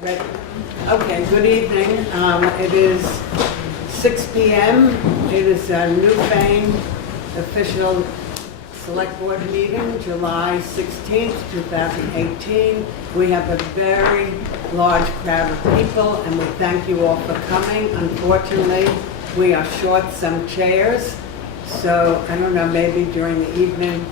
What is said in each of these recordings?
Ready? Okay, good evening. It is 6 p.m. It is a Newfane official select board meeting, July 16th, 2018. We have a very large crowd of people and we thank you all for coming. Unfortunately, we are short some chairs, so I don't know, maybe during the evening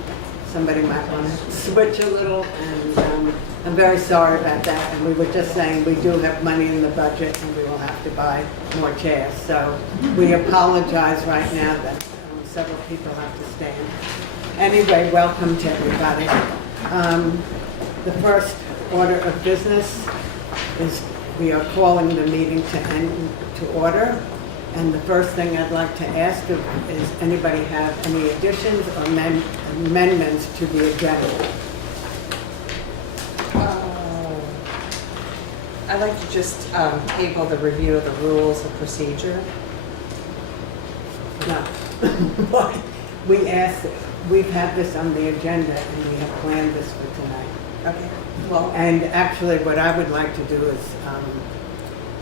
somebody might want to switch a little, and I'm very sorry about that. And we were just saying we do have money in the budget and we will have to buy more chairs. So we apologize right now that several people have to stand. Anyway, welcome to everybody. The first order of business is we are calling the meeting to order. And the first thing I'd like to ask is anybody have any additions or amendments to the agenda? I'd like to just table the review of the rules of procedure. No. We asked, we've had this on the agenda and we have planned this for tonight. Okay. Well, And actually what I would like to do is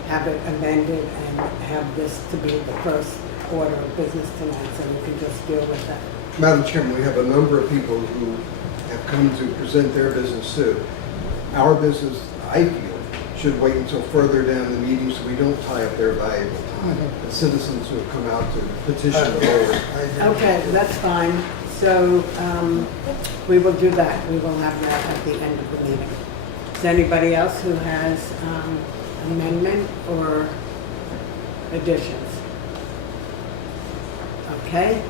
have it amended and have this to be the first order of business tonight, so we can just deal with that. Madam Chairman, we have a number of people who have come to present their business too. Our business, I feel, should wait until further down the meeting so we don't tie up their valuable time. The citizens who have come out to petition the board. Okay, that's fine. So we will do that. We will have that at the end of the meeting. Is there anybody else who has amendment or additions? Okay.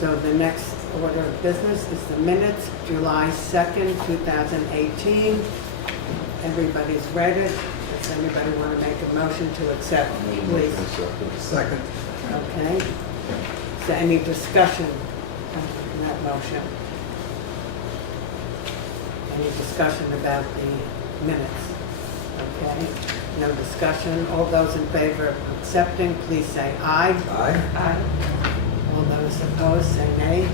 So the next order of business is the minutes, July 2nd, 2018. Everybody's read it. Does anybody want to make a motion to accept, please? Second. Okay. Is there any discussion on that motion? Any discussion about the minutes? Okay. No discussion. All those in favor of accepting, please say aye. Aye. aye. All those opposed, say nay.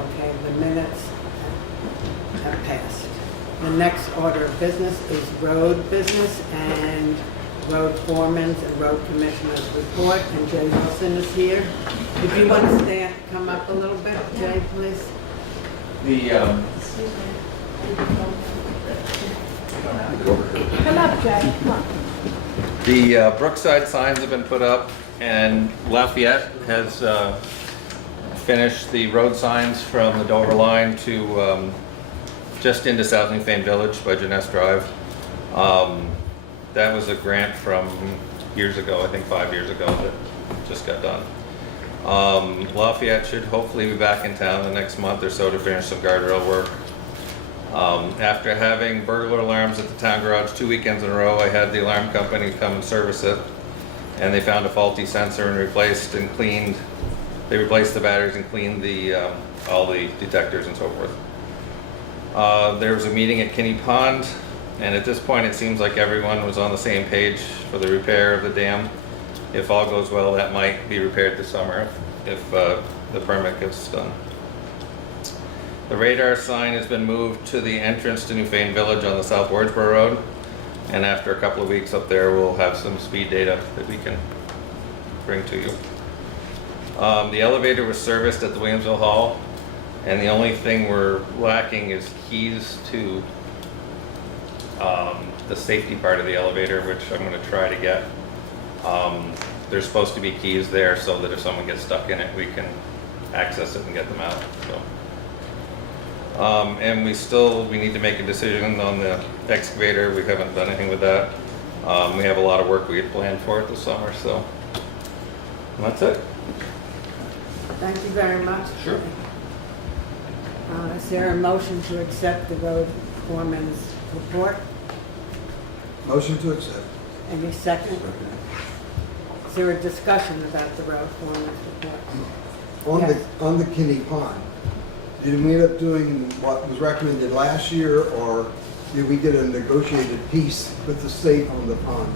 Okay, the minutes have passed. The next order of business is road business and road foreman's and road commissioner's report. And Jay Wilson is here. If you want to stand, come up a little bit, Jay, please. Come up, Jay. Come on. The Brookside signs have been put up, and Lafayette has finished the road signs from the Dover line to just into South Newfane Village by Jeunesse Drive. That was a grant from years ago, I think 5 years ago, that just got done. Lafayette should hopefully be back in town the next month or so to finish some guardrail work. After having burglar alarms at the town garage 2 weekends in a row, I had the alarm company come and service it, and they found a faulty sensor and replaced and cleaned. They replaced the batteries and cleaned all the detectors and so forth. There was a meeting at Kinney Pond, and at this point it seems like everyone was on the same page for the repair of the dam. If all goes well, that might be repaired this summer if the permit gets done. The radar sign has been moved to the entrance to Newfane Village on the South Wardsboro Road, and after a couple of weeks up there we'll have some speed data that we can bring to you. The elevator was serviced at the Williamsville Hall, and the only thing we're lacking is keys to the safety part of the elevator, which I'm going to try to get. There's supposed to be keys there so that if someone gets stuck in it, we can access it and get them out. So, and we need to make a decision on the excavator. We haven't done anything with that. We have a lot of work we had planned for it this summer, so that's it. Thank you very much. Sure. Is there a motion to accept the road foreman's report? Motion to accept. Any second? Is there a discussion about the road foreman's report? Yes. On the Kinney Pond, did we end up doing what was recommended last year, or did we get a negotiated piece with the state on the pond?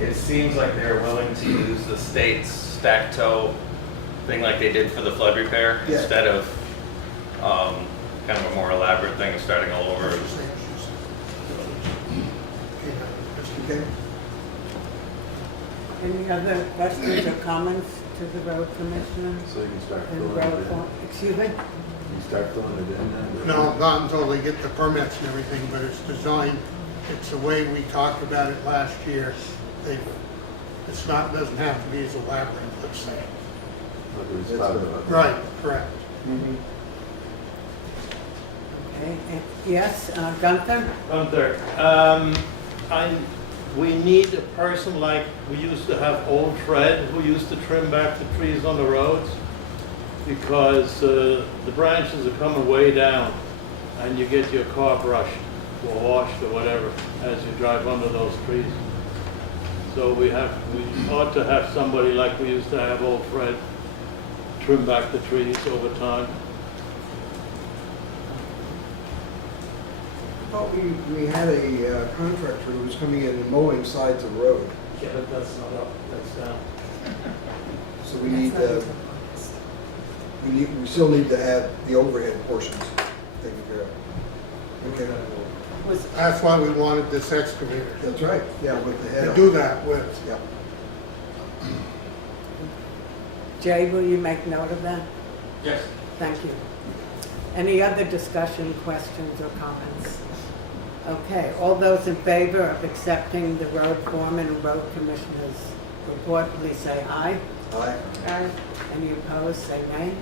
It seems like they're willing to use the state's stack toe thing like they did for the flood repair, Yeah. instead of kind of a more elaborate thing of starting all over. Okay? Any other questions or comments to the road commissioner? So you can start And filling road it in. form- Excuse me? You start filling it in then? No, not until they get the permits and everything, but it's designed, it's the way we talked about it last year. It's not, doesn't have to be as elaborate, let's say. Like we was talking about. Right, correct. Okay, yes, Gunther? Gunther, we need a person like we used to have old Fred, who used to trim back the trees on the roads, because the branches are coming way down, and you get your car brushed or washed or whatever as you drive under those trees. So we ought to have somebody like we used to have old Fred trim back the trees over time. I thought we had a contractor who was coming in and mowing sides of the road. Yeah, but that's not up, that's down. So we still need to have the overhead portions taken care of. Okay, That's why we wanted this excavator that's right, yeah, with the head to on. do that with. Yeah. Jay, will you make note of that? Yes. Thank you. Any other discussion, questions, or comments? Okay, all those in favor of accepting the road foreman and road commissioner's report, please say aye. Aye. Aye. Any opposed, say nay.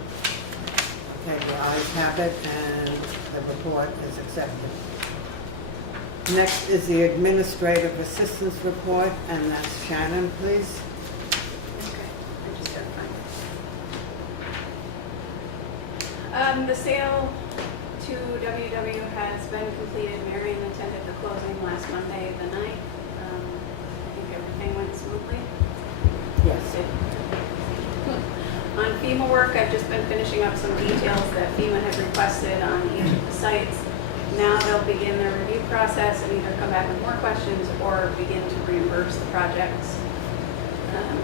Okay, the ayes have it, and the report is accepted. Next is the administrative assistance report, and that's Shannon, please. Okay, I just gotta find it. The sale to WW has been completed. Marion attended the closing last Monday, the 9th. I think everything went smoothly. Yes. On FEMA work, I've just been finishing up some details that FEMA had requested on each of the sites. Now they'll begin their review process and either come back with more questions or begin to reimburse the projects.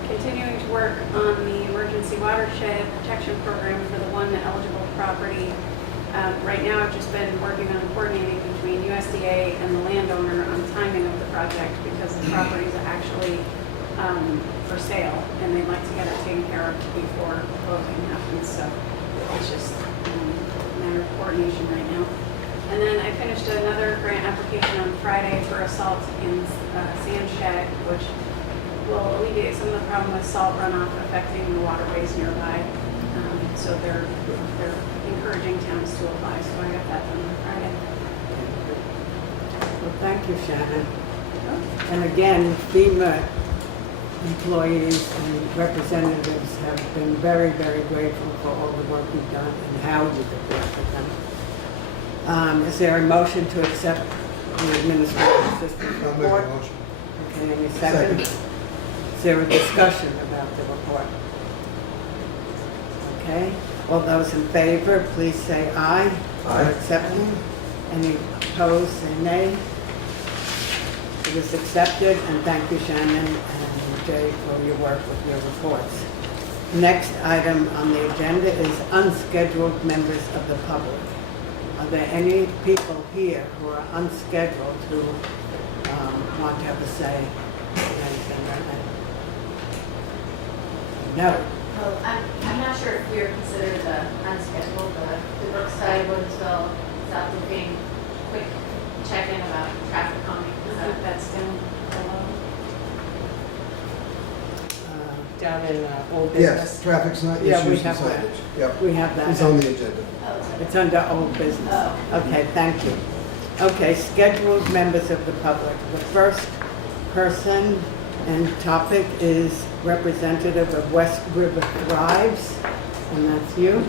Continuing to work on the emergency watershed protection program for the one eligible property. Right now, I've just been working on coordinating between USDA and the landowner on timing of the project because the properties are actually for sale and they'd like to get it taken care of before closing happens. So it's just a matter of coordination right now. And then I finished another grant application on Friday for a salt in sand shed, which will alleviate some of the problem with salt runoff affecting the waterways nearby. So they're encouraging towns to apply. So I got that done on Friday. Well, thank you, Shannon. And again, FEMA employees and representatives have been very, very grateful for all the work you've done and how you've worked with them. Is there a motion to accept the administrative assistance I'll make report? a motion. Okay, any second? Is there a discussion about the report? Okay, all those in favor, please say aye. Aye. For accepting. Any opposed, say nay. It is accepted, and thank you, Shannon and Jay, for your work with your reports. Next item on the agenda is unscheduled members of the public. Are there any people here who are unscheduled who want to have a say in anything right now? No. Well, I'm not sure if we're considered unscheduled, but the Brookside, Williamsville, South Looping, quick check-in about traffic calming. That's down below. Down in old Yes, business. traffic's not Yeah, we issues and have that. signage. Yep, We have that. it's on the agenda. It's under old business. Oh. Okay, thank you. Okay, scheduled members of the public. The first person and topic is representative of West River Thrives, and that's you.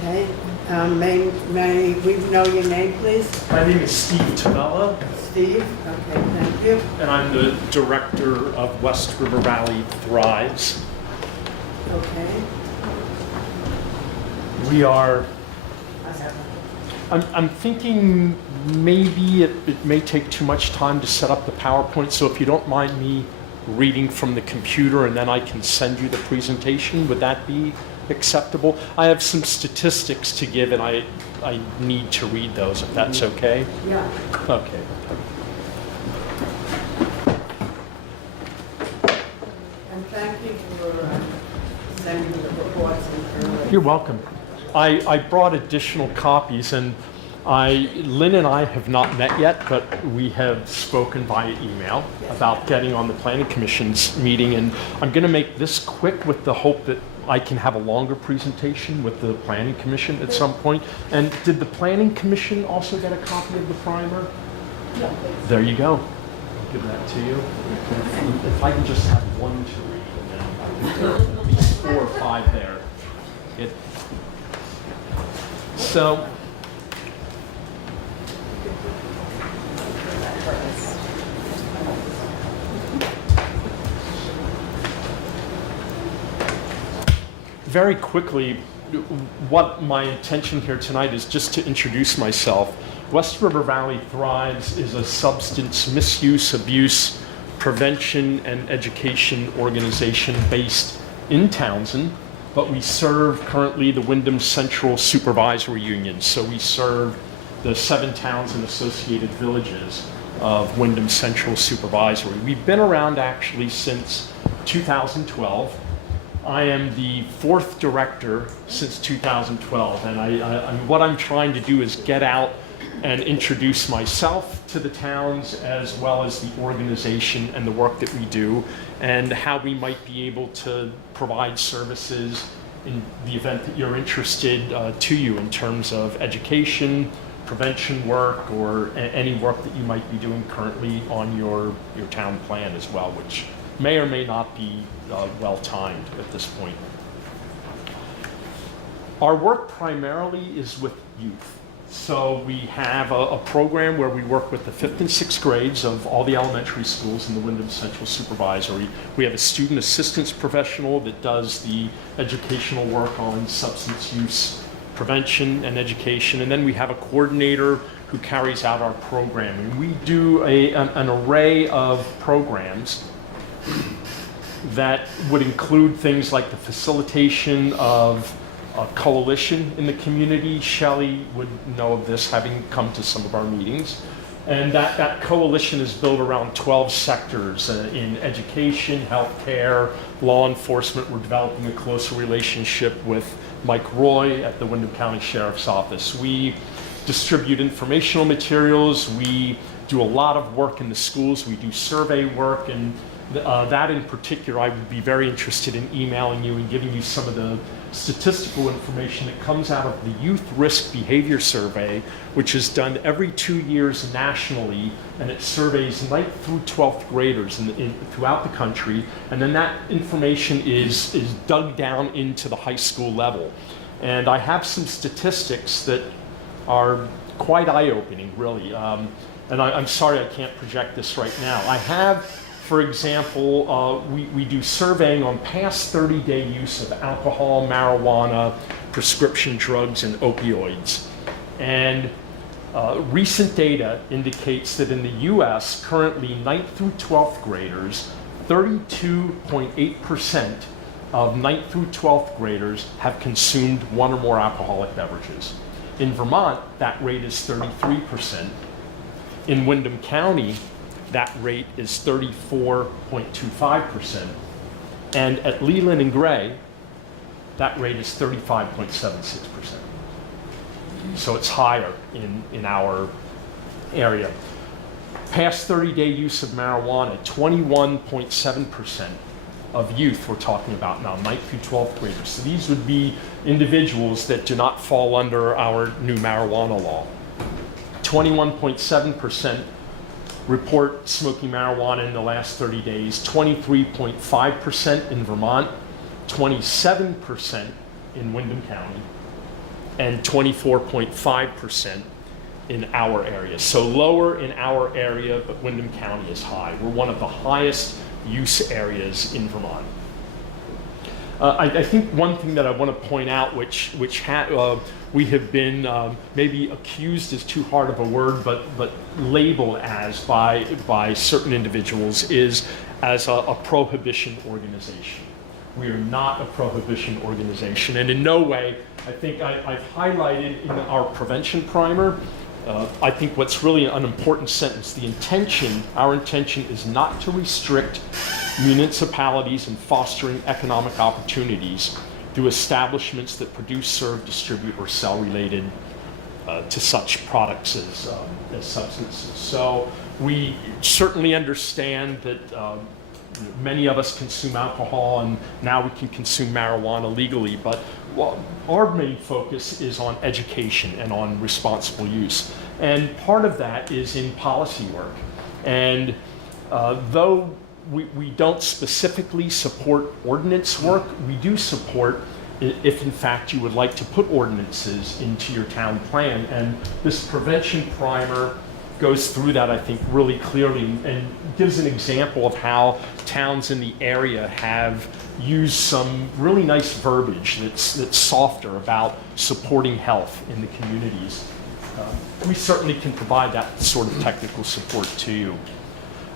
Okay, may we know your name, please? My name is Steve Tabella, Steve? Okay, thank you. and I'm the director of West River Valley Thrives. Okay. We are, I'm thinking maybe it may take too much time to set up the PowerPoint, so if you don't mind me reading from the computer and then I can send you the presentation, would that be acceptable? I have some statistics to give and I need to read those if that's okay. Yeah. Okay. send you the reports in early. You're welcome. I brought additional copies, and Lynn and I have not met yet, but we have spoken via email about getting on the Planning Commission's meeting, and I'm going to make this quick with the hope that I can have a longer presentation with the Planning Commission at some point. And did the Planning Commission also get a copy of the primer? There you go. I'll give that to you. If I can just have one to read, and then I think there are at least 4 or 5 there. So, very quickly, what my intention here tonight is just to introduce myself. West River Valley Thrives is a substance misuse, abuse, prevention, and education organization based in Townsend, but we serve currently the Windham Central Supervisory Union. So we serve the 7 towns and associated villages of Windham Central Supervisory. We've been around actually since 2012. I am the 4th director since 2012, and what I'm trying to do is get out and introduce myself to the towns as well as the organization and the work that we do, and how we might be able to provide services in the event that you're interested to you in terms of education, prevention work, or any work that you might be doing currently on your town plan as well, which may or may not be well timed at this point. Our work primarily is with youth. So we have a program where we work with the 5th and 6th grades of all the elementary schools in the Windham Central Supervisory. We have a student assistance professional that does the educational work on substance use prevention and education. And then we have a coordinator who carries out our programming. We do an array of programs that would include things like the facilitation of a coalition in the community. Shelley would know of this, having come to some of our meetings. And that coalition is built around 12 sectors in education, healthcare, law enforcement. We're developing a closer relationship with Mike Roy at the Windham County Sheriff's Office. We distribute informational materials. We do a lot of work in the schools. We do survey work, and that in particular, I would be very interested in emailing you and giving you some of the statistical information that comes out of the Youth Risk Behavior Survey, which is done every 2 years nationally, and it surveys 9th through 12th graders throughout the country, and then that information is dug down into the high school level. And I have some statistics that are quite eye-opening, really. And I'm sorry I can't project this right now. I have, for example, we do surveying on past 30-day use of alcohol, marijuana, prescription drugs, and opioids. And recent data indicates that in the US, currently 9th through 12th graders, 32.8% of 9th through 12th graders have consumed 1 or more alcoholic beverages. In Vermont, that rate is 33%. In Windham County, that rate is 34.25%. And at Leland and Gray, that rate is 35.76%. So it's higher in our area. Past 30-day use of marijuana, 21.7% of youth we're talking about now, 9th through 12th graders. So these would be individuals that do not fall under our new marijuana law. 21.7% report smoking marijuana in the last 30 days, 23.5% in Vermont, 27% in Windham County, and 24.5% in our area. So lower in our area, but Windham County is high. We're one of the highest use areas in Vermont. I think one thing that I want to point out, which we have been maybe accused is too hard of a word, but labeled as by certain individuals, is as a prohibition organization. We are not a prohibition organization, and in no way, I think I've highlighted in our prevention primer I think what's really an important sentence, our intention is not to restrict municipalities in fostering economic opportunities through establishments that produce, serve, distribute, or sell related to such products as substances. So we certainly understand that many of us consume alcohol, and now we can consume marijuana legally, but our main focus is on education and on responsible use. And part of that is in policy work. And though we don't specifically support ordinance work, we do support if in fact you would like to put ordinances into your town plan. And this prevention primer goes through that, I think, really clearly and gives an example of how towns in the area have used some really nice verbiage that's softer about supporting health in the communities. We certainly can provide that sort of technical support to you.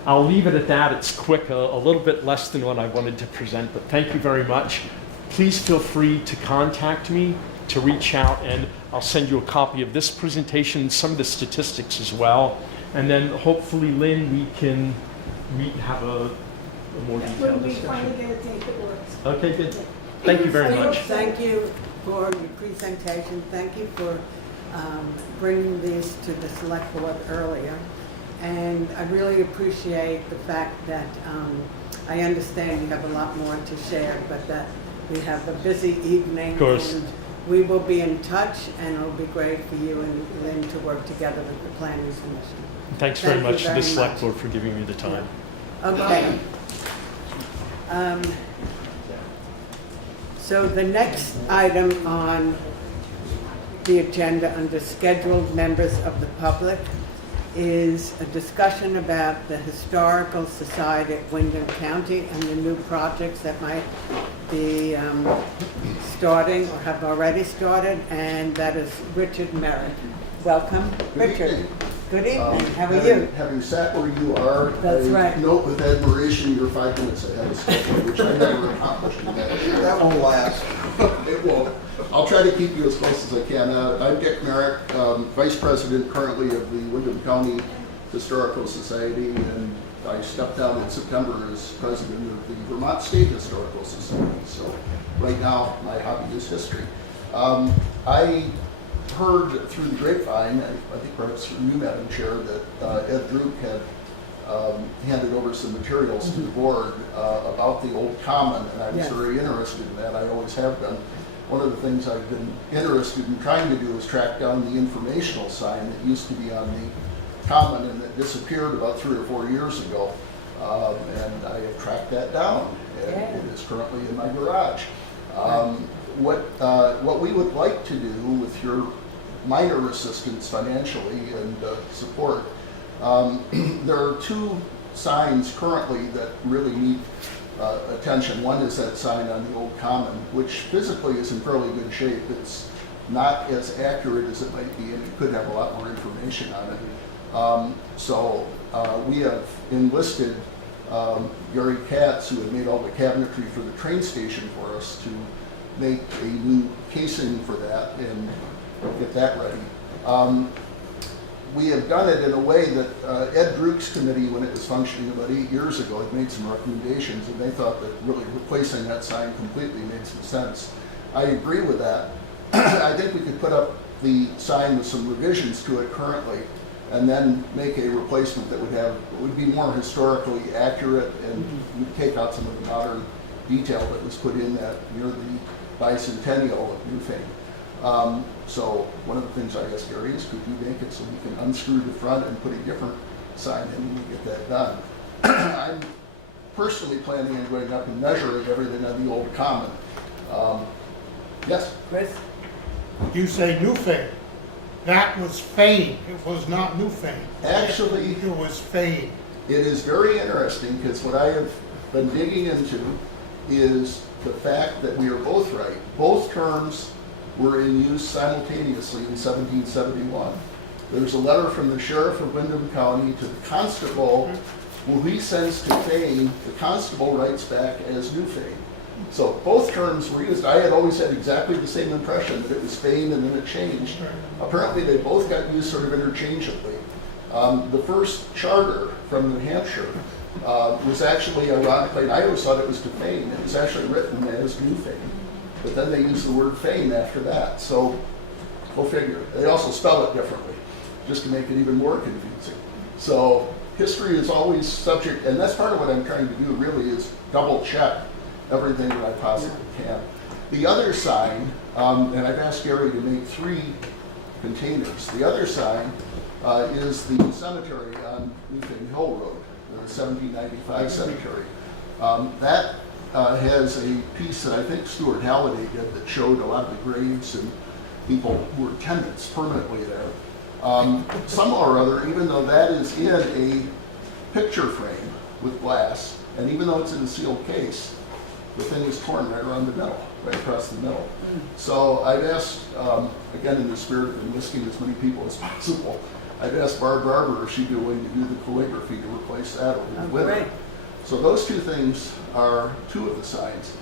I'll leave it at that. It's quick, a little bit less than what I wanted to present, but thank you very much. Please feel free to contact me, to reach out, and I'll send you a copy of this presentation and some of the statistics as well. And then hopefully, Lynn, we can meet and have a more detailed discussion. When we finally get a date that works. Okay, good. Thank you very much. Thank you for your presentation. Thank you for bringing these to the select board earlier. And I really appreciate the fact that I understand you have a lot more to share, but that we have a busy evening. Of course. And we will be in touch, and it'll be great for you and Lynn to work together with the Planning Commission. Thanks very much to the select board for giving me the time. Okay. So the next item on the agenda under scheduled members of the public is a discussion about the Historical Society of Windham County and the new projects that might be starting or have already started, and that is Richard Merritt. Welcome, Richard. Good evening. How are you? Having sat where you are, That's right. Note with admiration you're 5 minutes ahead of schedule, which I never accomplished in that. That won't last. It won't. I'll try to keep you as close as I can. I'm Dick Merrick, Vice President currently of the Windham County Historical Society, and I stepped down in September as President of the Vermont State Historical Society. So right now my hobby is history. I heard through the grapevine, I think perhaps from you, Madam Chair, that Ed Druk had handed over some materials to the board about the old common, and I was very interested in that. I always have been. One of the things I've been interested in trying to do is track down the informational sign that used to be on the common and that disappeared about 3 or 4 years ago, and I have tracked that down. And it is currently in my garage. What we would like to do with your minor assistance financially and support, there are 2 signs currently that really need attention. One is that sign on the old common, which physically is in fairly good shape. It's not as accurate as it might be, and it could have a lot more information on it. So we have enlisted Gary Katz, who had made all the cabinetry for the train station for us, to make a new casing for that and get that ready. We have done it in a way that Ed Druk's committee, when it was functioning about 8 years ago, had made some recommendations, and they thought that really replacing that sign completely made some sense. I agree with that. I think we could put up the sign with some revisions to it currently, and then make a replacement that would be more historically accurate and would take out some of the modern detail that was put in that near the bicentennial of Newfane. So one of the things I asked Gary is, could you make it so we can unscrew the front and put a different sign in when we get that done? I'm personally planning on going up and measuring everything on the old common. Yes? Chris? You say Newfane. That was Fane. It was not Newfane. Actually, It was Fane. it is very interesting because what I have been digging into is the fact that we are both right. Both terms were in use simultaneously in 1771. There's a letter from the sheriff of Windham County to the constable, who he sends to Fane. The constable writes back as Newfane. So both terms were used. I had always had exactly the same impression that it was Fane and then it changed. Apparently they both got used sort of interchangeably. The first charter from New Hampshire was actually, ironically, and I always thought it was to Fane. It was actually written as Newfane. But then they used the word Fane after that. So go figure. They also spell it differently, just to make it even more confusing. So history is always subject, and that's part of what I'm trying to do really is double check everything that I possibly can. The other sign, and I've asked Gary to make 3 containers. The other sign is the cemetery on Newfane Hill Road, the 1795 cemetery. That has a piece that I think Stuart Halliday did that showed a lot of the graves and people who were tenants permanently there. Some or other, even though that is in a picture frame with glass, and even though it's in a sealed case, the thing is torn right around the middle, right across the middle. So I've asked, again in the spirit of enlisting as many people as possible, I've asked Barb Barber if she'd be willing to do the calligraphy to replace that over the winter. Great. So those 2 things are 2 of the signs.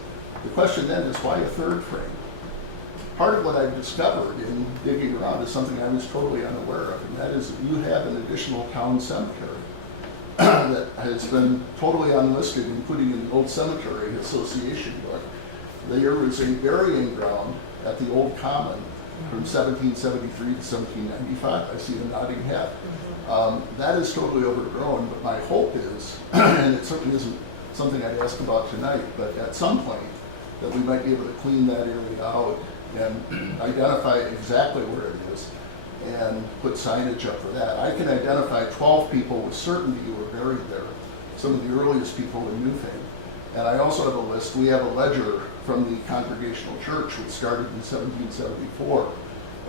The question then is why a 3rd frame? Part of what I've discovered in digging around is something I was totally unaware of, and that is that you have an additional town cemetery that has been totally unlisted, including in the Old Cemetery Association book. There was a burying ground at the Old Common from 1773 to 1795. I see a nodding head. That is totally overgrown, but my hope is, and it certainly isn't something I'd ask about tonight, but at some point that we might be able to clean that area out and identify exactly where it is and put signage up for that. I can identify 12 people with certainty who were buried there, some of the earliest people in Newfane. And I also have a list. We have a ledger from the Congregational Church, which started in 1774,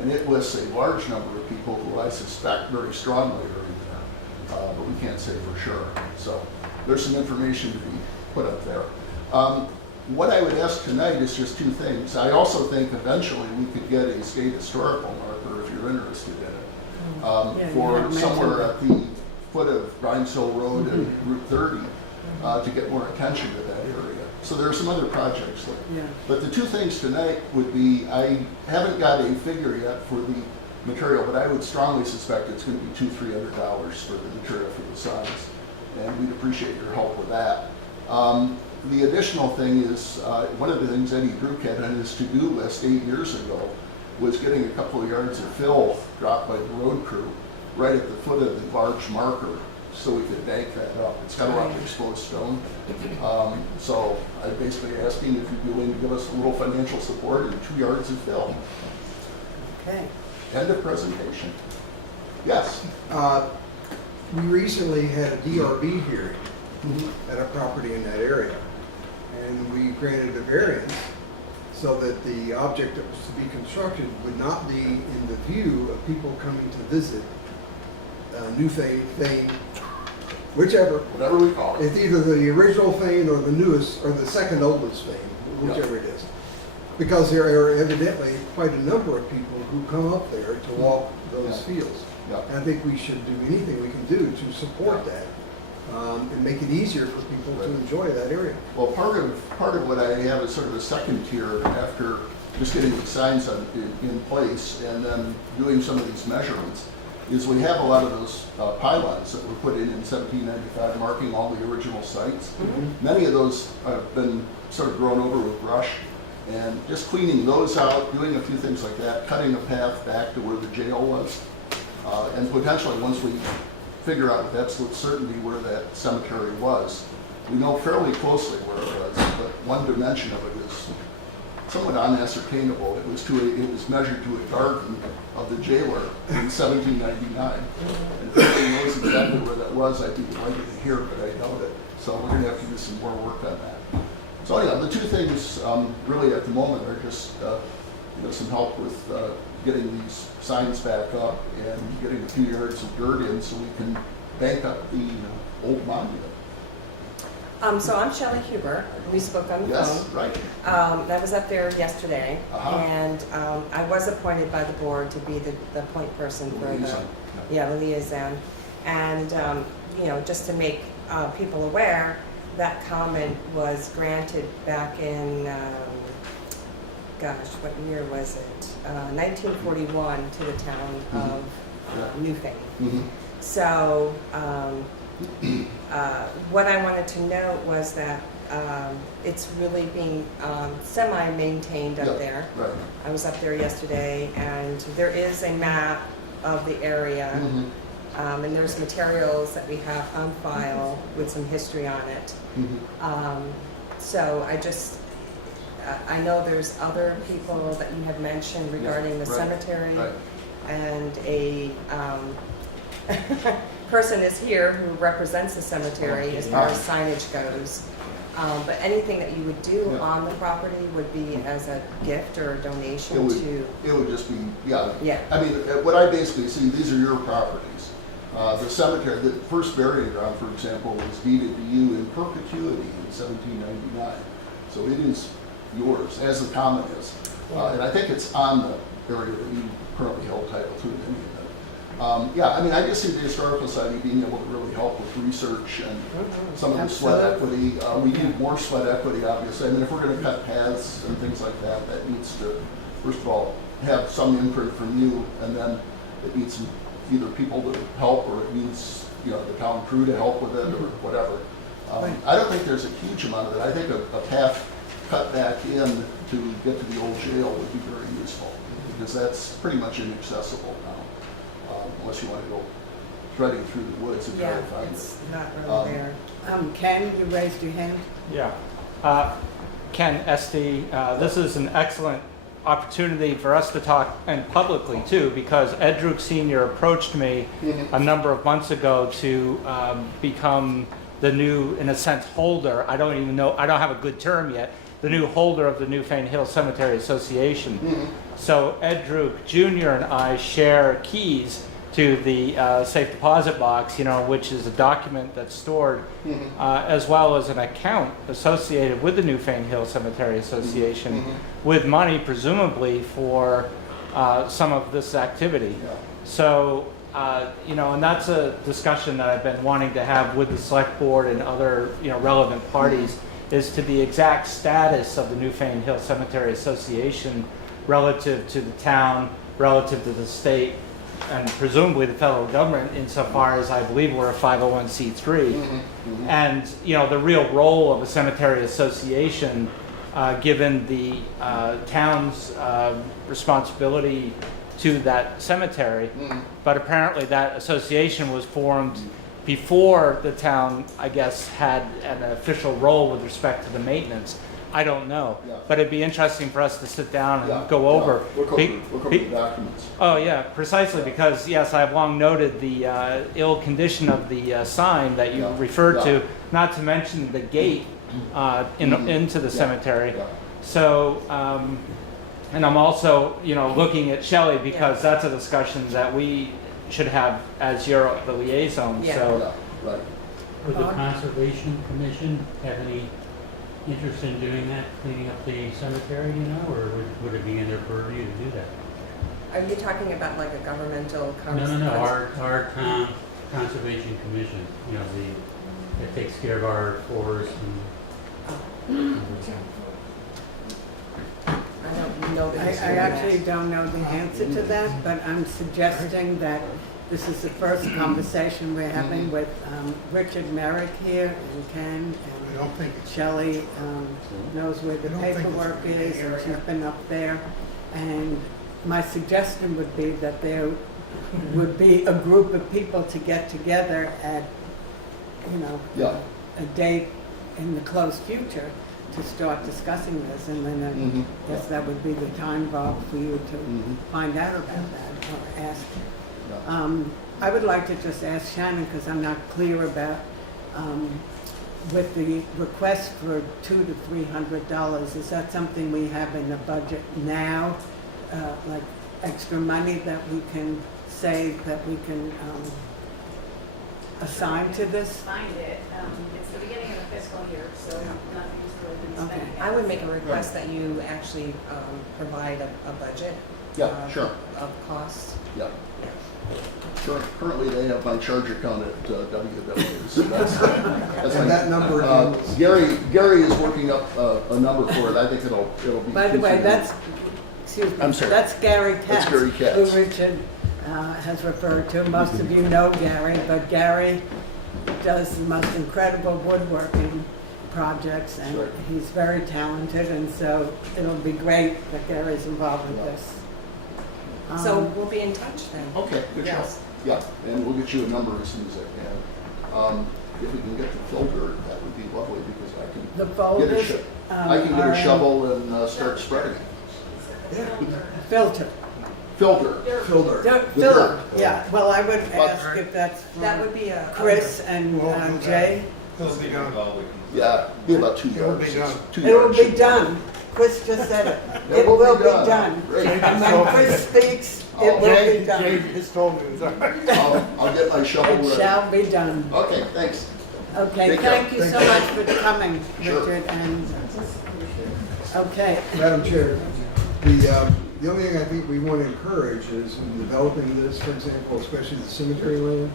and it lists a large number of people who I suspect very strongly are in there, but we can't say for sure. So there's some information to be put up there. What I would ask tonight is just 2 things. I also think eventually we could get a state historical marker if you're interested in it, for somewhere at the foot of Grimes Hill Road and Route 30 to get more attention to that area. So there are some other projects there. Yeah. But the 2 things tonight would be, I haven't got a figure yet for the material, but I would strongly suspect it's going to be $200-300 for the material for the signs, and we'd appreciate your help with that. The additional thing is, one of the things Eddie Druk had on his to-do list 8 years ago was getting a couple of yards of fill dropped by the road crew right at the foot of the large marker so we could bank that up. It's got a lot of exposed stone. So I'm basically asking if you'd be willing to give us a little financial support and 2 yards of fill. Okay. End of presentation. Yes? We recently had a DRB hearing at a property in that area, and we granted a variance so that the object that was to be constructed would not be in the view of people coming to visit Newfane, Fane, whichever. Whatever we call it. It's either the original Fane or the newest, or the second oldest Fane, whichever it is. Because there are evidently quite a number of people who come up there to walk those fields. Yeah. And I think we should do anything we can do to support that, and make it easier for people to enjoy that area. Well, part of what I have is sort of a second tier after just getting the signs in place and then doing some of these measurements, is we have a lot of those pylons that were put in 1795 marking all the original sites. Many of those have been sort of grown over with brush, and just cleaning those out, doing a few things like that, cutting a path back to where the jail was, and potentially once we figure out with absolute certainty where that cemetery was, we know fairly closely where it was, but one dimension of it is somewhat unascertainable. It was measured to a garden of the jailer in 1799. And if anybody knows exactly where that was, I'd be delighted to hear, but I doubt it. So we're going to have to do some more work on that. So yeah, the 2 things really at the moment are just some help with getting these signs back up and getting a few yards of dirt in so we can bank up the old monument. So I'm Shelley Huber. We spoke on the Yes, phone. right. I was up there yesterday, and I was appointed by the board to be the point person for the liaison. And just to make people aware, that comment was granted back in, gosh, what year was it? 1941 to the town of Newfane. Mhm. So what I wanted to note was that it's really being semi-maintained Yeah, up there. Right. I was up there yesterday, and there is a map of the area, Mhm. and there's materials that we have on file with some history on it. Mhm. So I know there's other people that you have mentioned regarding the right, cemetery, right. and a person is here who represents the cemetery as far as signage goes. But anything that you would do Yeah. on the property would be as a gift or a donation It would- to, It would just be, yeah. yeah. I mean, what I basically see, these are your properties. The cemetery, the first burial ground, for example, was deeded to you in perpetuity in 1799. So it is yours, as the common is. And I think it's on the area that you currently hold title to in any event. Yeah, I mean, I just see the Historical Society being able to really help with research and some of the sweat equity. We need more sweat equity, obviously. I mean, if we're going to cut paths and things like that, that needs to, first of all, have some input from you, and then it needs some, either people to help, or it needs, you know, the town crew to help with it, or whatever. I don't think there's a huge amount of it. I think a path cut back in to get to the old jail would be very useful, because that's pretty much inaccessible now. Unless you want to go threading through the woods and try Yeah, to find it. it's not really there. Ken, you raised your hand? Yeah. Ken Esty, this is an excellent opportunity for us to talk, and publicly too, because Ed Druk Sr. approached me a number of months ago to become the new, in a sense, holder. I don't even know, I don't have a good term yet, the new holder of the Newfane Hill Cemetery Association. So Ed Druk Jr. and I share keys to the safe deposit box, you know, which is a document that's stored, as well as an account associated with the Newfane Hill Cemetery Association, with money presumably for some of this activity. So, you know, and that's a discussion that I've been wanting to have with the select board and other, you know, relevant parties, is to the exact status of the Newfane Hill Cemetery Association relative to the town, relative to the state, and presumably the federal government, insofar as I believe we're a 501c3. And, you know, the real role of a cemetery association, given the town's responsibility to that cemetery. But apparently that association was formed before the town, I guess, had an official role with respect to the maintenance. I don't know, but it'd be interesting for us to sit down and go over. Look over the documents. Oh yeah, precisely, because yes, I've long noted the ill condition of the sign that you referred to, not to mention the gate into the cemetery. So, and I'm also, you know, looking at Shelley, because that's a discussion that we should have as the liaison. So, Right. Would the Conservation Commission have any interest in doing that, cleaning up the cemetery, you know, or would it be in their purview to do that? Are you talking about like a governmental? No, our town Conservation Commission, you know, that takes care of our forests and. I don't know the I history of actually that. don't know the answer to that, but I'm suggesting that this is the first conversation we're having with Richard Merrick here, and Ken, I don't think and it's, Shelley knows where the I don't think it's paperwork a big is, and area. she's been up there. And my suggestion would be that there would be a group of people to get together at, you know, a date in the close future to start discussing this, and then I guess that would be the time, Bob, for you to find out about that or ask. I would like to just ask Shannon, because I'm not clear about, with the request for $200 to $300, is that something we have in the budget now, like extra money that we can save, that we can assign to this? Find it. It's the beginning of the fiscal year, so nothing's really been spent. Okay. yet. I would make a request that you actually provide a budget. Sure. Of costs. Yeah. Currently, they have my charge account at WW, so that's my that number again? Gary is working up a number for it. I think it'll be. By the way, that's, excuse me, I'm sorry. that's Gary That's Katz. Gary Katz. Who Richard has referred to. Most of you know Gary, but Gary does the most incredible woodworking projects, and Sure. he's very talented, and so it'll be great that Gary's involved with this. So we'll be in touch then. Okay, good job. Yes. Yeah, and we'll get you a number as soon as I can. If we can get the filter, that would be lovely, because I can The get a folders, I can get are a in shovel and start spreading it. filter. Filter. Filter. Filler, dirt. yeah, well, I would But- ask if that's That would be a. Chris and Jay. It'll be done. Yeah, be about 2 It will yards. be done. 2 It will yards be should done. Chris just said it. It will be done. done. Great. And when Chris speaks, it will be Jay done. just told me, sorry. I'll get my shovel It ready. shall be done. Okay, thanks. Okay, Take care. thank you so much for coming, Sure. Richard, and, okay. Madam Chair, the only thing I think we want to encourage is in developing this, for example, especially the cemetery land,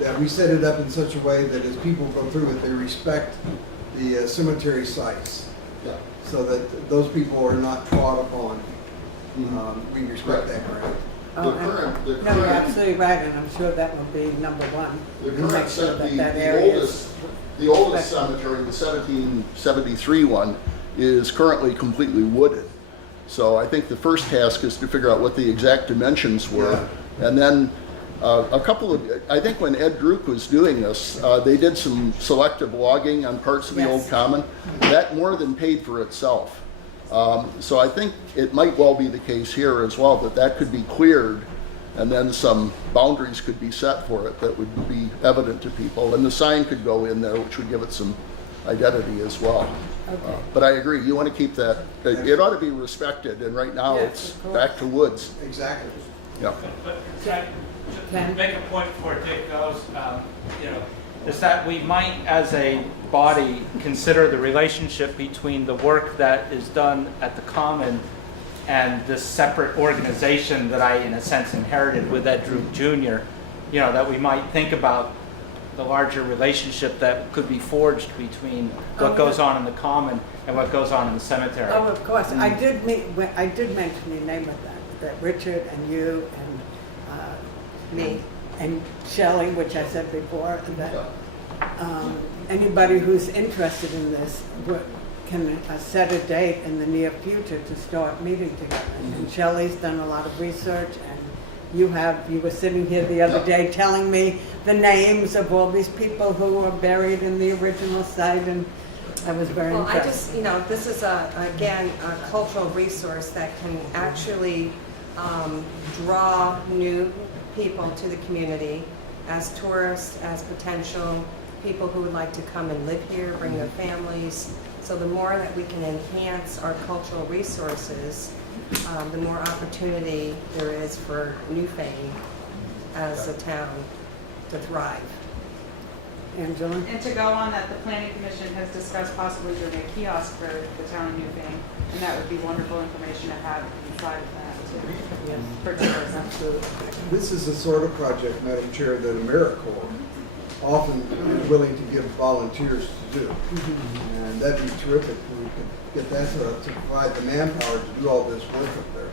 that we set it up in such a way that as people go through it, they respect the cemetery sites, Yeah. so that those people are not trod upon. We respect that ground. The Oh, current, the No, you're current, absolutely right, and I'm sure that will be number one. the We'll make current, sure that the that area is. the oldest cemetery, the 1773 one, is currently completely wooded. So I think the first task is to figure out what the exact dimensions were. And then a couple of, I think when Ed Druk was doing this, they did some selective logging on parts of the old Yes. common. That more than paid for itself. So I think it might well be the case here as well, that that could be cleared and then some boundaries could be set for it that would be evident to people. And the sign could go in there, which would give it some identity as well. Okay. But I agree, you want to keep that, it ought to be respected, and right now Yes, it's of course. back to woods. Exactly. Yeah. But Ken? to make a point before Dick goes, is that we might, as a body, consider the relationship between the work that is done at the Common and this separate organization that I, in a sense, inherited with Ed Druk Jr., that we might think about the larger relationship that could be forged between what goes on in the Common and what goes on in the cemetery. Oh, of course, I did mention your name with that Richard and you and Me. and Shelley, which I said before, that anybody who's interested in this can set a date in the near future to start meeting together. And Shelley's done a lot of research, and you were sitting here the other day telling me the names of all these people who were buried in the original site, and I was very Well, I impressed. just, this is again, a cultural resource that can actually draw new people to the community as tourists, as potential people who would like to come and live here, bring their families. So the more that we can enhance our cultural resources, the more opportunity there is for Newfane as a town to thrive. Angela? And to go on that, the planning commission has discussed possibly doing a kiosk for the town of Newfane, and that would be wonderful information to have inside of that too, Yes. for tourism. Absolutely. This is the sort of project, Madam Chair, that AmeriCorps often is willing to give volunteers to do. And that'd be terrific if we could get that to provide the manpower to do all this work up there.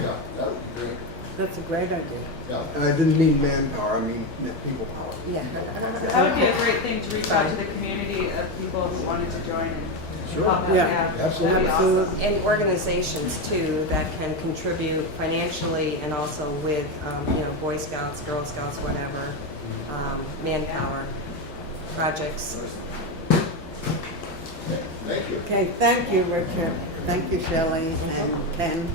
Yeah, that would be great. That's a great idea. Yeah. And I didn't mean manpower, I mean people power. Yeah. That would be a great thing to reach out to the community of people who wanted to join and Sure. help out. Yeah, absolutely. That'd be awesome. And organizations too that can contribute financially and also with, Boy Scouts, Girl Scouts, whatever, manpower projects. Thank you. Okay, thank you, Richard. Thank you, Shelley and Ken,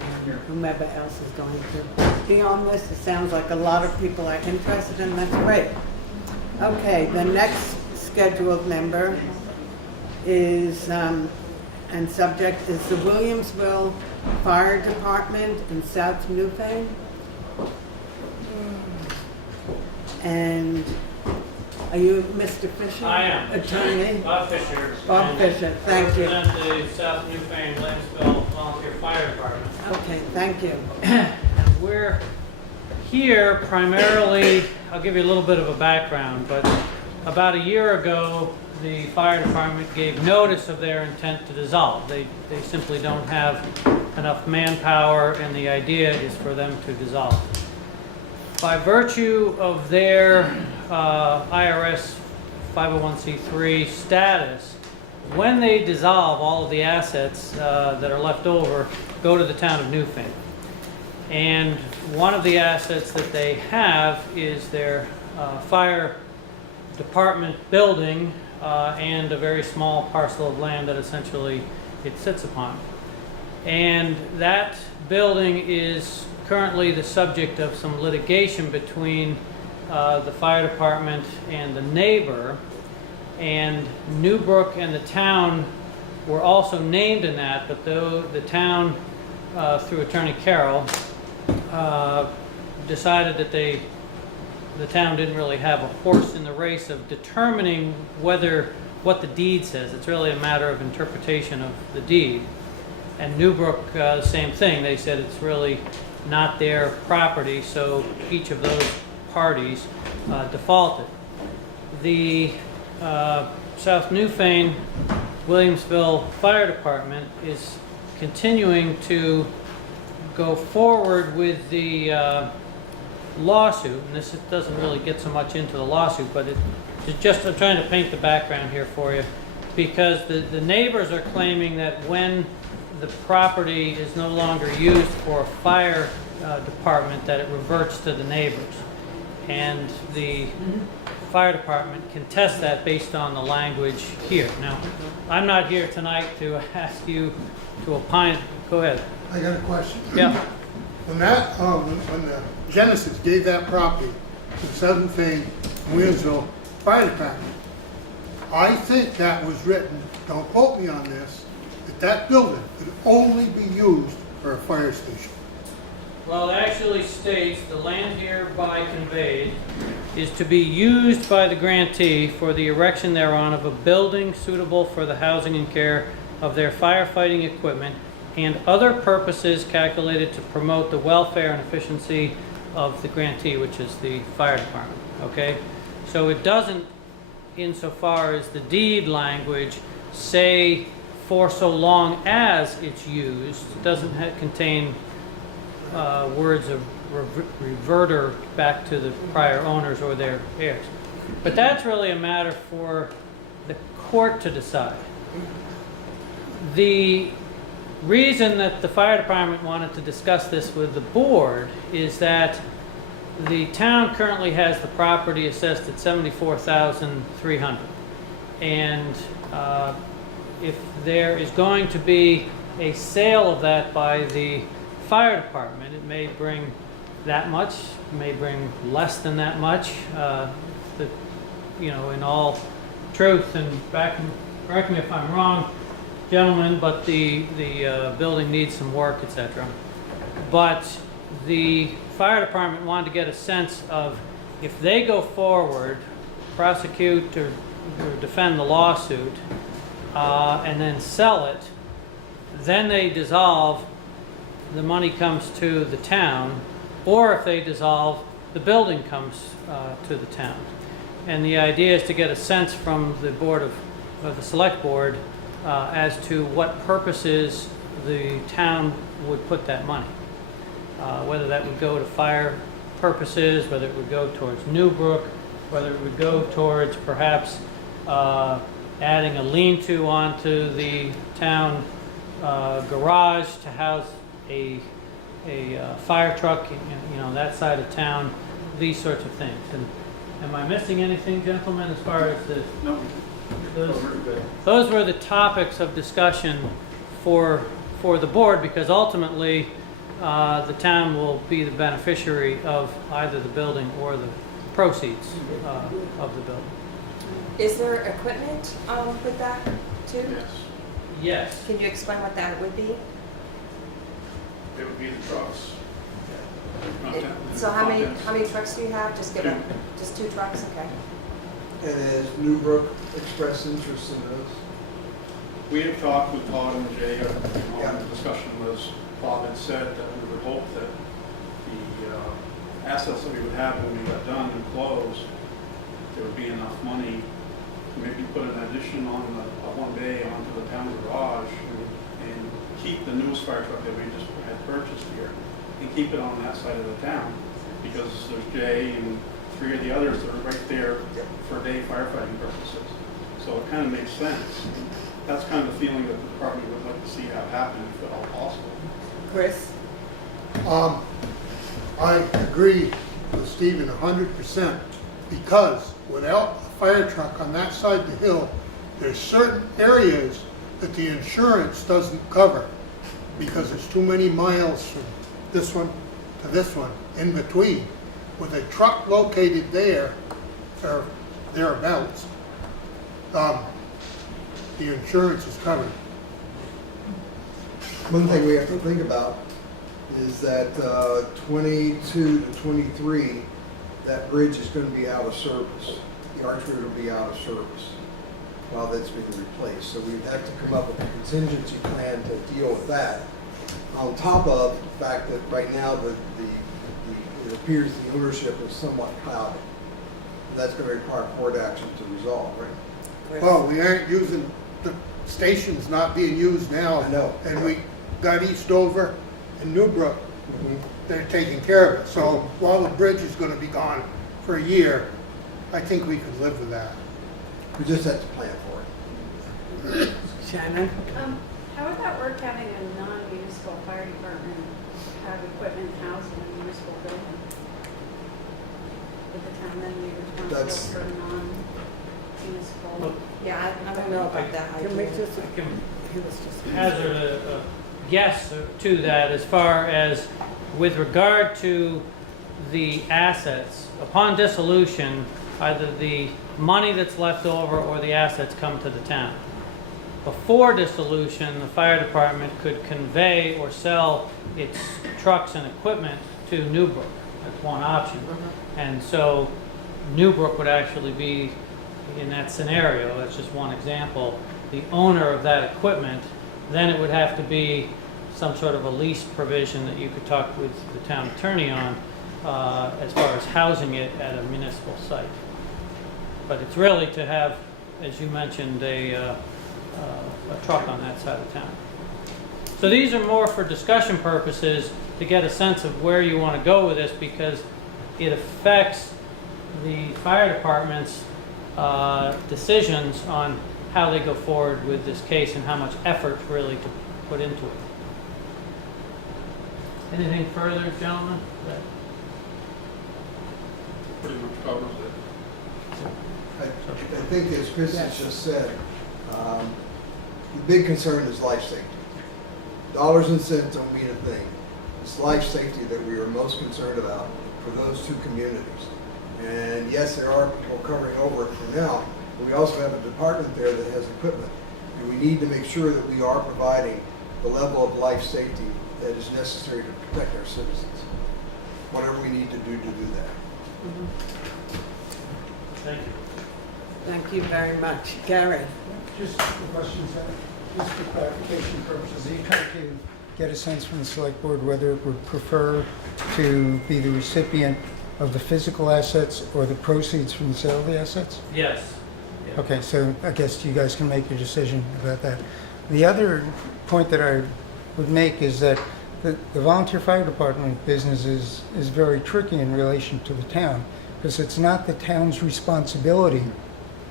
and whomever else is going to be on this. It sounds like a lot of people are interested, and that's great. Okay, the next scheduled member is, and subject is the Williamsville Fire Department in South Newfane. And are you Mr. Fisher? I am. Attorney? Bob Fisher. Bob And Fisher, thank you. I represent the South Newfane Williamsville Volunteer Fire Department. Okay, thank you. We're here primarily, I'll give you a little bit of a background, but about a year ago, the fire department gave notice of their intent to dissolve. They simply don't have enough manpower, and the idea is for them to dissolve. By virtue of their IRS 501c3 status, when they dissolve, all of the assets that are left over go to the town of Newfane. And one of the assets that they have is their fire department building and a very small parcel of land that essentially it sits upon. And that building is currently the subject of some litigation between the fire department and the neighbor. And Newbrook and the town were also named in that, but though the town, through Attorney Carroll, decided that the town didn't really have a horse in the race of determining what the deed says. It's really a matter of interpretation of the deed. And Newbrook, the same thing. They said it's really not their property, so each of those parties defaulted. The South Newfane Williamsville Fire Department is continuing to go forward with the lawsuit, and this doesn't really get so much into the lawsuit, but I'm trying to paint the background here for you, because the neighbors are claiming that when the property is no longer used for a fire department, that it reverts to the neighbors. And the fire department can test that based on the language here. Now, I'm not here tonight to ask you to opine. Go ahead. I got a question. Yeah. When the Genesis gave that property to the Southern Fane Williamsville Fire Department, I think that was written, don't quote me on this, that building could only be used for a fire station. Well, it actually states the land hereby conveyed is to be used by the grantee for the erection thereon of a building suitable for the housing and care of their firefighting equipment and other purposes calculated to promote the welfare and efficiency of the grantee, which is the fire department. Okay? So it doesn't, insofar as the deed language, say for so long as it's used. It doesn't contain words of reverter back to the prior owners or their heirs. But that's really a matter for the court to decide. The reason that the fire department wanted to discuss this with the board is that the town currently has the property assessed at $74,300, and if there is going to be a sale of that by the fire department, it may bring that much, may bring less than that much. In all truth, and correct me if I'm wrong, gentlemen, but the building needs some work, etc. But the fire department wanted to get a sense of, if they go forward, prosecute or defend the lawsuit, and then sell it, then they dissolve, the money comes to the town, or if they dissolve, the building comes to the town. And the idea is to get a sense from the board of the select board as to what purposes the town would put that money. Whether that would go to fire purposes, whether it would go towards Newbrook, whether it would go towards perhaps adding a lean-to onto the town garage to house a fire truck, that side of town, these sorts of things. And am I missing anything, gentlemen, as far as the... No. Those were the topics of discussion for the board, because ultimately the town will be the beneficiary of either the building or the proceeds of the building. Is there equipment with that too? Yes. Yes. Can you explain what that would be? It would be the trucks. So how many trucks do you have? Just two trucks, okay. And has Newbrook expressed interest in those? We have talked with Todd and Jay, the discussion was, Bob had said that we would hope that the assets that we would have when we got done and closed there would be enough money to maybe put an addition on the, one bay onto the town garage and keep the newest fire truck that we just had purchased here and keep it on that side of the town, because there's Jay and 3 of the others that are right there for day firefighting purposes. So it kind of makes sense. That's kind of the feeling that the department would like to see have happen if at all possible. Chris? I agree with Stephen 100%, because without a fire truck on that side of the hill, there's certain areas that the insurance doesn't cover because there's too many miles from this one to this one in between. With a truck located there or thereabouts, the insurance is covered. One thing we have to think about is that 22 to 23, that bridge is going to be out of service. The arch road will be out of service while that's being replaced. So we'd have to come up with a contingency plan to deal with that. On top of the fact that right now it appears the ownership is somewhat clouded. That's going to require court action to resolve, right? Well, we aren't using, the station's not being used now. I know. And we got Eastover and Newbrook, they're taking care of it. So while the bridge is gonna be gone for a year, I think we could live with that. We just have to plan for it. Shannon? How would that work, having a non-municipal fire department have equipment housed in a municipal building? Would the town then be responsible That's- for non-municipal? Look, Yeah, I don't know about that Can we idea. just, I can he was just. hazard a guess to that as far as with regard to the assets. Upon dissolution, either the money that's left over or the assets come to the town. Before dissolution, the fire department could convey or sell its trucks and equipment to Newbrook. That's one option. And so Newbrook would actually be, in that scenario, that's just one example, the owner of that equipment. Then it would have to be some sort of a lease provision that you could talk with the town attorney on as far as housing it at a municipal site. But it's really to have, as you mentioned, a truck on that side of town. So these are more for discussion purposes to get a sense of where you want to go with this, because it affects the fire department's decisions on how they go forward with this case and how much effort really to put into it. Anything further, gentlemen? Pretty much covers it. I think as Chris has just said, the big concern is life safety. Dollars and cents don't mean a thing. It's life safety that we are most concerned about for those two communities. And yes, there are people covering over it for now, but we also have a department there that has equipment. And we need to make sure that we are providing the level of life safety that is necessary to protect our citizens. Whatever we need to do that. Thank you. Thank you very much. Gary? Just a question, just for clarification purposes, are you trying to get a sense from the select board whether it would prefer to be the recipient of the physical assets or the proceeds from the sale of the assets? Yes. Yeah. Okay, so I guess you guys can make your decision about that. The other point that I would make is that the volunteer fire department business is very tricky in relation to the town, because it's not the town's responsibility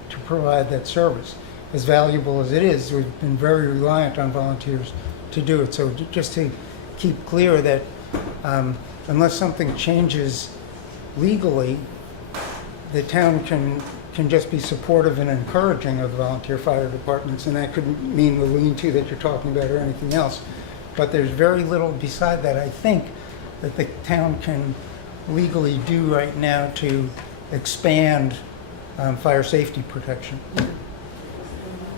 to provide that service. As valuable as it is, we've been very reliant on volunteers to do it. So just to keep clear that unless something changes legally, the town can just be supportive and encouraging of volunteer fire departments, and that could mean the lean-to that you're talking about or anything else. But there's very little beside that, I think, that the town can legally do right now to expand fire safety protection.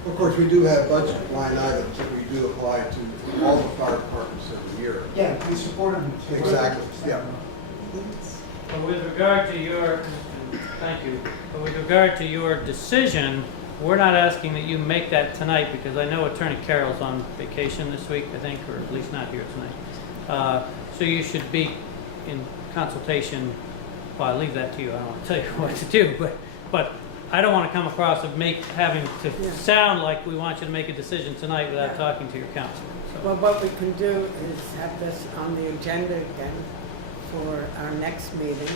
Of course, we do have budget line items that we do apply to all the fire departments every year. Yeah, we support them. Exactly, yeah. But with regard to your, thank you, but with regard to your decision, we're not asking that you make that tonight, because I know Attorney Carroll's on vacation this week, I think, or at least not here tonight. So you should be in consultation, well, I'll leave that to you, I don't want to tell you what to do, but But I don't want to come across of having to sound like we want you to make a decision tonight without talking to your council. So, Well, what we can do is have this on the agenda again for our next meeting.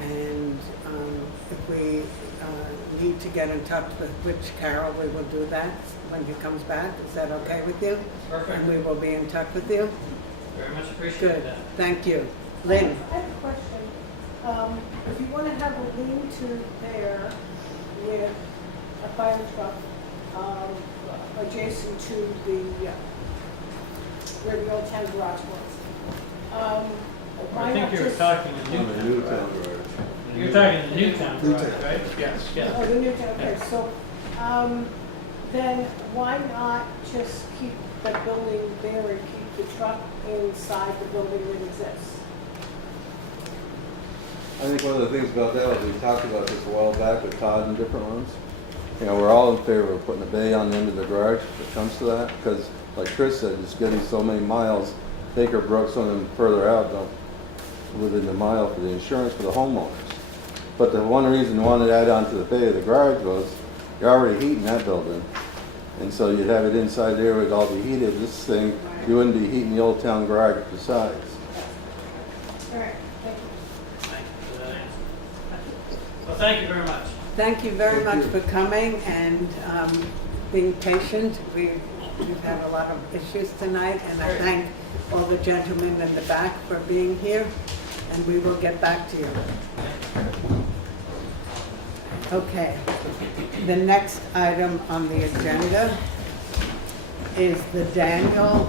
And if we need to get in touch with Rich Carroll, we will do that when he comes back. Is that okay with you? Perfect. And we will be in touch with you. very much appreciate Good, that. thank you. Lynn? I have a question. If you want to have a lean-to there with a fire truck adjacent to where the old town garage was, why I think not you're just... talking to On the Newtown. Newtown Road. You're talking to Newtown, Newtown. right? Yes. Yes. Oh, the new town, okay, so, then why not just keep the building there and keep the truck inside the building that exists? I think one of the things about that was we talked about this a while back with Todd and different ones. You know, we're all in favor of putting a bay on the end of the garage if it comes to that, because like Chris said, it's getting so many miles. Baker Brooks, some of them further out, don't within the mile for the insurance for the homeowners. But the one reason we wanted to add on to the bay of the garage was you're already heating that building. And so you'd have it inside there, it would all be heated. This thing, you wouldn't be heating the old town garage besides. All right, thank you. Thank you for that answer. Well, thank you very much. Thank you very much for coming and being patient. We've had a lot of issues tonight, and I thank all the gentlemen in the back for being here, and we will get back to you. Okay, the next item on the agenda is the Daniels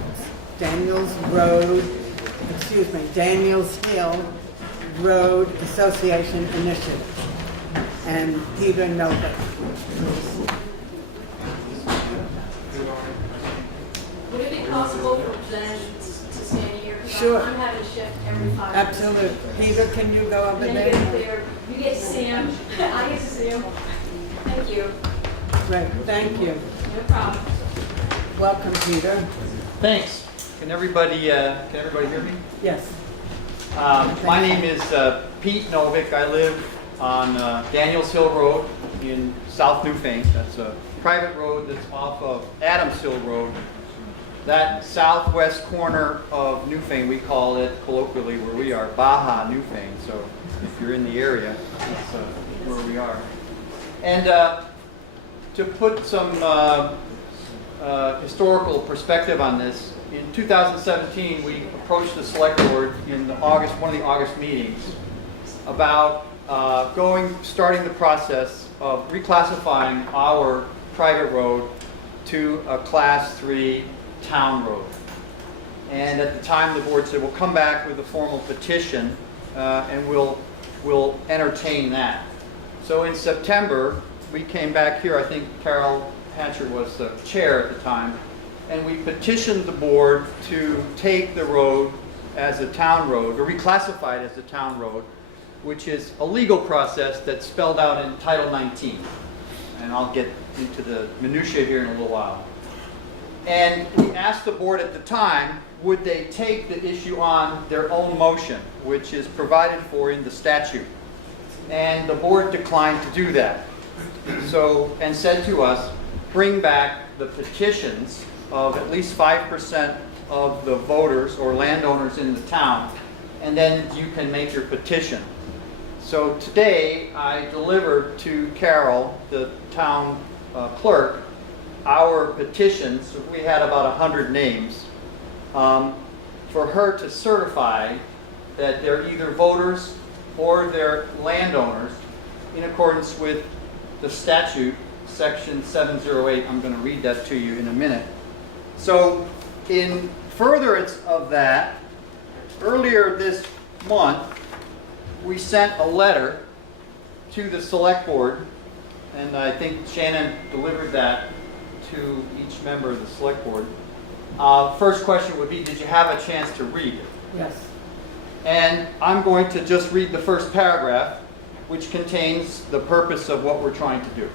Hill Road Association Initiative. And Peter Novak. Would it be possible for representatives to stand here? 'Cause Sure. I'm having a shift every 5 minutes. Absolutely. Peter, can you go over And then you get there? there, you get to see him, I get to see him. Thank you. Great, thank you. No problem. Welcome, Peter. Thanks. Can everybody hear me? Yes. My name is Pete Novick. I live on Daniels Hill Road in South Newfane. That's a private road that's off of Adams Hill Road. That southwest corner of Newfane, we call it colloquially where we are, Baja Newfane. So if you're in the area, that's where we are. And to put some historical perspective on this, in 2017 we approached the select board in one of the August meetings about starting the process of reclassifying our private road to a Class 3 town road. And at the time the board said, we'll come back with a formal petition and we'll entertain that. So in September, we came back here, I think Carol Hatcher was the chair at the time, and we petitioned the board to take the road as a town road, or reclassify it as a town road, which is a legal process that's spelled out in Title 19. And I'll get into the minutiae here in a little while. And we asked the board at the time, would they take the issue on their own motion, which is provided for in the statute. And the board declined to do that. So, and said to us, bring back the petitions of at least 5% of the voters or landowners in the town, and then you can make your petition. So today, I delivered to Carol, the town clerk, our petitions. We had about 100 names for her to certify that they're either voters or they're landowners in accordance with the statute, section 708. I'm going to read that to you in a minute. So in furtherance of that, earlier this month, we sent a letter to the select board, and I think Shannon delivered that to each member of the select board. First question would be, did you have a chance to read it? Yes. And I'm going to just read the first paragraph, which contains the purpose of what we're trying to do.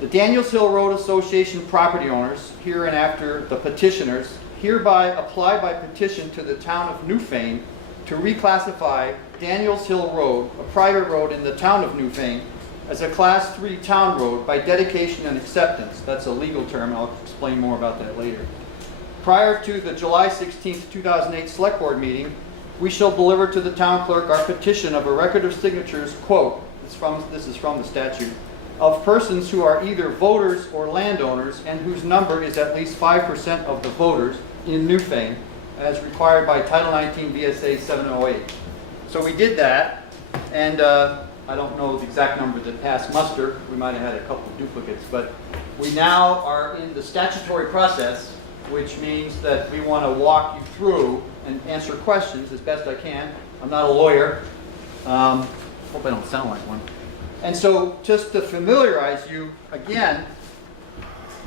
The Daniels Hill Road Association property owners, hereinafter the petitioners, hereby apply by petition to the town of Newfane to reclassify Daniels Hill Road, a private road in the town of Newfane, as a Class 3 town road by dedication and acceptance. That's a legal term, and I'll explain more about that later. Prior to the July 16, 2008 Select Board meeting, we shall deliver to the town clerk our petition of a record of signatures, quote, this is from the statute, of persons who are either voters or landowners and whose number is at least 5% of the voters in Newfane, as required by Title 19 VSA 708. So we did that, and I don't know the exact number that passed muster. We might have had a couple of duplicates, but we now are in the statutory process, which means that we want to walk you through and answer questions as best I can. I'm not a lawyer. Hope I don't sound like one. And so just to familiarize you, again,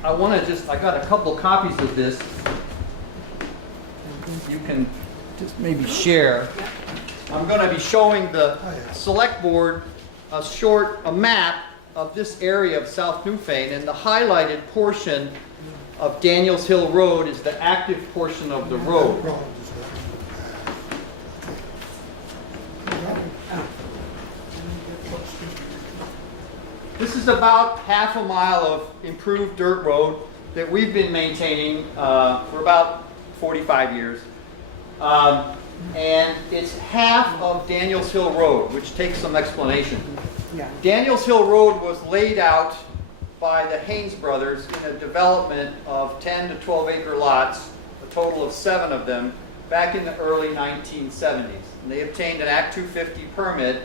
I got a couple copies of this. You can just maybe share. I'm going to be showing the Select Board a map of this area of South Newfane, and the highlighted portion of Daniels Hill Road is the active portion of the road. This is about half a mile of improved dirt road that we've been maintaining for about 45 years. And it's half of Daniels Hill Road, which takes some explanation. Yeah. Daniels Hill Road was laid out by the Haynes brothers in a development of 10 to 12 acre lots, a total of 7 of them, back in the early 1970s. And they obtained an Act 250 permit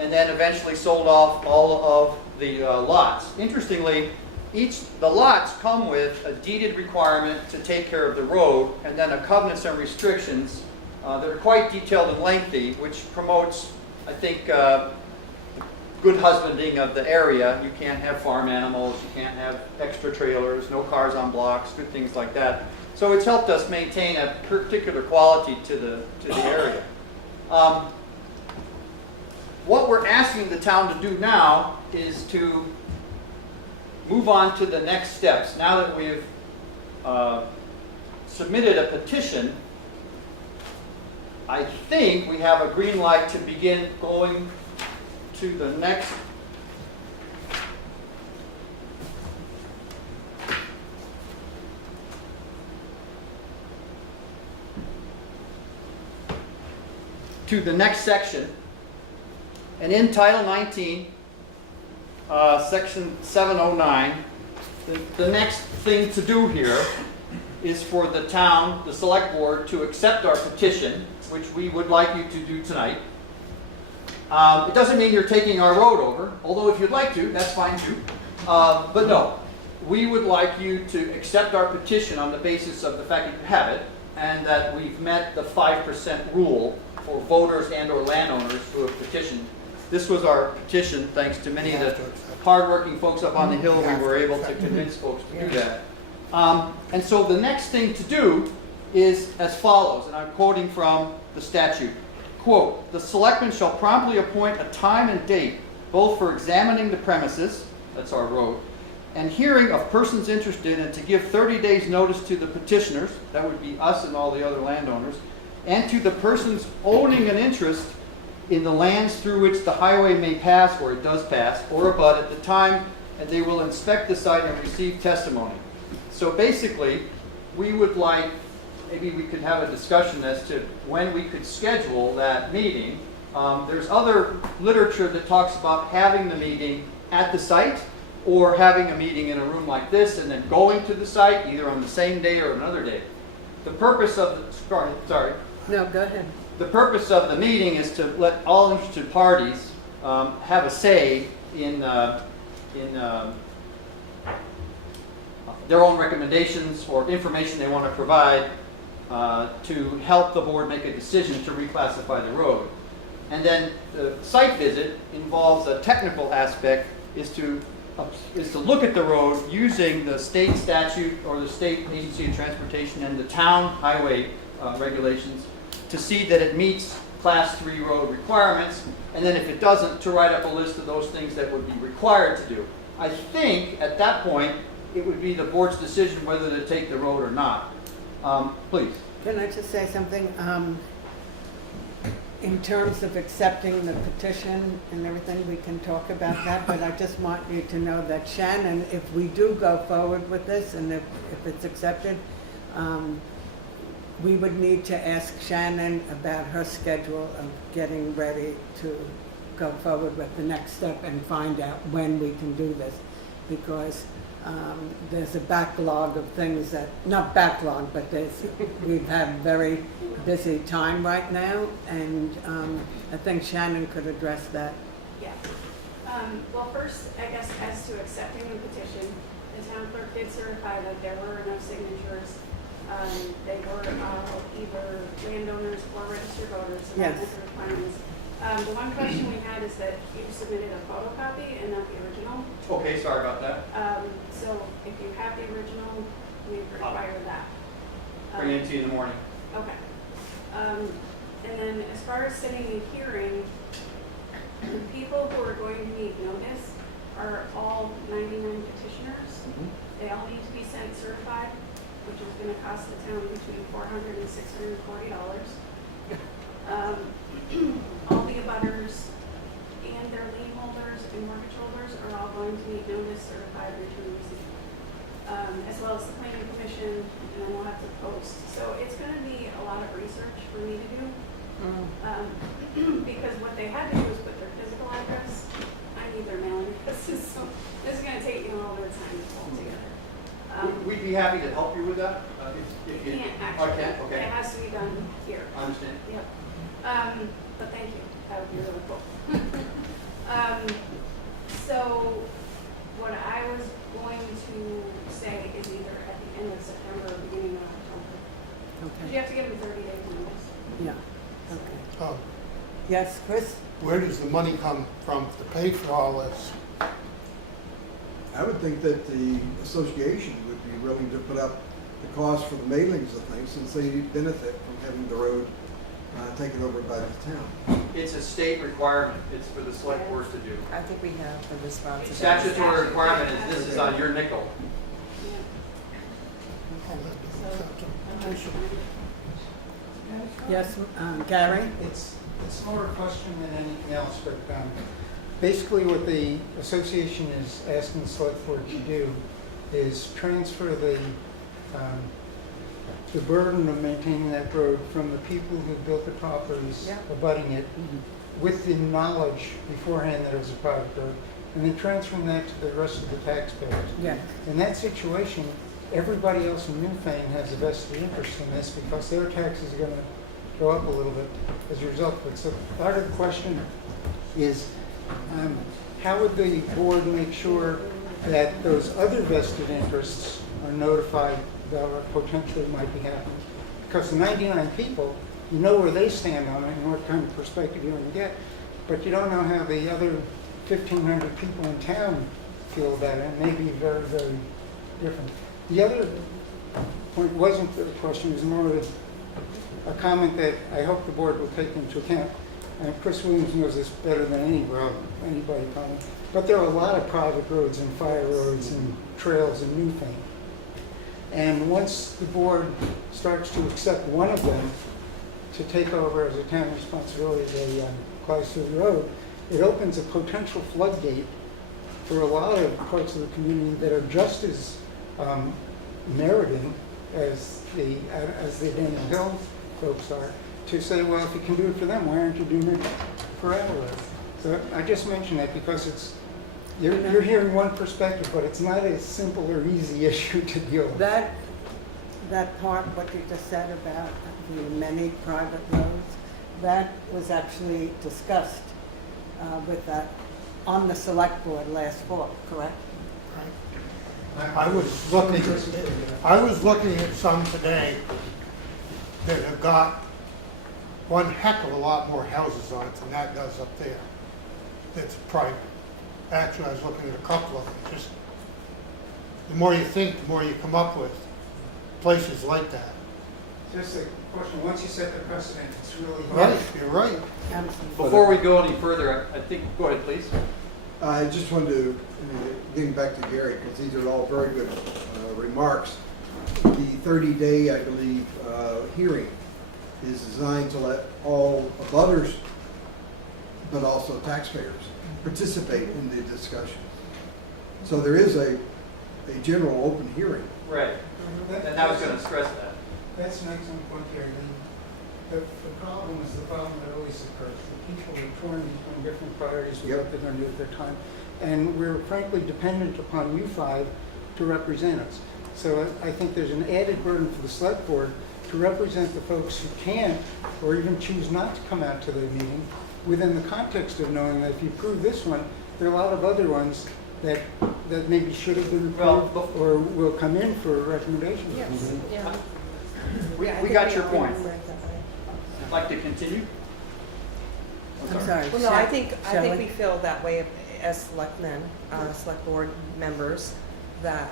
and then eventually sold off all of the lots. Interestingly, the lots come with a deeded requirement to take care of the road, and then a covenants and restrictions that are quite detailed and lengthy, which promotes, I think, good husbanding of the area. You can't have farm animals, you can't have extra trailers, no cars on blocks, good things like that. So it's helped us maintain a particular quality to the area. What we're asking the town to do now is to move on to the next steps. Now that we've submitted a petition, I think we have a green light to begin going to the next section. And in Title 19, Section 709, the next thing to do here is for the town, the Select Board, to accept our petition, which we would like you to do tonight. It doesn't mean you're taking our road over, although if you'd like to, that's fine too. But no, we would like you to accept our petition on the basis of the fact that you have it, and that we've met the 5% rule for voters and or landowners who have petitioned. This was our petition. Thanks to many of the hardworking folks up on the hill, we were able to convince folks to do that. And so the next thing to do is as follows, and I'm quoting from the statute. Quote, "The selectmen shall promptly appoint a time and date, both for examining the premises," that's our road, "and hearing of persons interested, and to give 30 days notice to the petitioners," that would be us and all the other landowners, "and to the persons owning an interest in the lands through which the highway may pass, or it does pass, or abut at the time, and they will inspect the site and receive testimony." So basically, we would like, maybe we could have a discussion as to when we could schedule that meeting. There's other literature that talks about having the meeting at the site, or having a meeting in a room like this and then going to the site, either on the same day or another day. The purpose of the, sorry. No, go ahead. The purpose of the meeting is to let all interested parties have a say in their own recommendations or information they want to provide to help the board make a decision to reclassify the road. And then the site visit involves a technical aspect, is to look at the road using the state statute or the state agency of transportation and the town highway regulations to see that it meets Class 3 road requirements, and then if it doesn't, to write up a list of those things that would be required to do. I think at that point it would be the board's decision whether to take the road or not. Please. Can I just say something? In terms of accepting the petition and everything, we can talk about that, but I just want you to know that Shannon, if we do go forward with this and if it's accepted, we would need to ask Shannon about her schedule of getting ready to go forward with the next step and find out when we can do this. Because there's a backlog of things that, not backlog, but we've had very busy time right now, and I think Shannon could address that. Yeah. Well, first, I guess, as to accepting the petition, the town clerk did certify that there were enough signatures. They were either landowners or registered voters, so that Yes. met the requirements. The one question we had is that you submitted a photocopy and not the original. Okay, sorry about that. So if you have the original, we require that. Bring it to you in the morning. Okay. And then as far as setting a hearing, the people who are going to need notice are all 99 petitioners. They all need to be sent certified, which is going to cost the town between $400 and $640. All the abutters and their lien holders and mortgage holders are all going to need notice, certified, return receipt, as well as the planning commission, and then we'll have to post. So it's going to be a lot of research for me to do, because what they had to do was put their physical address. I need their mailing addresses, so this is going to take a little bit of time to pull together. We'd be happy to help you with that. If you Can't actually. I can't? Okay. It has to be done here. I understand. Yep. But thank you. That would be really cool. So what I was going to say is either at the end of September or beginning of October. Okay. You have to give them 30 days notice. Yeah, okay. Oh, Yes, Chris? where does the money come from to pay for all this? I would think that the association would be willing to put up the cost for the mailings of things, since they benefit from having the road taken over by the town. It's a state requirement. It's for the select board to do. I think we have the responsibility. Statutory requirement is this is on your nickel. Yes, Gary? It's more a question than anything else, but basically what the association is asking the select board to do is transfer the burden of maintaining that road from the people who built the properties abutting it with the knowledge beforehand that it was a private road, and then transferring that to the rest of the taxpayers. Yeah. In that situation, everybody else in Newfane has a vested interest in this because their taxes are going to go up a little bit as a result of it. So part of the question is, how would the board make sure that those other vested interests are notified about what potentially might be happening? Because the 99 people, you know where they stand on it and what kind of perspective you're going to get, but you don't know how the other 1,500 people in town feel about it. It may be very, very different. The other point wasn't a question, it was more of a comment that I hope the board will take into account. And Chris Williams knows this better than anybody probably. But there are a lot of private roads and fire roads and trails in Newfane. And once the board starts to accept one of them to take over as a town responsibility, the Clydesfield Road, it opens a potential floodgate for a lot of parts of the community that are just as meriting as the Daniel Hill folks are, to say, well, if you can do it for them, why aren't you doing it for our road? So I just mention that because you're hearing one perspective, but it's not a simple or easy issue to deal with. That part, what you just said about the many private roads, that was actually discussed on the select board last fall, correct? I was looking at some today that have got one heck of a lot more houses on it than that does up there. That's private. Actually, I was looking at a couple of them. Just the more you think, the more you come up with places like that. Just a question, once you set the precedent, it's really Right, you're right. Before we go any further, I think, go ahead, please. I just wanted to, getting back to Gary, because these are all very good remarks. The 30-day, I believe, hearing is designed to let all abutters, but also taxpayers, participate in the discussion. So there is a general open hearing. Right. And I was gonna stress that. That's an excellent point, Gary. The problem is the problem that always occurs. The people are torn between different priorities with what they're going to do with their time. And we're frankly dependent upon you five to represent us. So I think there's an added burden for the select board to represent the folks who can't or even choose not to come out to the meeting within the context of knowing that if you approve this one, there are a lot of other ones that maybe should have been approved or will come in for recommendations. Yes, yeah. We got your point. I'd like to continue. I'm sorry. Well, no, I think Shelley? we feel that way as selectmen, select board members, that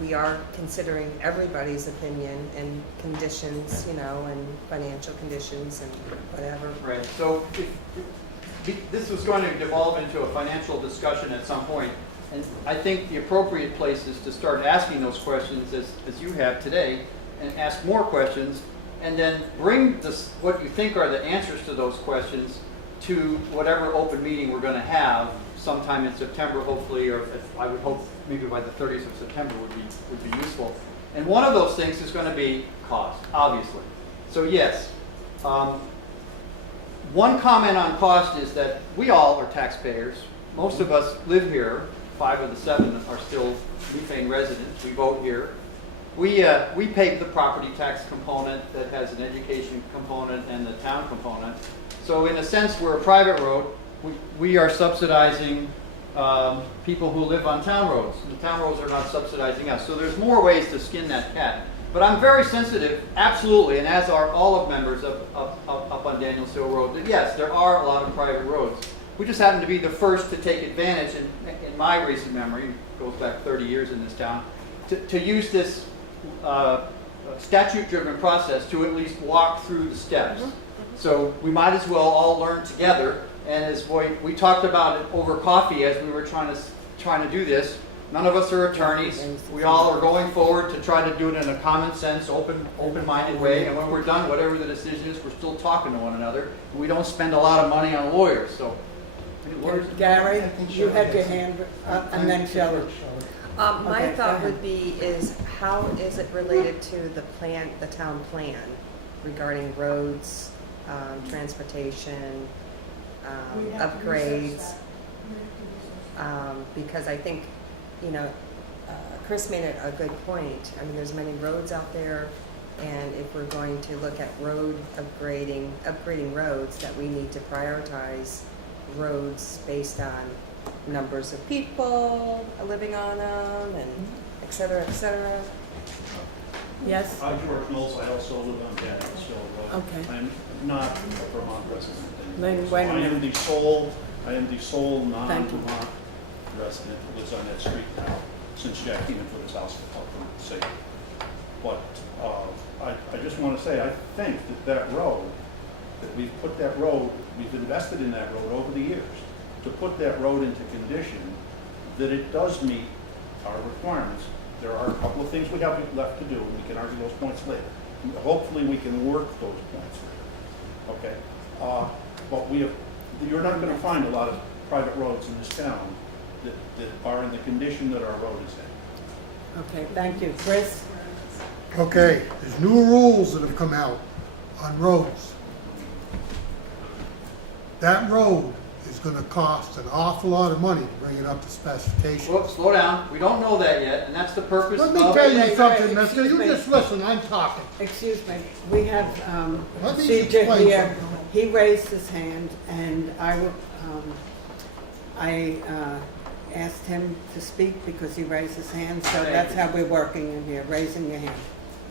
we are considering everybody's opinion and conditions, you know, and financial conditions and whatever. Right, so this was going to devolve into a financial discussion at some point, and I think the appropriate place is to start asking those questions as you have today, and ask more questions, and then bring this, what you think are the answers to those questions to whatever open meeting we're going to have sometime in September, hopefully, or I would hope maybe by the 30th of September would be useful. And one of those things is going to be cost, obviously. So yes, one comment on cost is that we all are taxpayers. Most of us live here. 5 of the 7 are still Newfane residents. We vote here. We pay the property tax component that has an education component and the town component. So in a sense, we're a private road. We are subsidizing people who live on town roads. The town roads are not subsidizing us. So there's more ways to skin that cat. But I'm very sensitive, absolutely, and as are all of members up on Daniels Hill Road, that yes, there are a lot of private roads. We just happen to be the first to take advantage, in my recent memory, it goes back 30 years in this town, to use this statute-driven process to at least walk through the steps. So we might as well all learn together. And as we talked about it over coffee as we were trying to do this. None of us are attorneys. We all are going forward to try to do it in a common sense, open-minded way. And when we're done, whatever the decision is, we're still talking to one another. We don't spend a lot of money on lawyers. So, Gary, you had your hand up, and then Shelley. My thought would be is how is it related to the town plan regarding roads, transportation, upgrades? Because I think, you know, Chris made a good point. I mean, there's many roads out there, and if we're going to look at road upgrading roads, that we need to prioritize roads based on numbers of people living on them, and et cetera, et cetera. Yes? I'm George Knowles. I also live on Daniels Hill Road. Okay. I'm not a Vermont resident. Then So wait a I am minute. the sole Thank you. non-Vermont resident who lives on that street now since Jack came in for this house for sale. But I just want to say, I think that road, that we've invested in that road over the years to put that road into condition that it does meet our requirements. There are a couple of things we have left to do, and we can argue those points later. Hopefully we can work those points later. Okay? But you're not going to find a lot of private roads in this town that are in the condition that our road is in. Okay, thank you. Chris? Okay, there's new rules that have come out on roads. That road is gonna cost an awful lot of money to bring it up to specification. Whoops, slow down. We don't know that yet, and that's the purpose Let of... me tell you Wait, something, wait, mister, you excuse me. just listen, I'm talking. Excuse me, we have Let me procedure explain here. something. He raised his hand, and I asked him to speak because he raised his hand, so that's how we're working in here, raising your hand.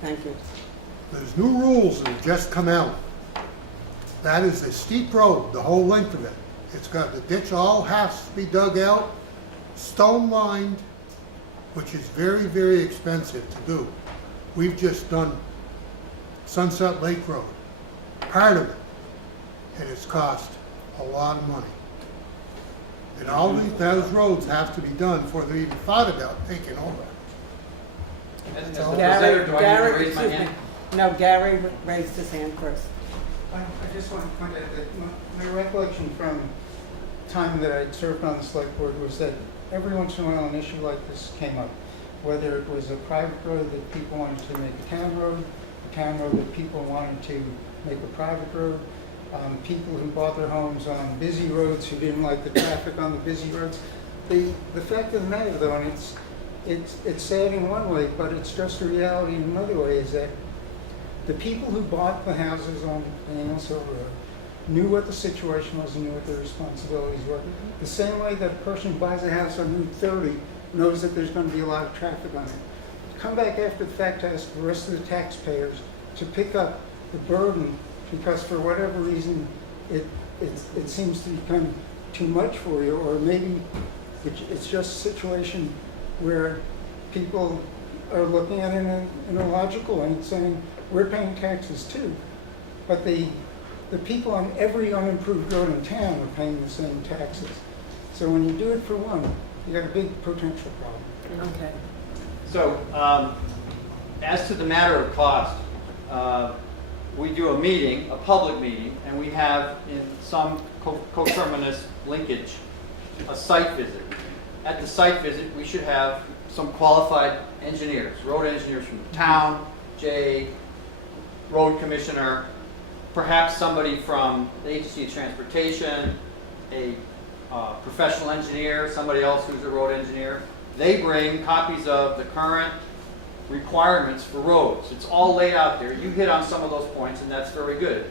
Thank you. There's new rules that have just come out. That is a steep road, the whole length of it. It's got, the ditch all has to be dug out, stone lined, which is very, very expensive to do. We've just done Sunset Lake Road, part of it, and it's cost a lot of money. And all those roads have to be before before they're even thought about taking over. As the presenter, do I need to raise my excuse hand? me. No, Gary raised his hand first. I just want to point out that my recollection from time that I'd served on the select board was that every once in a while an issue like this came up, whether it was a private road that people wanted to make a town road that people wanted to make a private road, people who bought their homes on busy roads who didn't like the traffic on the busy roads. The fact of the matter, though, and it's sad in one way, but it's just a reality in another way, is that the people who bought the houses on Daniels Hill Road knew what the situation was and knew what their responsibilities were. The same way that a person who buys a house on Route 30 knows that there's going to be a lot of traffic on it. Come back after the fact to ask the rest of the taxpayers to pick up the burden because for whatever reason it seems to become too much for you, or maybe it's just a situation where people are looking at it in a logical way and saying, we're paying taxes too. But the people on every unimproved road in town are paying the same taxes. So when you do it for one, you got a big potential problem. Okay. So, as to the matter of cost, we do a meeting, a public meeting, and we have in some coterminous linkage a site visit. At the site visit, we should have some qualified engineers, road engineers from the town, Jay, road commissioner, perhaps somebody from the Agency of Transportation, a professional engineer, somebody else who's a road engineer. They bring copies of the current requirements for roads. It's all laid out there. You hit on some of those points, and that's very good.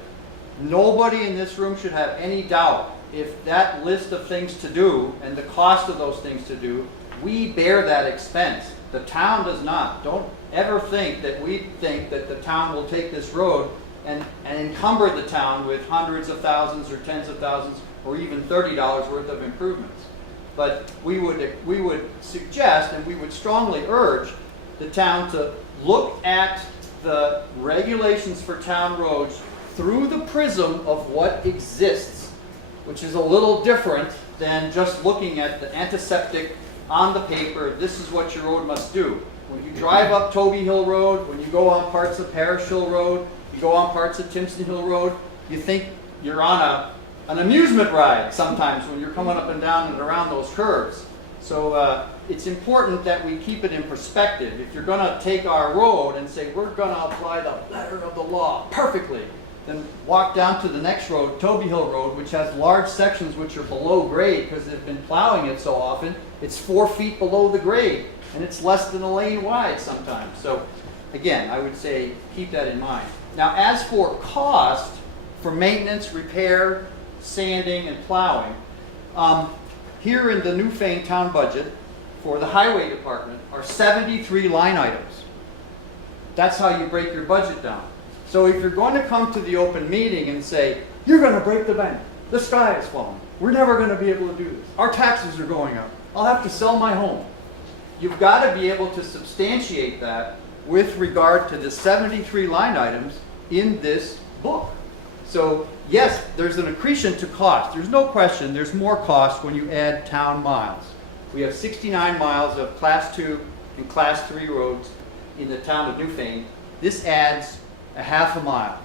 Nobody in this room should have any doubt if that list of things to do and the cost of those things to do, we bear that expense. The town does not. Don't ever think that we think that the town will take this road and encumber the town with hundreds of thousands or tens of thousands or even $30 worth of improvements. But we would suggest and we would strongly urge the town to look at the regulations for town roads through the prism of what exists, which is a little different than just looking at the antiseptic on the paper, this is what your road must do. When you drive up Toby Hill Road, when you go on parts of Parish Hill Road, you go on parts of Timpson Hill Road, you think you're on an amusement ride sometimes when you're coming up and down and around those curves. So it's important that we keep it in perspective. If you're going to take our road and say we're going to apply the letter of the law perfectly, then walk down to the next road, Toby Hill Road, which has large sections which are below grade because they've been plowing it so often. It's 4 feet below the grade, and it's less than a lane wide sometimes. So again, I would say keep that in mind. Now, as for cost for maintenance, repair, sanding, and plowing, here in the Newfane town budget for the highway department are 73 line items. That's how you break your budget down. So if you're going to come to the open meeting and say, you're going to break the bank, the sky is falling, we're never going to be able to do this, our taxes are going up, I'll have to sell my home. You've got to be able to substantiate that with regard to the 73 line items in this book. So yes, there's an accretion to cost. There's no question there's more cost when you add town miles. We have 69 miles of Class 2 and Class 3 roads in the town of Newfane. This adds a half a mile.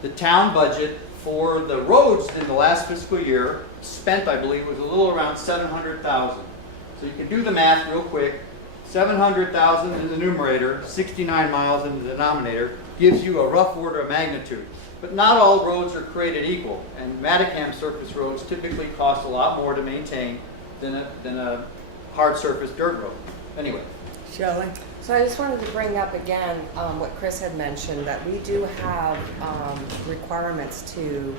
The town budget for the roads in the last fiscal year spent, I believe, was a little around $700,000. So you can do the math real quick. 700,000 in the numerator, 69 miles in the denominator, gives you a rough order of magnitude. But not all roads are created equal, and Matacam surface roads typically cost a lot more to maintain than a hard surface dirt road. Anyway. Shelley? So I just wanted to bring up again what Chris had mentioned, that we do have requirements to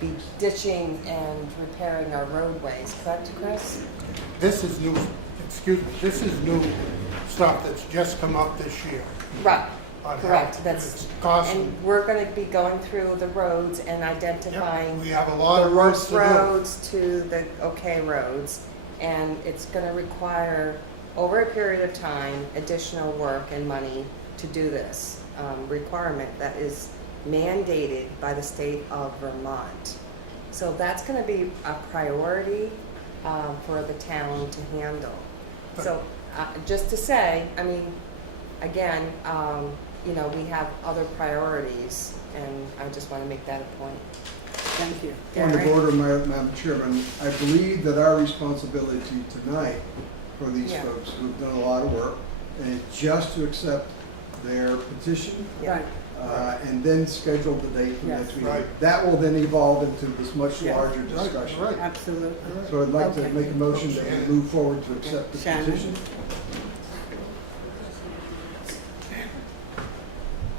be ditching and repairing our roadways, correct, Chris? This is new, this is new stuff that's just come up this year. Right. Correct. And we're going to be going through the roads and identifying we have a lot of the roads worst to do. roads to the okay roads, and it's going to require over a period of time additional work and money to do this requirement that is mandated by the state of Vermont. So that's going to be a priority for the town to handle. So just to say, I mean, again, you know, we have other priorities, and I just want to make that a point. Thank you. Point of Gary? order, Madam Chairman, I believe that our responsibility tonight for these Yeah. folks who've done a lot of work is just to accept their petition Right, and then schedule the date for Yes. next meeting. Right. That will then evolve into this much Yes. larger discussion. Right. absolutely. So I'd like to Okay. make a motion that we move forward to accept the Shannon? petition.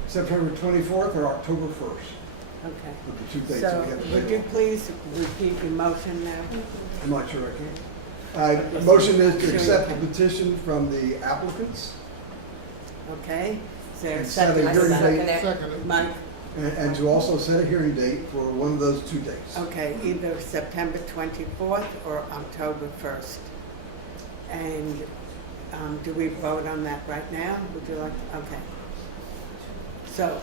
September 24th or October 1st, Okay. are the two dates So that we have. would you please repeat your motion now? I'm not sure I can. The motion is Sure to you accept the can. petition from the applicants Okay, is there a And set a second? hearing Second date. it. Second. Mike, and to also set a hearing date for one of those two dates. okay, either September 24th or October 1st. And do we vote on that right now? Would you like, okay. So,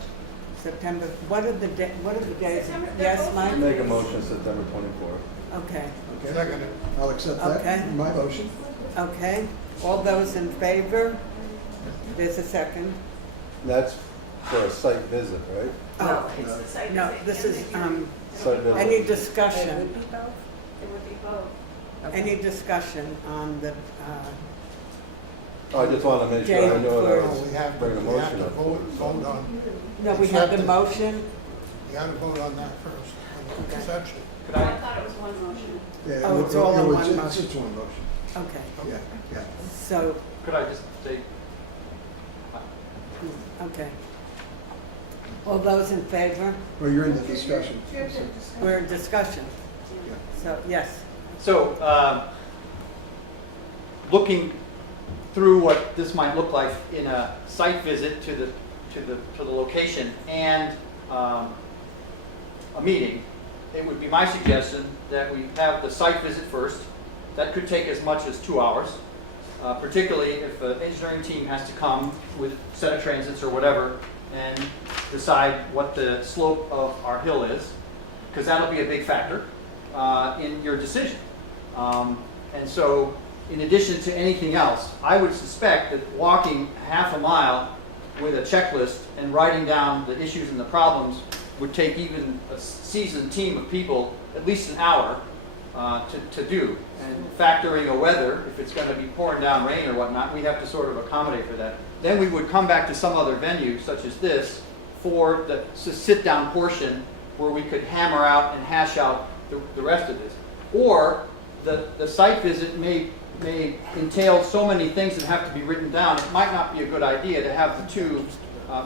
September, what are the days? September, Yes, they're both Mike? Make a motion September 24th. Okay, Okay? Second it. I'll accept that, Okay. my motion. okay. All those in favor? There's a second. That's for a site visit, right? Oh, It's the site no, visit this and is, the hearing. Site visit. any It discussion? would be both? It would be both. Any discussion on the, I just want to make sure I know what I No, was we have to, bringing a we have motion to up. vote on, no, we have the Accepted. motion. you gotta vote on that first, on the conception. Could I I, thought it was one motion. Yeah, Oh, it's all in it was one ju- motion. It's just one motion, Okay, yeah, yeah. so, could I just say, okay. All those in favor? Well, you're in the discussion. We're in discussion. Yeah. So, yes. So, looking through what this might look like in a site visit to the location and a meeting, it would be my suggestion that we have the site visit first. That could take as much as 2 hours, particularly if an engineering team has to come with a set of transits or whatever and decide what the slope of our hill is, because that'll be a big factor in your decision. And so, in addition to anything else, I would suspect that walking half a mile with a checklist and writing down the issues and the problems would take even a seasoned team of people at least an hour to do. And factoring a weather, if it's going to be pouring down rain or whatnot, we have to sort of accommodate for that. Then we would come back to some other venue, such as this, for the sit-down portion where we could hammer out and hash out the rest of this. Or the site visit may entail so many things that have to be written down, it might not be a good idea to have the two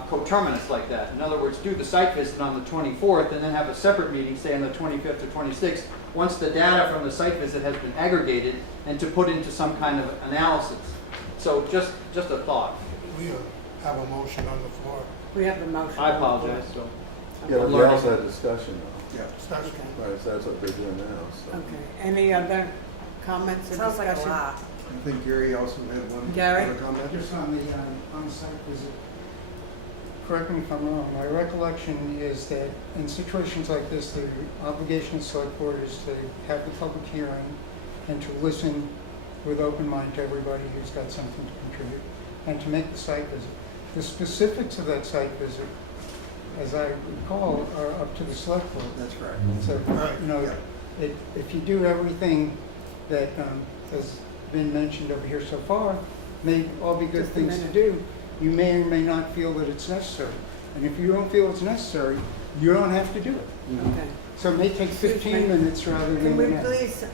coterminous like that. In other words, do the site visit on the 24th and then have a separate meeting, say on the 25th or 26th, once the data from the site visit has been aggregated and to put into some kind of analysis. So just a thought. We have a motion on the floor. We have the motion. I apologize. So. Yeah, but we Learning. also had discussion though. Yeah. Discussion. Right, so that's what they're doing now, so. Okay, any other comments or Sounds like a discussion? lot. I think Gary also had one Gary? other comment. Just on the site visit, correct me if I'm wrong, my recollection is that in situations like this, the obligation of select board is to have the public hearing and to listen with open mind to everybody who's got something to contribute and to make the site visit. The specifics of that site visit, as I recall, are up to the select board. That's correct. So, you know, if you do everything that has been mentioned over here so far, may all be good Just a things to minute. do. You may or may not feel that it's necessary. And if you don't feel it's necessary, you don't have to do it. Okay. So it may take 15 Excuse me. minutes rather Can than we an hour. please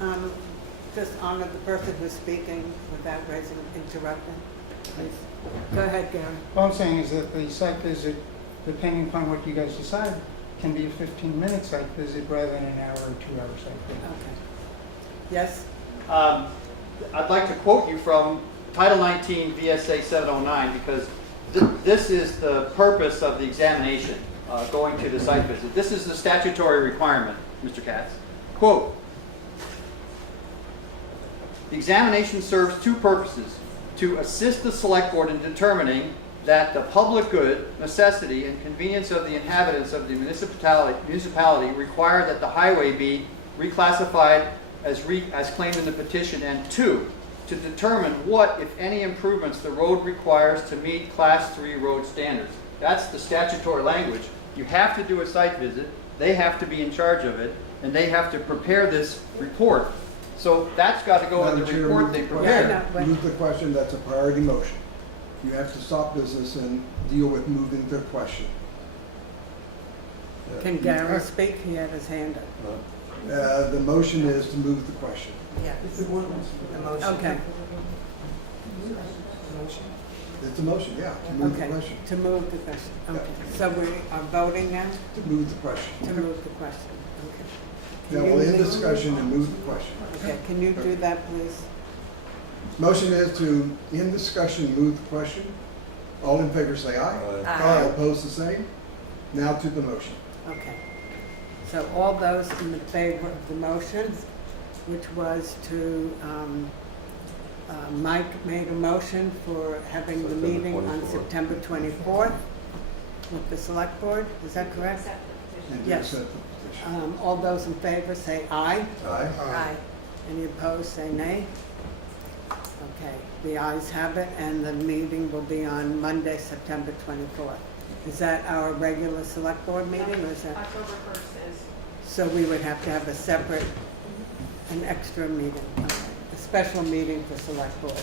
just honor the person who's speaking without interrupting? Please. Go ahead, Gary. All I'm saying is that the site visit, depending upon what you guys decide, can be a 15-minute site visit rather than an hour or 2-hour site visit. Okay. Yes? I'd like to quote you from Title 19 VSA 709 because this is the purpose of the examination, going to the site visit. This is the statutory requirement, Mr. Katz. Quote, the examination serves two purposes: to assist the select board in determining that the public good, necessity, and convenience of the inhabitants of the municipality require that the highway be reclassified as claimed in the petition, and two, to determine what, if any, improvements the road requires to meet Class 3 road standards. That's the statutory language. You have to do a site visit, they have to be in charge of it, and they have to prepare this report. So that's got to go in the Madam Chair, report move they the prepare. question. Move the question, that's a priority motion. You have to stop business and deal with moving the question. Can Gary speak? He had his hand up. The motion is to move the question. Yes. The motion. Okay. It's a motion, yeah, to move the Okay, question. to move the question. Okay, so we are voting now To move the question. to move the question. Okay. Now, Can we'll you- end discussion and move the question. Okay, can you do that, please? Motion is to end discussion, move the question. All in favor say aye. Aye. Opposed the same. Now to the motion. Okay. So all those in favor of the motion, which was to, Mike made a motion for having the September meeting on 24th. September 24th with the select board, is that correct? And to Yes. accept the petition. All those in favor say aye. Aye. Aye. Any opposed, say nay. Okay, the ayes have it, and the meeting will be on Monday, September 24th. Is that our regular select board meeting, or is that? October 1st is. So we would have to have a separate, an extra meeting, okay, a special meeting for select board.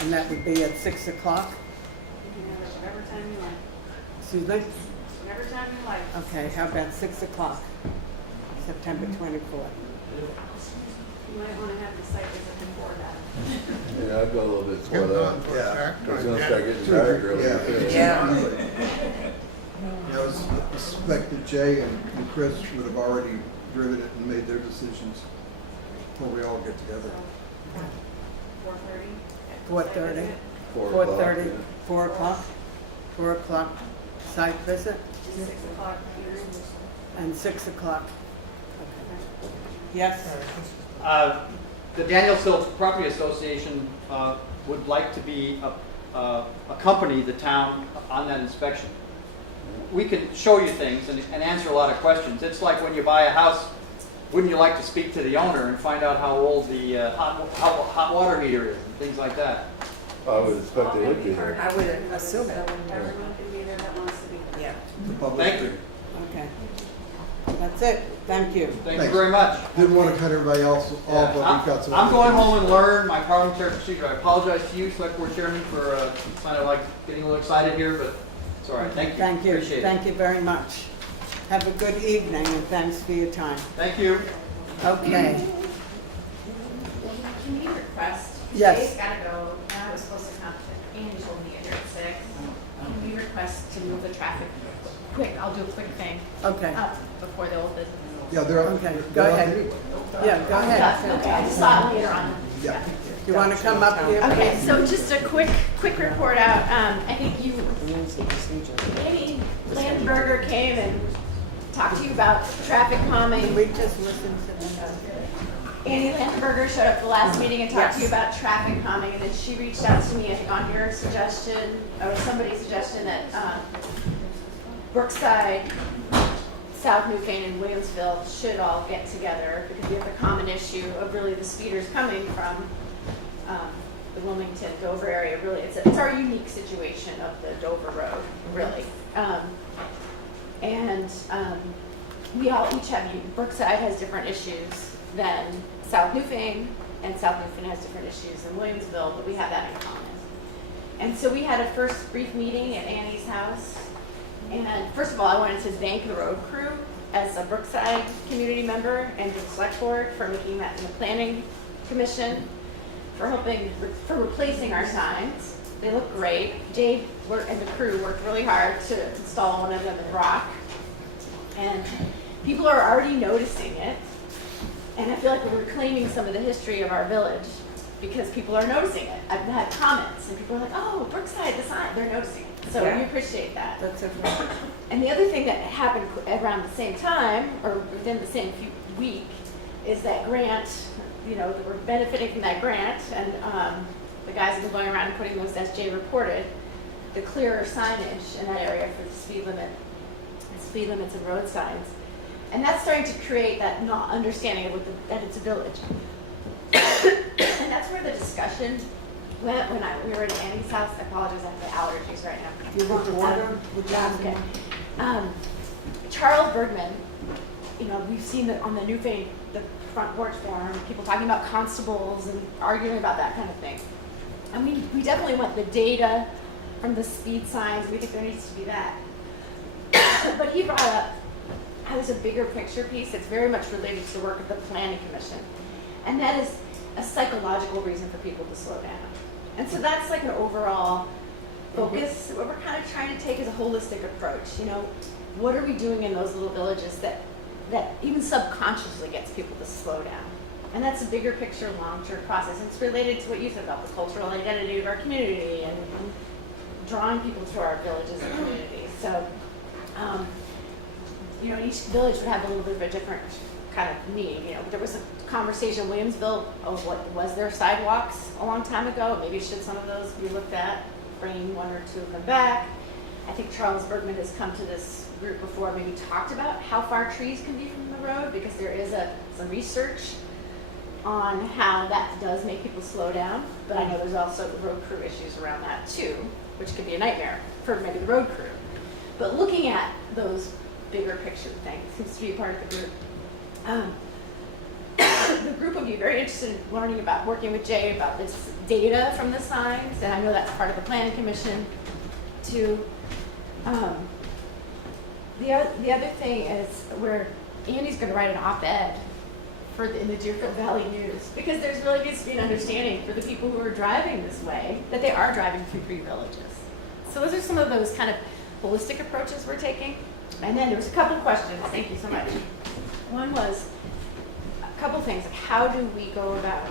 And that would be at 6 o'clock? You can have it whatever time you like. Excuse me? Whatever time you like. Okay, how about 6 o'clock, September 24th? You might want to have the site visit before that. Yeah, I'd go a little bit before that. Yeah. It's gonna start getting dark early. I suspect that Jay and Chris would have already driven it and made their decisions before we all get together. 4:30. 4:30? 4 o'clock, 4:30, yeah. 4 o'clock? 4 o'clock site visit? 6 o'clock here. And 6 o'clock? Okay. Yes? The Danielsville Property Association would like to be accompany the town on that inspection. We can show you things and answer a lot of questions. It's like when you buy a house, wouldn't you like to speak to the owner and find out how old the hot water heater is and things like that? I would expect they would be there. I would assume it. Everyone can be there that wants to be there. Yeah. The public. Thank you. Okay. That's it. Thank you. Thank you very much. Didn't want to cut everybody else off, but we've got some. I'm going home and learn my parliamentary procedure. I apologize to you, Select Board Chairman, for kind of like getting a little excited here, but it's all right. Thank you. Thank you. Appreciate it. Thank you very much. Have a good evening, and thanks for your time. Thank you. Okay. Can we request? Yes. Jay's gotta go, and I was supposed to come, Andy told me to get here at 6. Can we request to move the traffic quick, I'll do a quick thing, Okay. up before the old business. Yeah, they're. Okay, they're go on ahead. anyway. Yeah, go ahead. Okay, I just saw it later on. Yeah. You want to come up here? Okay, so just a quick report out, I think Amy Landberger came and talked to you about traffic calming. We just listened to them. Annie Landberger showed up the last meeting and talked to you about traffic calming, and then she reached out to me, I think on your suggestion, or somebody's suggestion that Brookside, South Newfane, and Williamsville should all get together because we have a common issue of really the speeders coming from the Wilmington, Dover area. Really, it's our unique situation of the Dover Road, really. We all each have, Brookside has different issues than South Newfane, and South Newfane has different issues than Williamsville, but we have that in common. And so we had a first brief meeting at Annie's house. And first of all, I wanted to thank the road crew as a Brookside community member and the select board for making that in the planning commission, for replacing our signs. They look great. Dave and the crew worked really hard to install one of them in rock. And people are already noticing it. And I feel like we're reclaiming some of the history of our village because people are noticing it. I've had comments and people are like, oh, Brookside, the sign, they're noticing it. So we appreciate that. That's it. And the other thing that happened around the same time, or within the same week, is that grant, that we're benefiting from that grant, and the guys have been going around and putting those, as Jay reported, the clearer signage in that area for the speed limits and road signs. And that's starting to create that not understanding of that it's a village. And that's where the discussion we were at Annie's house, I apologize, I have the allergies right now. Do you want water? Would you have Okay. Charles Bergman, you know, we've seen that on the Newfane, the front porch forum, people talking about constables and arguing about that kind of thing. And we definitely want the data from the speed signs, we think there needs to be that. But he brought up how there's a bigger picture piece that's very much related to the work of the Planning Commission. And that is a psychological reason for people to slow down. And so that's like an overall focus. What we're kind of trying to take is a holistic approach. You know, what are we doing in those little villages that even subconsciously gets people to slow down? And that's a bigger picture, long-term process. And it's related to what you said about the cultural identity of our community and drawing people to our villages and communities. So, you know, each village would have a little bit of a different kind of need. You know, there was a conversation in Williamsville of what was there sidewalks a long time ago. Maybe should some of those be looked at, bringing one or two of them back. I think Charles Bergman has come to this group before, maybe talked about how far trees can be from the road, because there is some research on how that does make people slow down. But I know there's also road crew issues around that too, which could be a nightmare for maybe the road crew. But looking at those bigger picture things seems to be a part of the group. The group would be very interested in learning about, working with Jay about this data from the signs, and I know that's part of the Planning Commission too. The other thing is where Andy's going to write an op-ed in the Deerfield Valley News, because there's really needs to be an understanding for the people who are driving this way that they are driving through 3 villages. So those are some of those kind of holistic approaches we're taking. And then there was a couple questions. Thank you so much. One was a couple things. How do we go about,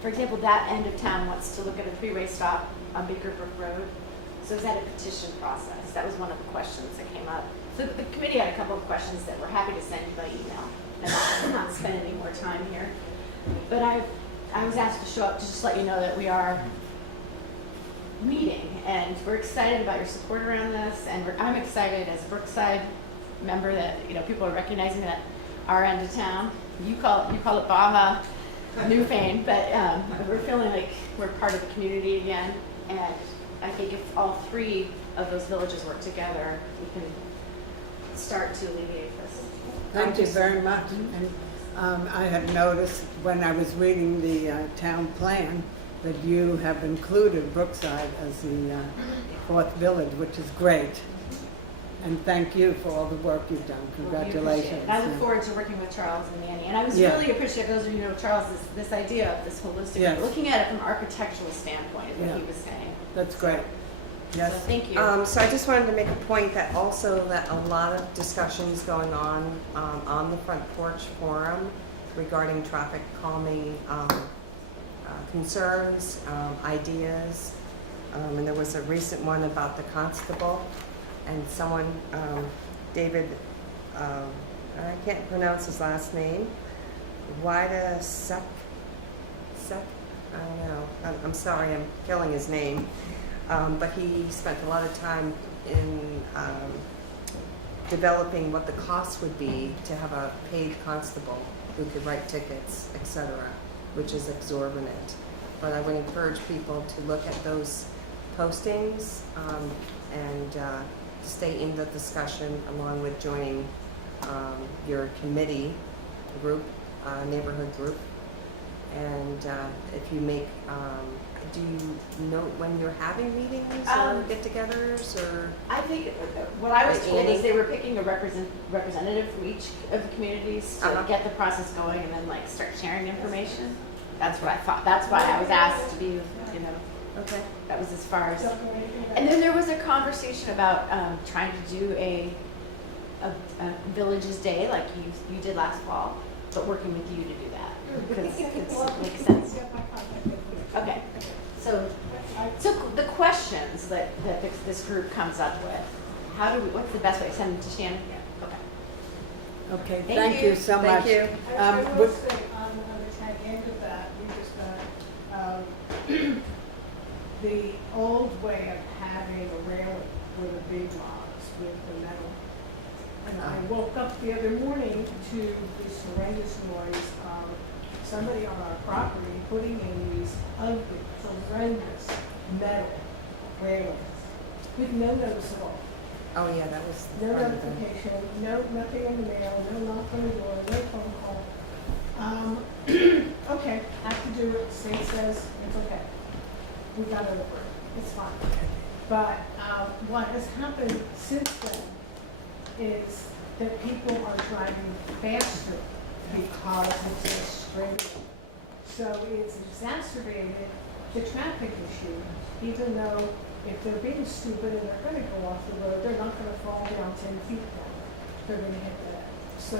for example, that end of town wants to look at a 3-way stop on Baker Brook Road. So is that a petition process? That was one of the questions that came up. So the committee had a couple of questions that we're happy to send you by email. And I'll not spend any more time here. But I was asked to show up to just let you know that we are meeting, and we're excited about your support around this, and I'm excited as a Brookside member that, you know, people are recognizing that our end of town, you call it Baja Newfane, but we're feeling like we're part of the community again, and I think if all 3 of those villages work together, we can start to alleviate this. Thank you very much. And I had noticed when I was reading the town plan that you have included Brookside as the 4th village, which is great. And thank you for all the work you've done. Congratulations. I look forward to working with Charles and Manny. And I was really appreciative, those of you who know Charles, this idea of this holistic, looking at it from an architectural standpoint is what he was saying. That's great. Yes. So thank you. So I just wanted to make a point that also that a lot of discussions going on the front porch forum regarding traffic calming concerns, ideas, and there was a recent one about the constable, and someone, David, I can't pronounce his last name, Wida Sek, I don't know, I'm sorry, I'm killing his name, but he spent a lot of time in developing what the cost would be to have a paid constable who could write tickets, etc., which is exorbitant. But I would encourage people to look at those postings and stay in the discussion along with joining your committee group, neighborhood group. And if you make, do you know when you're having meetings or get-togethers, or? I think what I was told is they were picking a representative from each of the communities to get the process going and then like start sharing information. That's what I thought. That's why I was asked to be, you know. Okay. That was as far as. And then there was a conversation about trying to do a Villages Day like you did last fall, but working with you to do that because it makes sense. Okay. So the questions that this group comes up with, what's the best way? Send them to Shannon? Okay. Okay, thank you so much. I will say on the other end of that, we just the old way of having a railing were the big logs with the metal. And I woke up the other morning to this horrendous noise of somebody on our property putting in these ugly, horrendous metal railings with no notice at all. Oh, yeah, that was No part of the. notification, nothing in the mail, no knock on the door, no phone call. Okay, have to do it, state says it's okay. We got over it, it's fine. But what has happened since then is that people are driving faster because it's a straight. So it's exacerbated the traffic issue, even though if they're being stupid and they're gonna go off the road, they're not gonna fall down 10 feet down. They're gonna hit that. So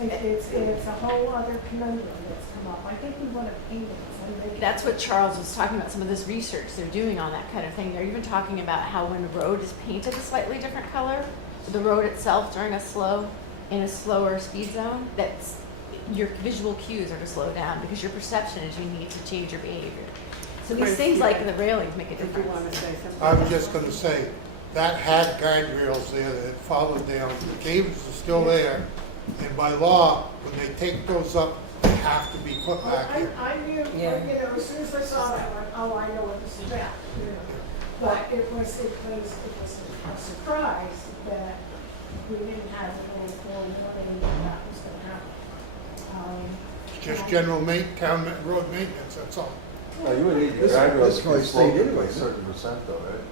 it's a whole other conundrum that's come up. I think we want to paint it. That's what Charles was talking about, some of this research they're doing on that kind of thing. They're even talking about how when a road is painted a slightly different color, the road itself during in a slower speed zone, that's your visual cues are to slow down because your perception is you need to change your behavior. So these things like the railings make a difference. If you want to say something. I was just gonna say, that had guardrails there that had followed down, the cables are still there, and by law, when they take those up, they have to be put back here. I knew, as soon as I saw that, I went, oh, I know what this is about, But it was a surprise that we didn't have a little forewarning that that was gonna happen. It's just general town road maintenance, that's all. No, you would need the This guardrails to probably be sloped stayed to anyway, a certain percent though, right?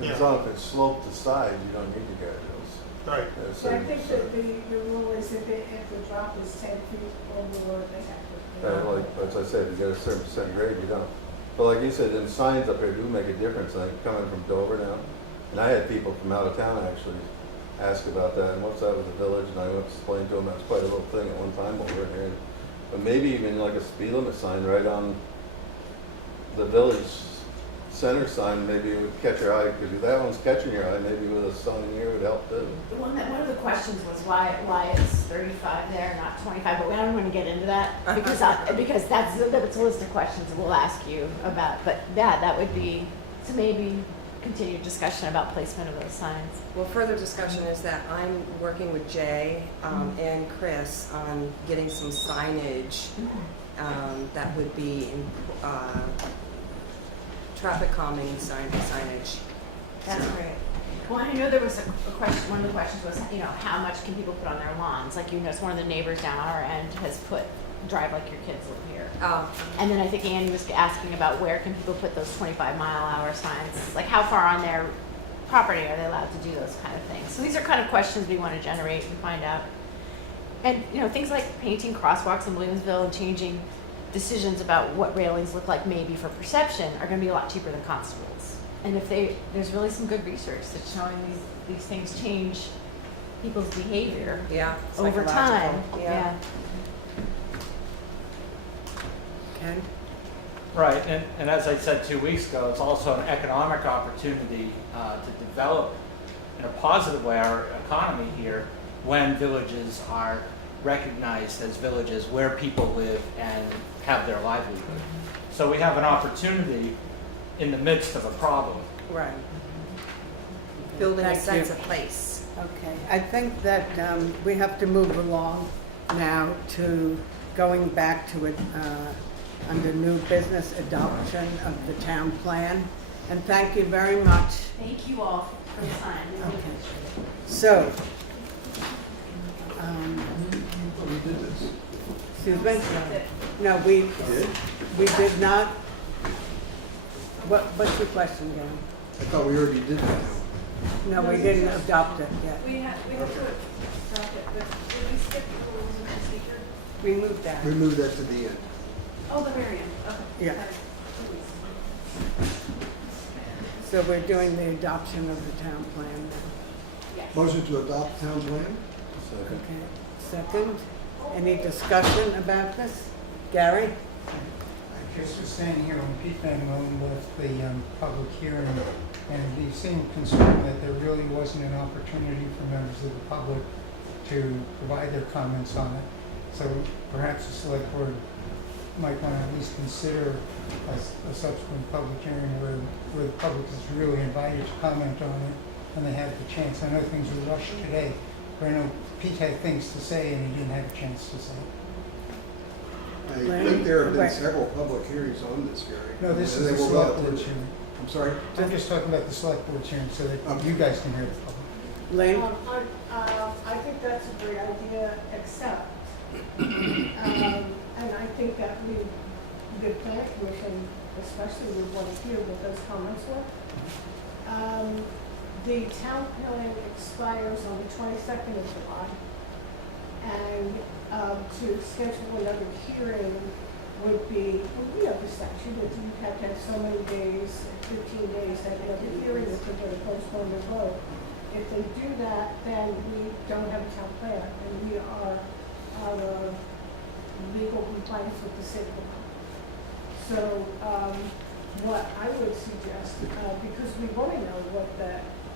Yeah. As long as it's sloped to side, you don't need the guardrails. Right. At a But I certain think percent. that the rule is if the drop is 10 feet over the road, they have to. Like, as I said, if you get a certain percent grade, you don't. But like you said, them signs up here do make a difference, like coming from Dover now. And I had people from out of town actually ask about that, and what's that with the village? And I went to explain to them, that was quite a little thing at one time over here. But maybe even like a speed limit sign right on the village center sign, maybe it would catch your eye, because if that one's catching your eye, maybe with a sign here would help too. One of the questions was why it's 35 there, not 25, but we don't want to get into that because that's a list of questions we'll ask you about. But yeah, that would be to maybe continued discussion about placement of those signs. Well, further discussion is that I'm working with Jay and Chris on getting some signage that would be in, traffic calming signage. That's great. Well, I know there was a question, one of the questions was, how much can people put on their lawns? Like, it's one of the neighbors down our end has put, drive like your kids live here. Oh. And then I think Annie was asking about where can people put those 25-mile-an-hour signs? Like, how far on their property are they allowed to do those kind of things? So these are kind of questions we want to generate and find out. And, things like painting crosswalks in Williamsville and changing decisions about what railings look like maybe for perception are going to be a lot cheaper than constables. And there's really some good research that's showing these things change people's behavior over time. Yeah. Ken? Right, and as I said 2 weeks ago, it's also an economic opportunity to develop in a positive way our economy here when villages are recognized as villages where people live and have their livelihood. So we have an opportunity in the midst of a problem. Right. Building a Thank sense you. of place. Okay, I think that we have to move along now to going back to it under new business adoption of the town plan. And thank you very much. Thank you all for your time. Okay. So, We did this. excuse me? No, we did not. What's your question, Gary? I thought we already did that. No, we didn't adopt it yet. We have to adopt it, but did we skip the rules and procedure? We moved that. We moved that to the end. Oh, the very end, okay. Yeah. Sorry. So we're doing the adoption of the town plan now. Yes. Motion to adopt town plan? Okay, second. Any discussion about this? Gary? I just was standing here when Pete Van Loan left the public hearing, and he seemed concerned that there really wasn't an opportunity for members of the public to provide their comments on it. So perhaps the select board might want to at least consider a subsequent public hearing where the public is really invited to comment on it and they have the chance. I know things were rushed today, but I know Pete had things to say and he didn't have a chance to say. I Larry? think there have been Right. several public hearings on this, Gary. No, this And is they the will select not- board's hearing. I'm sorry? I'm just talking about the select board's hearing so that you guys can hear the public. Lynn? I think that's a great idea, except, and I think that the planning commission, especially would want to hear what those comments were. The town plan expires on the 22nd of July, and to schedule another hearing would be, well, you know, the statute, that you have to have so many days, 15 days, to have another hearing if they're going to postpone the vote. If they do that, then we don't have a town plan, and we are out of legal compliance with the city law. So, what I would suggest, because we want to know what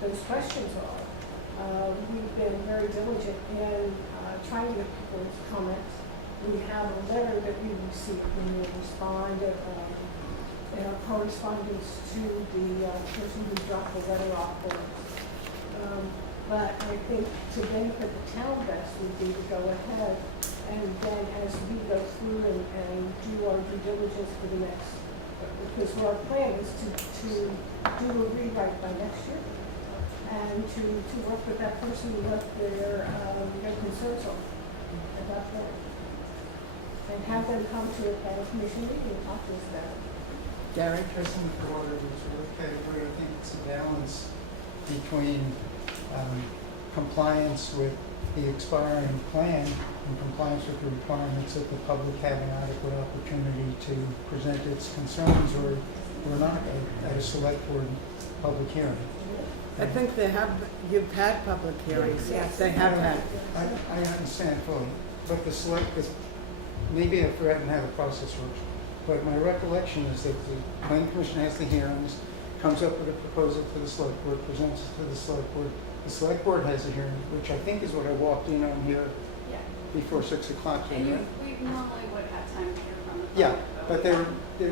those questions are, we've been very diligent in trying to get people's comments. We have a letter that we received, and we respond in our correspondence to the person who dropped the letter off for us. But I think to benefit the town best would be to go ahead and then as we go through and do our due diligence for the next, because our plan is to do a rewrite by next year and to work with that person what their concerns are at that point. And have them come to a planning commission meeting and talk to us about it. Gary? Person with the order was really category. I think it's a balance between compliance with the expiring plan and compliance with the requirements that the public have an adequate opportunity to present its concerns or not at a select board public hearing. I think you've had public hearings. Yes, they have had. I understand fully, but the select, maybe I've forgotten how the process works, but my recollection is that the planning commission has the hearings, comes up with a proposal to the select board, presents it to the select board. The select board has a hearing, which I think is what I walked in on here Yeah. before 6 o'clock. And we normally would have time to hear from the public. Yeah, but there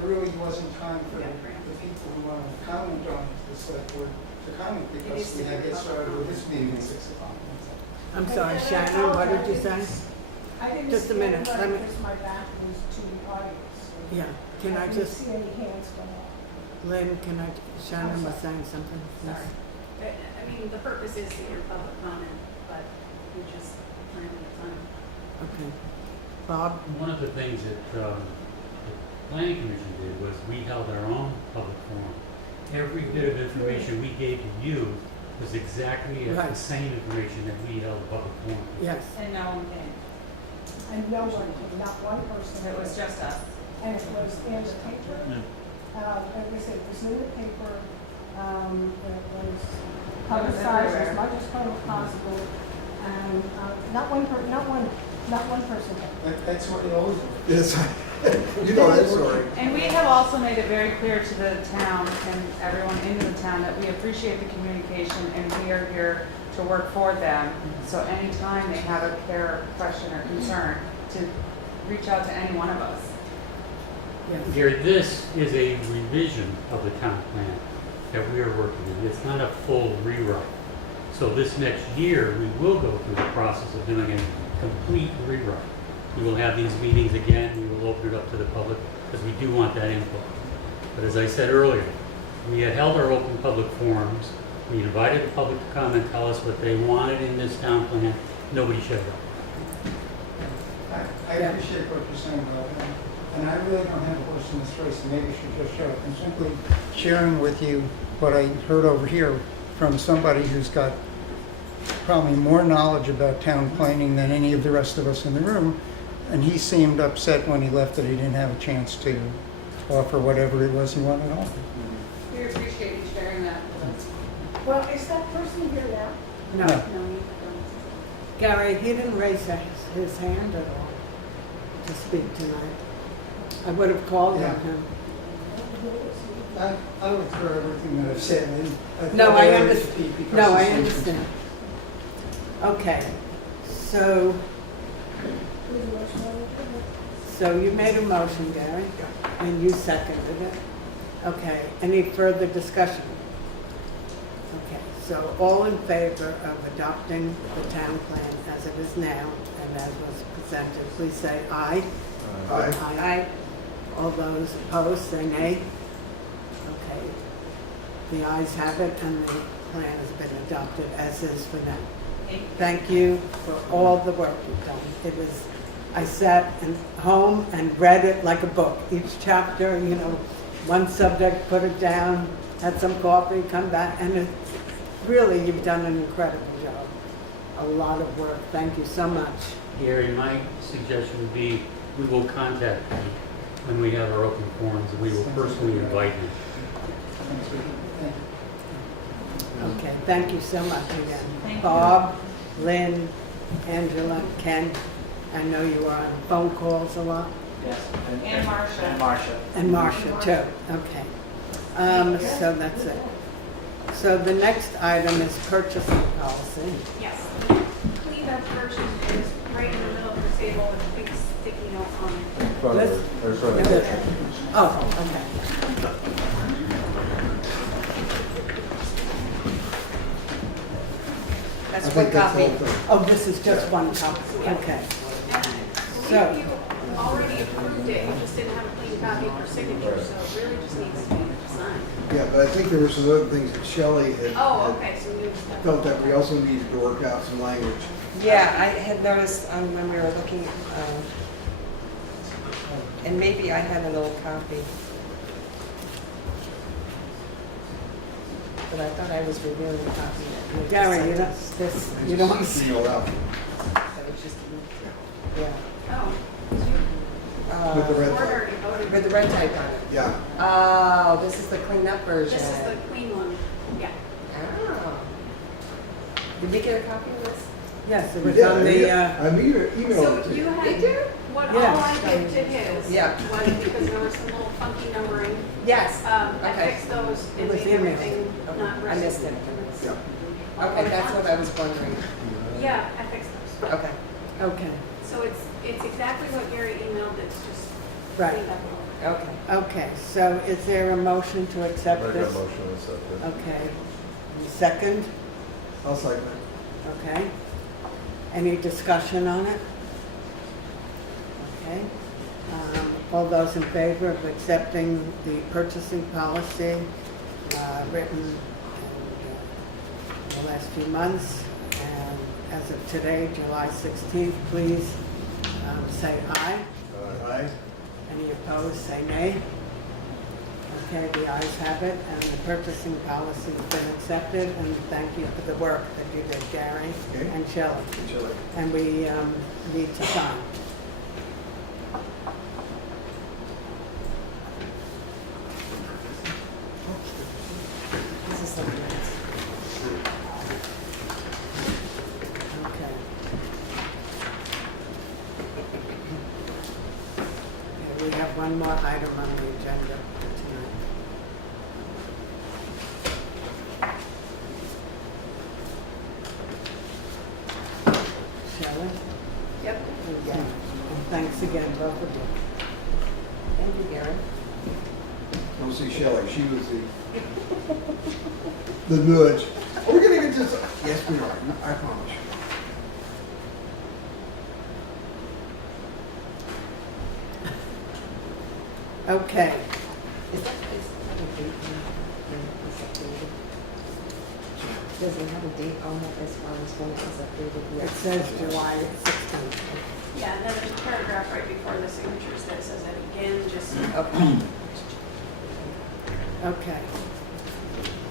really wasn't time for Yeah. the people who want to comment on the select board to comment It because is we had to get public started with comment. this meeting at 6 o'clock. I'm sorry, Shannon, what did you say? I didn't Just a see minute, anybody let me- because my back was to the audience. Yeah, can I didn't just, see any hands go up. Lynn, Shannon was saying something? Yes. Sorry. I mean, the purpose is to hear public comment, but we just ran out of time. Okay. Bob? One of the things that the planning commission did was we held our own public forum. Every bit of information we gave to you was exactly the Right. same information that we held a public forum. Yes. And no one came. And no one came, not one person. It was just us. And it was in the paper. Like I said, it was in the paper. It was publicized as much as possible. And not one person came. That's what it always Yes, you know that story. And we have also made it very clear to the town and everyone in the town that we appreciate the communication and we are here to work for them. So anytime they have a care, question, or concern, to reach out to any one of us. Gary, this is a revision of the town plan that we are working on. It's not a full rewrite. So this next year, we will go through the process of doing a complete rewrite. We will have these meetings again, we will open it up to the public, because we do want that input. But as I said earlier, we had held our open public forums, we invited the public to come and tell us what they wanted in this town plan, nobody showed up. I appreciate what you're saying about that. And I really don't have a horse in this race, and maybe I should just show it. I'm simply sharing with you what I heard over here from somebody who's got probably more knowledge about town planning than any of the rest of us in the room. And he seemed upset when he left that he didn't have a chance to offer whatever it was he wanted to offer. We appreciate you sharing that with us. Well, is that person here now? No. Gary, he didn't raise his hand at all to speak tonight. I would have called on him. I would throw everything that I've said in. No, I understand. No, I understand. Okay, so you made a motion, Gary, and you seconded it. Okay, any further discussion? Okay, so all in favor of adopting the town plan as it is now and as was presented, please say aye. Aye. Aye. All those opposed, say nay. Okay. The ayes have it, and the plan has been adopted, as is for now. Thank you for all the work you've done. It was, I sat at home and read it like a book. Each chapter, you know, one subject, put it down, had some coffee, come back, and it, really, you've done an incredible job. A lot of work. Thank you so much. Gary, my suggestion would be, we will contact you when we have our open forums, and we will personally invite you. Okay, thank you so much again. Bob, Lynn, Angela, Ken, I know you are on phone calls a lot. Yes. And Marcia. And Marcia. And Marcia too, okay. So that's it. So the next item is purchasing policy. Yes. Cleaned up version is right in the middle of the table with a big sticky note on it. In front of her, or front of her. Oh, okay. That's I one think that's the copy. whole thing. Oh, this is just one copy, okay. So So- you already approved it, you just didn't have a clean copy for signature, so it really just needs to be signed. Yeah, but I think there were some other things that Shelley had Oh, had okay, so you felt that we also needed to work out some language. Yeah, I had noticed when we were looking, and maybe I had an old copy. But I thought I was reviewing the copy. that- Gary, you don't, this, you don't want to see. Emailed out That was just, yeah. Oh, with the red board light. already voted. With the red type on it. Yeah. Oh, this is the cleaned up version. This is the clean one, yeah. Oh. Did we get a copy of this? Yes, it We was did. on the, I emailed So it to you you. had, Did you? what Yeah. all I did to his Yeah. was, because there was some little funky numbering, Yes. I Okay. fixed those It and was made emailed. everything not I missed it. Yeah. Okay, that's what I was wondering. Yeah, I fixed those. Okay. okay, So it's exactly what Gary emailed, it's just right. cleaned up a little. Okay. Okay, so is there a motion to accept Make a this? motion to accept it. Okay. Second, I'll second it. okay. Any discussion on it? Okay. All those in favor of accepting the purchasing policy written in the last few months, and as of today, July 16th, please say aye. Aye. Any opposed, say nay. Okay, the ayes have it, and the purchasing policy has been accepted, and thank you for the work that you did, Gary Okay. and Shelley. Shelley. And we need to sign. This is something else. Okay. Okay, we have one more item on the agenda tonight. Shelley? Yep. Yeah. And thanks again, both of you. Thank you, Gary. Don't see Shelley, she was the nudge. Are we gonna get this? Yes, we are, I promise you. Okay. Is that a date when it was updated? Does it have a date on it as far as when it was updated? It says July 16th. Yeah, and then there's a paragraph right before the signatures that says it again, just. Okay. Okay.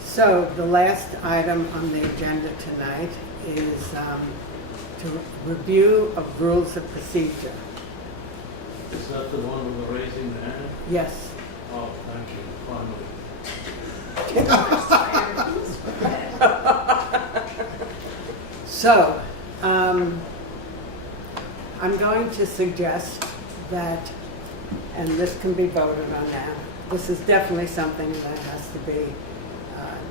So the last item on the agenda tonight is to review of rules of procedure. Is that the one with the raising the hand? Yes. Oh, thank you, finally. So, I'm going to suggest that, and this can be voted on now, this is definitely something that has to be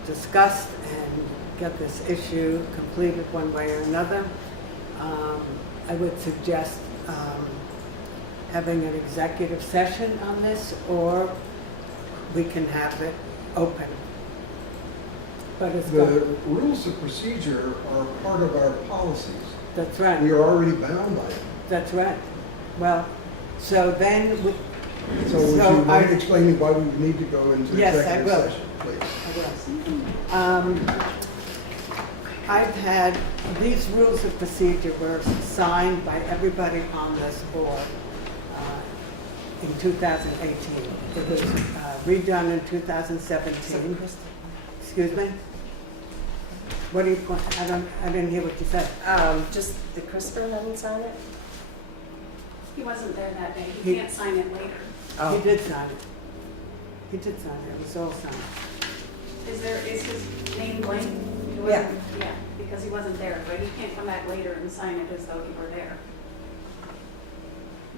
discussed and get this issue completed one way or another. I would suggest having an executive session on this, or we can have it open. But it's The going, rules of procedure are part of our policies. that's right. We are already bound by them. That's right. Well, So then, So would So you mind I- explaining why we need to go into Yes, I executive will. session, please? I will. I've had, these rules of procedure were signed by everybody on this board in 2018. It was redone in 2017. Excuse me? What do you, I didn't hear what you said. Just the Christopher hadn't signed it? He wasn't there that day. He- He can't sign it later. He did sign it. He did sign it. It was all signed. Is his name blank? He wasn't- Yeah, because he wasn't there, but he can't come back later and sign it as though he were there.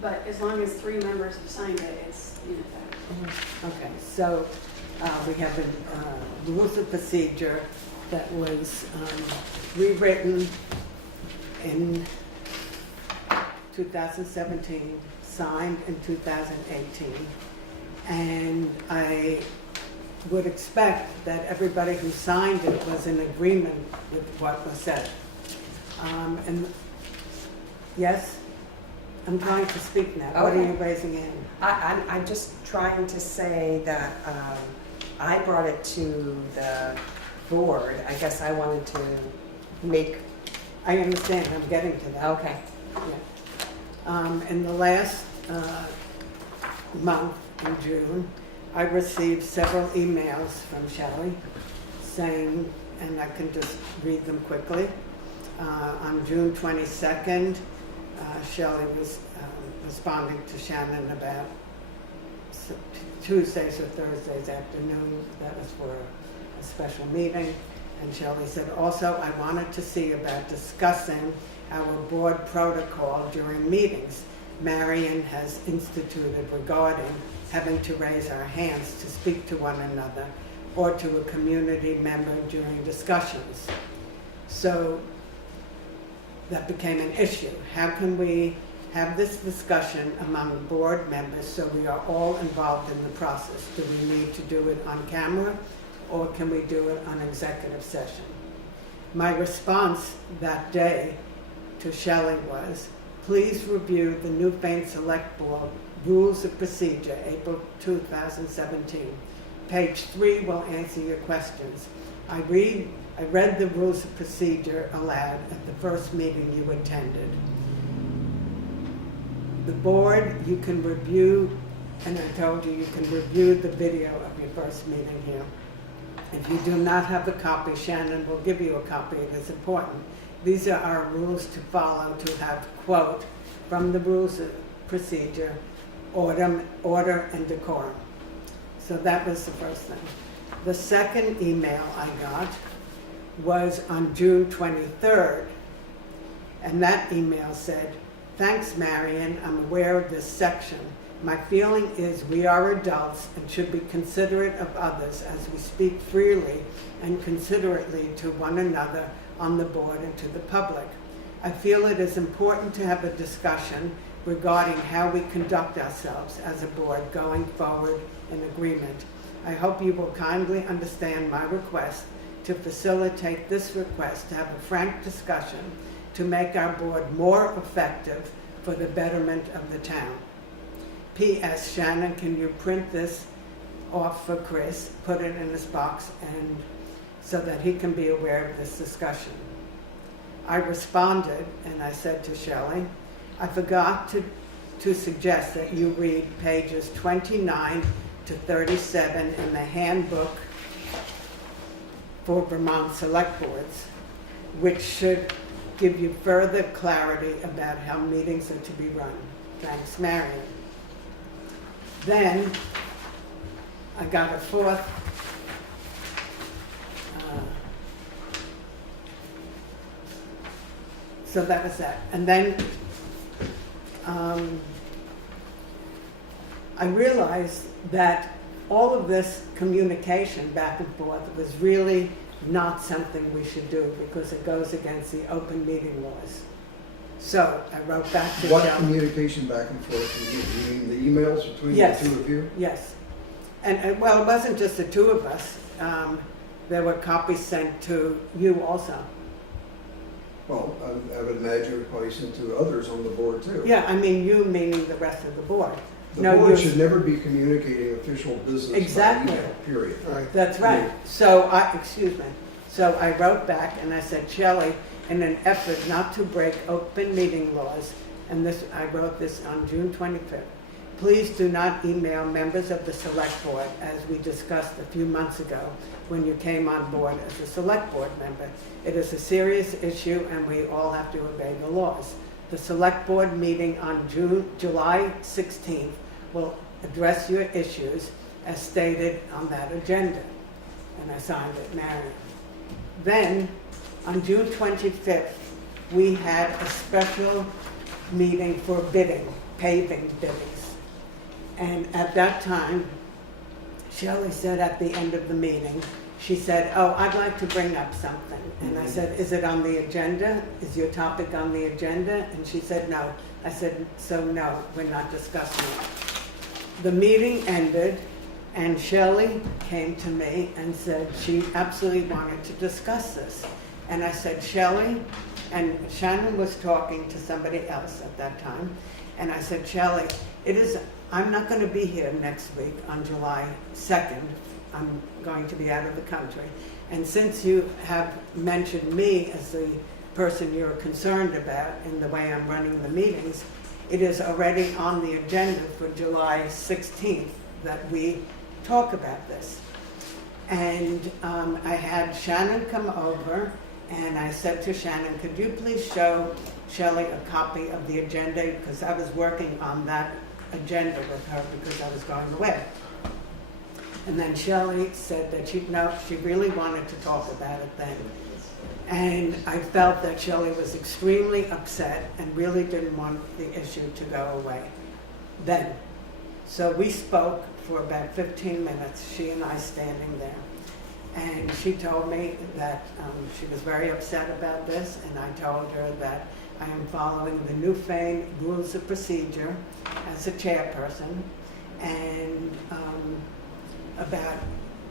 But as long as 3 members have signed it, it's in effect. Okay, so we have a rules of procedure that was rewritten in 2017, signed in 2018. And I would expect that everybody who signed it was in agreement with what was said. And yes, I'm trying to speak now. What are you raising in? I'm just trying to say that I brought it to the board. I guess I wanted to make. I understand, I'm getting to that. Okay. Yeah. In the last month, in June, I received several emails from Shelley saying, and I can just read them quickly. On June 22nd, Shelley was responding to Shannon about Tuesdays or Thursdays afternoon. That was for a special meeting. And Shelley said, also, I wanted to see about discussing our board protocol during meetings Marion has instituted regarding having to raise our hands to speak to one another or to a community member during discussions. So that became an issue. How can we have this discussion among board members so we are all involved in the process? Do we need to do it on camera or can we do it on executive session? My response that day to Shelley was, please review the Newfane Select Board Rules of Procedure, April 2017. Page 3 will answer your questions. I read the Rules of Procedure aloud at the first meeting you attended. The board, you can review, and I told you, you can review the video of your first meeting here. If you do not have a copy, Shannon will give you a copy. It is important. These are our rules to follow to have, quote, from the Rules of Procedure, order and decorum. So that was the first thing. The second email I got was on June 23rd, and that email said, thanks, Marion, I'm aware of this section. My feeling is we are adults and should be considerate of others as we speak freely and considerately to one another on the board and to the public. I feel it is important to have a discussion regarding how we conduct ourselves as a board going forward in agreement. I hope you will kindly understand my request to facilitate this request to have a frank discussion to make our board more effective for the betterment of the town. P.S. Shannon, can you print this off for Chris, put it in his box, and so that he can be aware of this discussion? I responded, and I said to Shelley, I forgot to suggest that you read pages 29 to 37 in the handbook for Vermont Select Boards, which should give you further clarity about how meetings are to be run. Thanks, Marion. Then I got a fourth so that was that. And then I realized that all of this communication back and forth was really not something we should do because it goes against the open meeting laws. So I wrote back to What Shelley. communication back and forth? You mean the emails between Yes. the two of you? Yes. And well, it wasn't just the two of us. There were copies sent to you also. Well, I would imagine it would probably sent to others on the board too. Yeah, I mean you meaning the rest of the board. The No, board you're- should never be communicating official business by Exactly. email, period. That's right. So So I wrote back and I said, Shelley, in an effort not to break open meeting laws, and I wrote this on June 25th, please do not email members of the select board as we discussed a few months ago when you came on board as a select board member. It is a serious issue and we all have to obey the laws. The select board meeting on July 16th will address your issues as stated on that agenda. And I signed it, Marion. Then, on June 25th, we had a special meeting for bidding, paving biddings. And at that time, Shelley said at the end of the meeting, she said, oh, I'd like to bring up something. And I said, is it on the agenda? Is your topic on the agenda? And she said, no. I said, so no, we're not discussing it. The meeting ended, and Shelley came to me and said she absolutely wanted to discuss this. And I said, Shelley, and Shannon was talking to somebody else at that time, and I said, Shelley, I'm not going to be here next week on July 2nd. I'm going to be out of the country. And since you have mentioned me as the person you're concerned about in the way I'm running the meetings, it is already on the agenda for July 16th that we talk about this. And I had Shannon come over, and I said to Shannon, could you please show Shelley a copy of the agenda, because I was working on that agenda with her because I was going away. And then Shelley said that she really wanted to talk about it then. And I felt that Shelley was extremely upset and really didn't want the issue to go away then. So we spoke for about 15 minutes, she and I standing there. And she told me that she was very upset about this, and I told her that I am following the Newfane rules of procedure as a chairperson, and about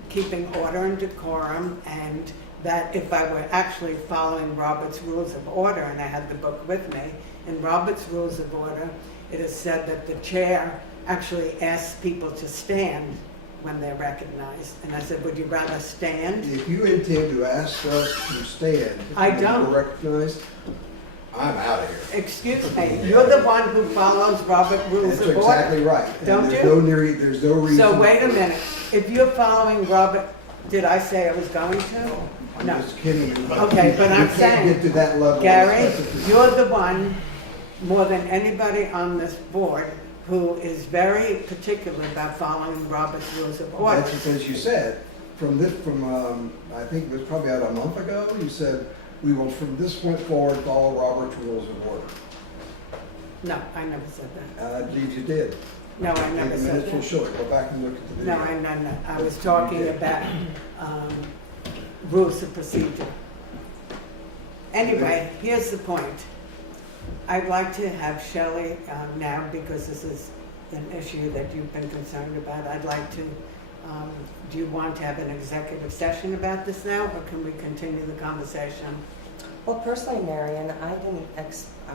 keeping order and decorum, and that if I were actually following Robert's Rules of Order, and I had the book with me, in Robert's Rules of Order, it is said that the chair actually asks people to stand when they're recognized. And I said, would you rather stand? If you intend to ask us to stand, I if don't. you're recognized, I'm out of here. Excuse me, you're the one who follows Robert Rules That's of Order. exactly right. And Don't there's you? There's no reason. So wait a minute, if you're following Robert, did I say I was going to? I'm No. just kidding. Okay, but I'm You saying, can't get to that level. of Gary, specificity. you're the one, more than anybody on this board, who is very particular about following Robert's Rules of Order. That's because you said, I think it was probably about a month ago, you said, we will from this point forward follow Robert's Rules of Order. No, I never said that. I believe you did. No, I never The said minutes will that. show it. Go back and look at the video. No, I was talking about rules of procedure. Anyway, here's the point. I'd like to have Shelley now, because this is an issue that you've been concerned about. I'd like to, do you want to have an executive session about this now, or can we continue the conversation? Well, personally, Marion, I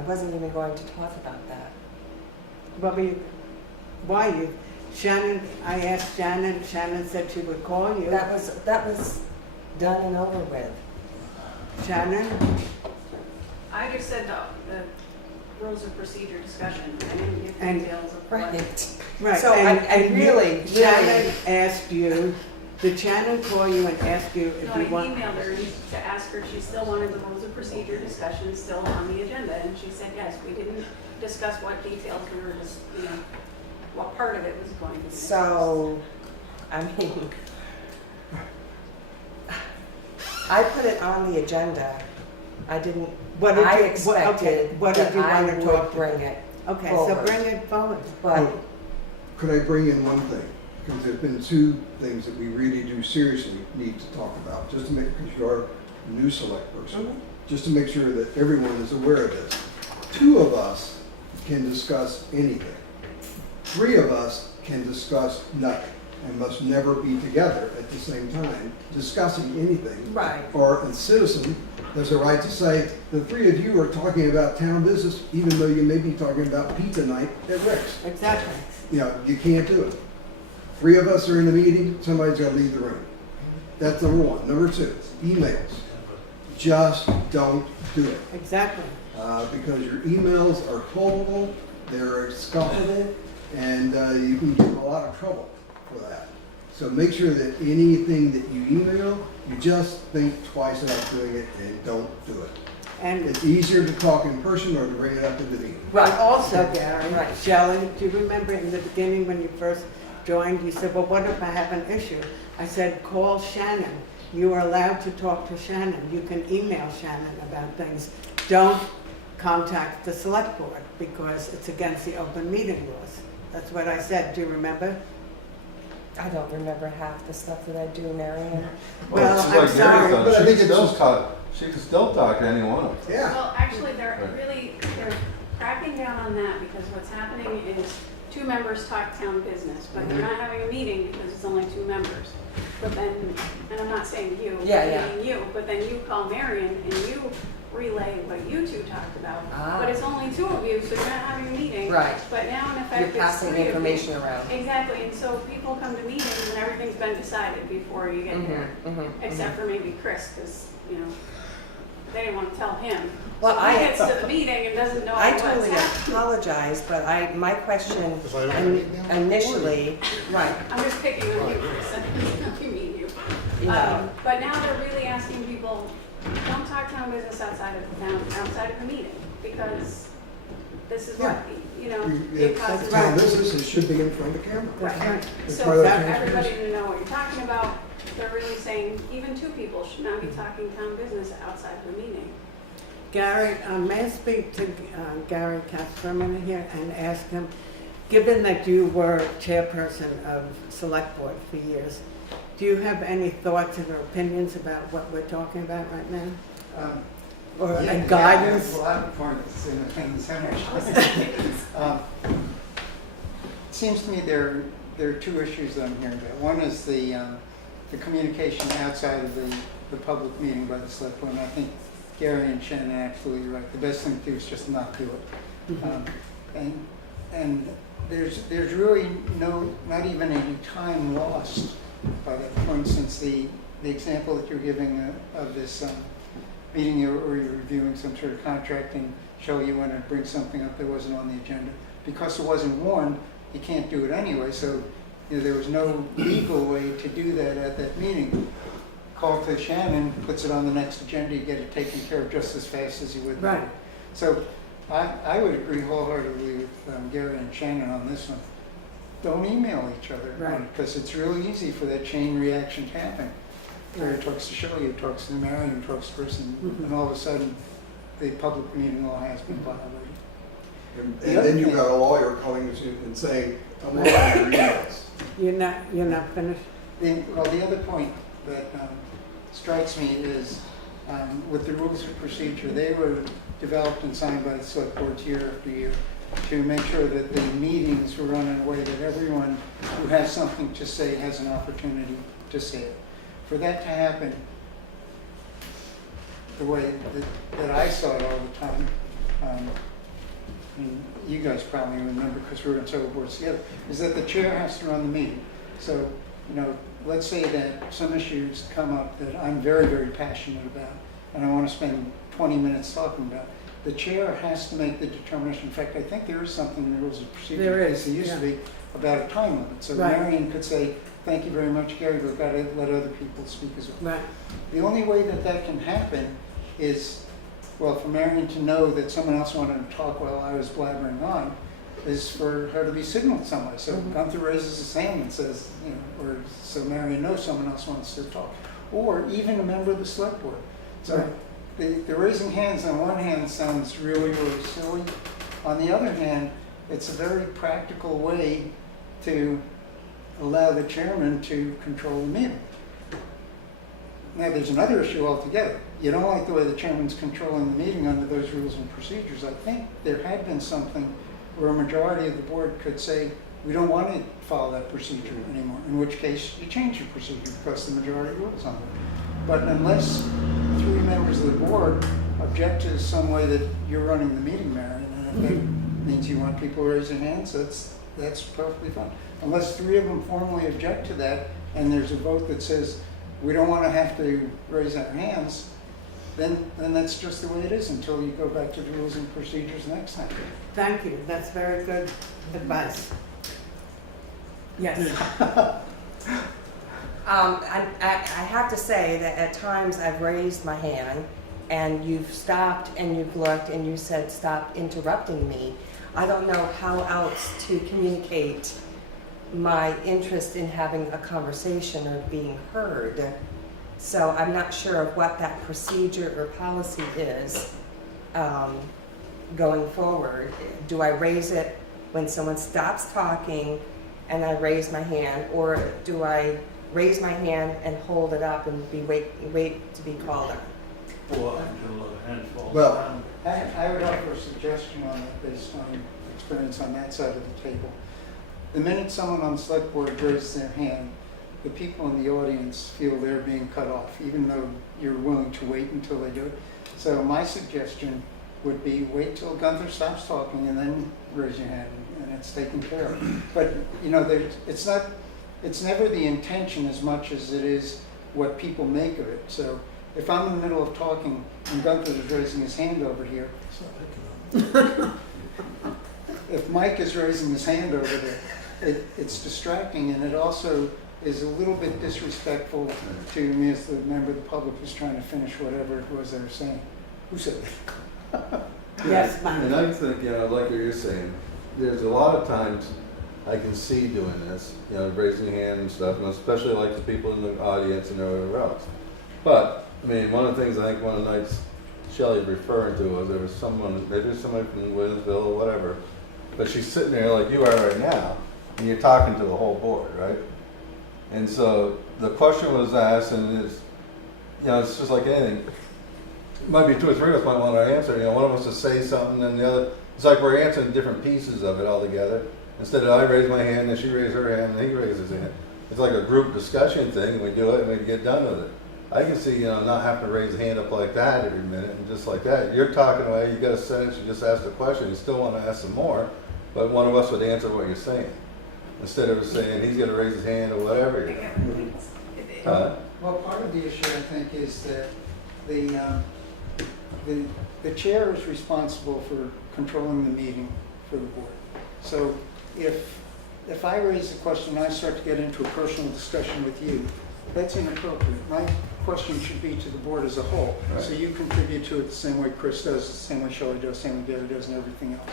wasn't even going to talk about that. Why Shannon, I asked Shannon, Shannon said she would call you. That was done and over with. Shannon? I just said the rules of procedure discussion. I didn't give And- details of Right. Right. So and really, Shannon asked you, did Shannon call you and ask you No, if I you want? emailed her to ask her if she still wanted the rules of procedure discussion still on the agenda, and she said yes. We didn't discuss what details we were just, what part of it was going to be discussed. So, I mean, I put it on the agenda. I didn't, I expected what did that you I want to talk would bring it Okay, forward. so bring it forward. But Could I bring in one thing? Because there's been two things that we really do seriously need to talk about, just to make, because you're a new select person, just to make sure that everyone is aware of this. Two of us can discuss anything. Three of us can discuss nothing and must never be together at the same time discussing anything. Right. Or a citizen has a right to say, the three of you are talking about town business, even though you may be talking about pizza night at Rick's. Exactly. You know, you can't do it. Three of us are in the meeting, somebody's got to leave the room. That's number one. Number two, emails. Just don't do it. Exactly. Because your emails are callable, they're scuffable, and you can get in a lot of trouble for that. So make sure that anything that you email, you just think twice about doing it and don't do it. And it's easier to talk in person or to bring it up in the meeting. Right. Also, Gary, Shelley, do you remember in the beginning when you first joined, you said, well, what if I have an issue? I said, call Shannon. You are allowed to talk to Shannon. You can email Shannon about things. Don't contact the select board because it's against the open meeting laws. That's what I said. Do you remember? I don't remember half the stuff that I do, Marion. Well, I'm sorry, but I think she can still talk to any one of us. Yeah. Well, actually, they're cracking down on that because what's happening is 2 members talk town business, but they're not having a meeting because it's only 2 members. But then, and I'm not saying you, I mean you, but then you call Marion and you relay what you two talked about. But it's only 2 of you, so you're not having a meeting. Right. But now in effect, You're it's passing 3 of you. information around. Exactly, and so people come to meetings and everything's been decided before you get there. Except for maybe Chris, because, you know, they didn't want to tell him. Well, So he gets to the meeting and doesn't know I what's totally happening. apologize, but my question initially, right. I'm just picking on you, Chris. I mean you. Yeah. But now they're really asking people, don't talk town business outside of the town, outside of the meeting, because this is what, you know, it If causes. town business, it should be in front of the camera. Right. It's So part of for the everybody transparency. to know what you're talking about, they're really saying even 2 people should not be talking town business outside of the meeting. Gary, may I speak to Gary Foreman here and ask him, given that you were chairperson of select board for years, do you have any thoughts or opinions about what we're talking about right now? Or guidance? Yeah, well, I have a point in opinions It seems to me there are 2 issues that I'm hearing about. One is the communication outside of the public meeting by the select board, and I think Gary and Shannon are absolutely right. The best thing to do is just not do it. And there's really not even any time lost by that. For instance, the example that you're giving of this meeting or you're reviewing some sort of contract and show you want to bring something up that wasn't on the agenda. Because it wasn't warned, you can't do it anyway. So there was no legal way to do that at that meeting. Call to Shannon, puts it on the next agenda, you get it taken care of just as fast as you would. Right. So I would agree wholeheartedly with Gary and Shannon on this one. Don't email each other. Right. Because it's really easy for that chain reaction to happen. Gary talks to Shelley, talks to Marion, talks to Chris, and all of a sudden the public meeting law has been violated. And then you've got a lawyer calling you and saying, I'm not on your emails. You're not finished? Well, the other point that strikes me is with the rules of procedure, they were developed and signed by the select boards year after year to make sure that the meetings were run in a way that everyone who has something to say has an opportunity to say it. For that to happen the way that I saw it all the time, and you guys probably remember because we were on several boards together, is that the chair has to run the meeting. So, let's say that some issues come up that I'm very, very passionate about and I want to spend 20 minutes talking about. The chair has to make the determination. In fact, I think there is something in the rules of procedure. There is, There used to be about a time limit. So Marion could say, thank you very much, Gary, we've got to let other people speak as well. Right. The only way that can happen is, well, for Marion to know that someone else wanted to talk while I was blabbering on, is for her to be signaled somewhere. So Gunther raises his hand and says, or so Marion knows someone else wants to talk. Or even a member of the select board. So the raising hands on one hand sounds really, really silly. On the other hand, it's a very practical way to allow the chairman to control the meeting. Now, there's another issue altogether. You don't like the way the chairman's controlling the meeting under those rules and procedures. I think there had been something where a majority of the board could say, we don't want to follow that procedure anymore, in which case you change your procedure because the majority rules on it. But unless 3 members of the board object to some way that you're running the meeting, Marion, and if that means you want people to raise their hands, that's perfectly fine. Unless 3 of them formally object to that, and there's a vote that says we don't want to have to raise our hands, then that's just the way it is until you go back to the rules and procedures next time. Thank you, that's very good advice. Yes. I have to say that at times I've raised my hand and you've stopped and you've looked and you said, stop interrupting me. I don't know how else to communicate my interest in having a conversation or being heard. So I'm not sure of what that procedure or policy is going forward. Do I raise it when someone stops talking and I raise my hand, or do I raise my hand and hold it up and wait to be called on? Or until the hand falls Well, down. I would offer a suggestion on that based on experience on that side of the table. The minute someone on the select board raises their hand, the people in the audience feel they're being cut off, even though you're willing to wait until they do it. So my suggestion would be wait till Gunther stops talking and then raise your hand, and it's taken care of. But you know, it's never the intention as much as it is what people make of it. So if I'm in the middle of talking and Gunther is raising his hand over here, if Mike is raising his hand over there, it's distracting, and it also is a little bit disrespectful to me as the member of the public who's trying to finish whatever it was they were saying. Who said that? Yes, Mike. And I think, like what you're saying, there's a lot of times I can see doing this, raising your hand and stuff, and especially like the people in the audience and everywhere else. But, I mean, one of the things I think one of the nights Shelley referring to was there was someone, maybe somebody from Williamsville or whatever, but she's sitting there like you are right now, and you're talking to the whole board, right? And so the question was asked, and it's just like anything. It might be 2 or 3 of us might want to answer. One of us to say something, and the other. It's like we're answering different pieces of it all together. Instead of I raise my hand, and she raises her hand, and he raises his hand. It's like a group discussion thing, and we do it, and we get done with it. I can see, not having to raise a hand up like that every minute, and just like that. You're talking away, you got a sentence, you just asked a question, you still want to ask some more, but one of us would answer what you're saying. Instead of saying he's going to raise his hand or whatever. Well, part of the issue, I think, is that the chair is responsible for controlling the meeting for the board. So if I raise a question and I start to get into a personal discussion with you, that's inappropriate. My question should be to the board as a whole. Right. So you contribute to it the same way Chris does, the same way Shelley does, the same way Gary does, and everything else.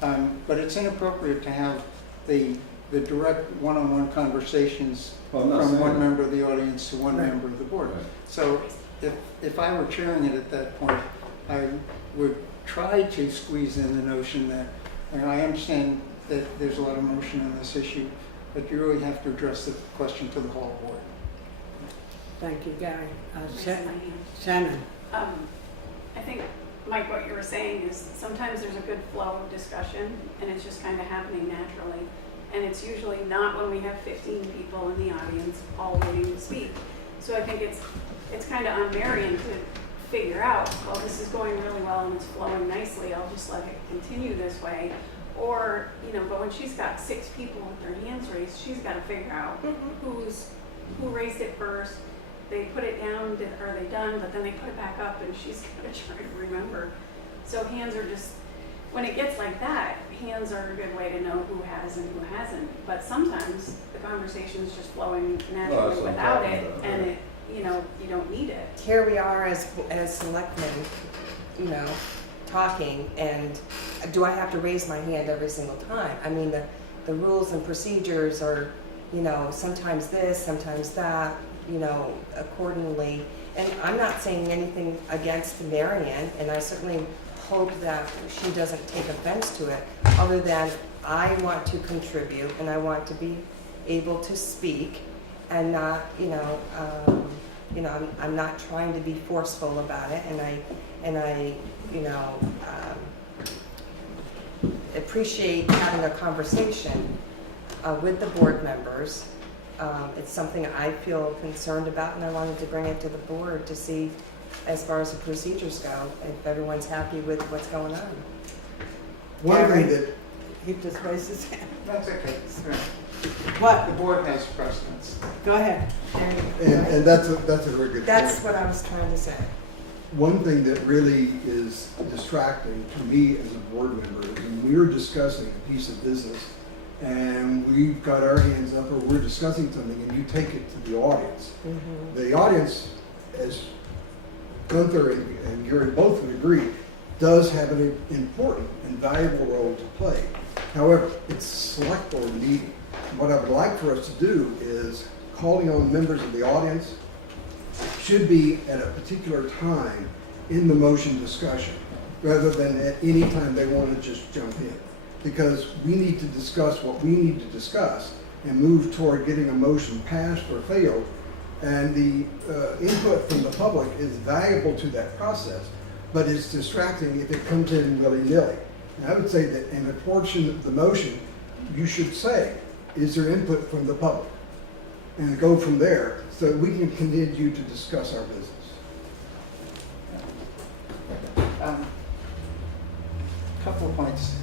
Right. But it's inappropriate to have the direct one-on-one conversations from one member of the audience to one member of the board. Right. So if I were chairing it at that point, I would try to squeeze in the notion that, I understand that there's a lot of emotion on this issue, but you really have to address the question to the whole board. Thank you, Gary. Shannon. I think, Mike, what you were saying is sometimes there's a good flow of discussion and it's just kind of happening naturally. And it's usually not when we have 15 people in the audience all waiting to speak. So I think it's kind of on Marion to figure out, well, this is going really well and it's flowing nicely, I'll just let it continue this way. Or, but when she's got 6 people with their hands raised, she's got to figure out who raised it first. They put it down, are they done? But then they put it back up and she's got to try to remember. So hands are just, when it gets like that, hands are a good way to know who has and who hasn't. But sometimes the conversation is just flowing naturally without it, and it, you don't need it. Here we are as selectmen, talking, and do I have to raise my hand every single time? I mean, the rules and procedures are, sometimes this, sometimes that, accordingly. And I'm not saying anything against Marion, and I certainly hope that she doesn't take offense to it, other than I want to contribute and I want to be able to speak and not, I'm not trying to be forceful about it, and I appreciate having a conversation with the board members. It's something I feel concerned about, and I wanted to bring it to the board to see as far as the procedures go, if everyone's happy with what's going on. One thing Gary? that, He just raised his hand. That's okay. What? The board has precedence. Go ahead. and that's a very good point. That's what I was trying to say. One thing that really is distracting to me as a board member is when we're discussing a piece of business and we've got our hands up or we're discussing something and you take it to the audience. The audience, as Gunther and Gary both would agree, does have an important and valuable role to play. However, it's a select board meeting. What I would like for us to do is calling on members of the audience should be at a particular time in the motion discussion, rather than at any time they want to just jump in. Because we need to discuss what we need to discuss and move toward getting a motion passed or failed. And the input from the public is valuable to that process, but it's distracting if it comes in willy-nilly. And I would say that in a portion of the motion, you should say, is there input from the public? And go from there so that we can continue to discuss our business. Couple of points.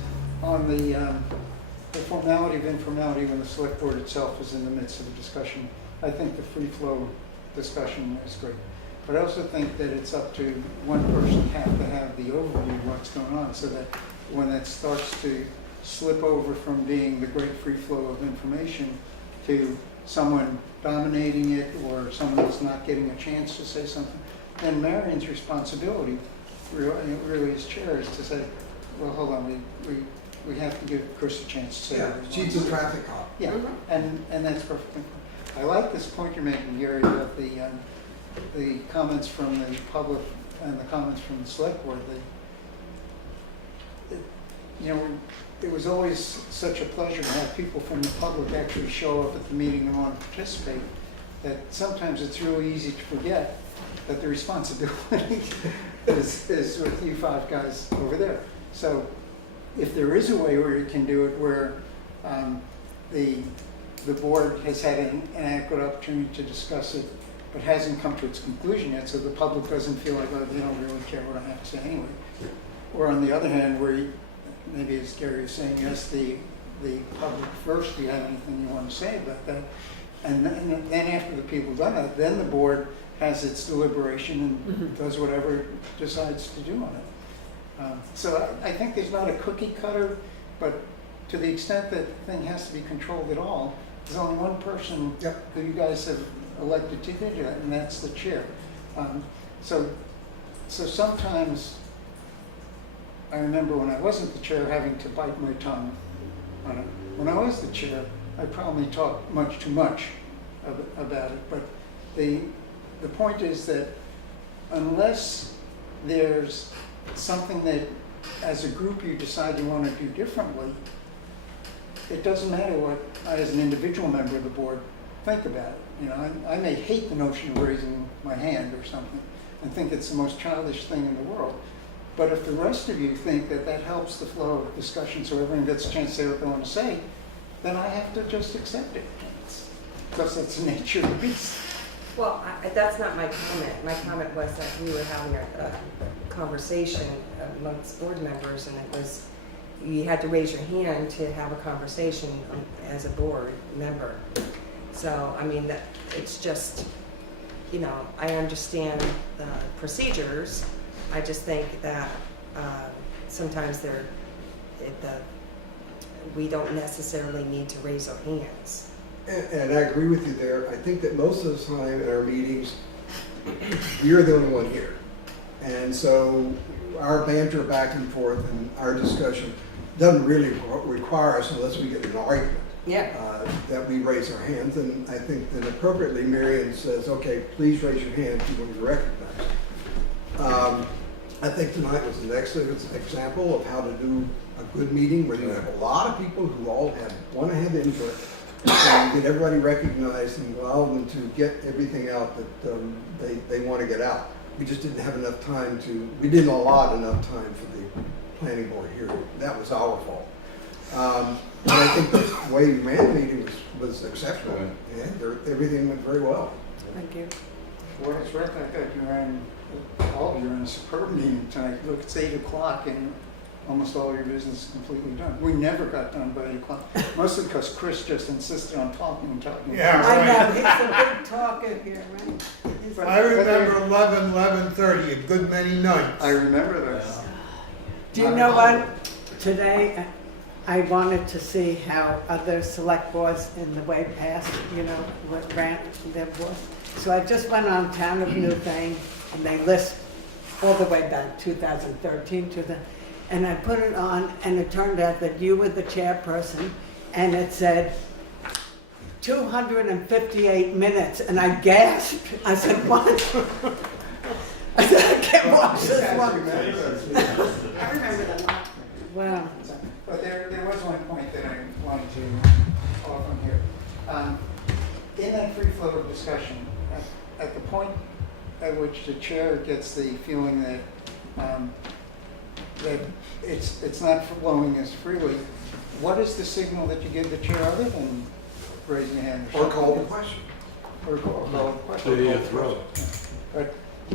On the formality of informality when the select board itself is in the midst of a discussion, I think the free flow discussion is great. But I also think that it's up to one person have to have the overview of what's going on, so that when it starts to slip over from being the great free flow of information to someone dominating it or someone else not getting a chance to say something, then Marion's responsibility really as chair is to say, well, hold on, we have to give Chris a chance to say Yeah, what he wants. she's a traffic cop. Yeah, and that's perfectly fine. I like this point you're making, Gary, about the comments from the public and the comments from the select board. It was always such a pleasure to have people from the public actually show up at the meeting and want to participate, that sometimes it's really easy to forget that the responsibility is with you five guys over there. So if there is a way where you can do it where the board has had an adequate opportunity to discuss it, but hasn't come to its conclusion yet, so the public doesn't feel like, oh, they don't really care what I have to say anyway. Or on the other hand, where maybe as Gary is saying, yes, the public first, do you have anything you want to say about that? And then after the people have done that, then the board has its deliberation and does whatever it decides to do on it. So I think there's not a cookie cutter, but to the extent that the thing has to be controlled at all, there's only one person who you guys have elected to do that, and that's the chair. So sometimes I remember when I wasn't the chair having to bite my tongue on it. When I was the chair, I probably talked much too much about it. But the point is that unless there's something that as a group you decide you want to do differently, it doesn't matter what I as an individual member of the board think about it. I may hate the notion of raising my hand or something and think it's the most childish thing in the world. But if the rest of you think that that helps the flow of discussion so everyone gets a chance to say what they want to say, then I have to just accept it. Because that's the nature of the beast. Well, that's not my comment. My comment was that we were having a conversation amongst board members, and it was, you had to raise your hand to have a conversation as a board member. So, I mean, it's just, I understand the procedures. I just think that sometimes we don't necessarily need to raise our hands. And I agree with you there. I think that most of the time in our meetings, you're the only one here. And so our banter back and forth and our discussion doesn't really require us, unless we get an argument, that we raise our hands. And I think that appropriately Marion says, okay, please raise your hand if you want to be recognized. I think tonight was an excellent example of how to do a good meeting where you have a lot of people who all want to have input and get everybody recognized and allow them to get everything out that they want to get out. We just didn't have enough time we didn't allot enough time for the planning board hearing. That was our fault. But I think the way you ran the meeting was exceptional. Yeah, everything went very well. Thank you. For what it's worth, I thought you ran you're in a superb meeting tonight. Look, it's 8 o'clock and almost all your business is completely done. We never got done by 8 o'clock, mostly because Chris just insisted on talking and talking. Yeah, I right. know, he's a big talker here, right? I remember 11:30, a good many nights. I remember those. Do you know what? Today, I wanted to see how other select boards in the way past, you know, what ran their boards. So I just went on Town of Newfane, and they list all the way back, 2013 to the, and I put it on, and it turned out that you were the chairperson, and it said 258 minutes, and I gasped. I said, what? I said, I can't watch this one. I remember them. Wow. But there was one point that I wanted to follow up on here. In that free flow of discussion, at the point at which the chair gets the feeling that that it's not flowing as freely, what is the signal that you give the chair other than raising your hand? Or call the question. Or call the question. Clear your throat.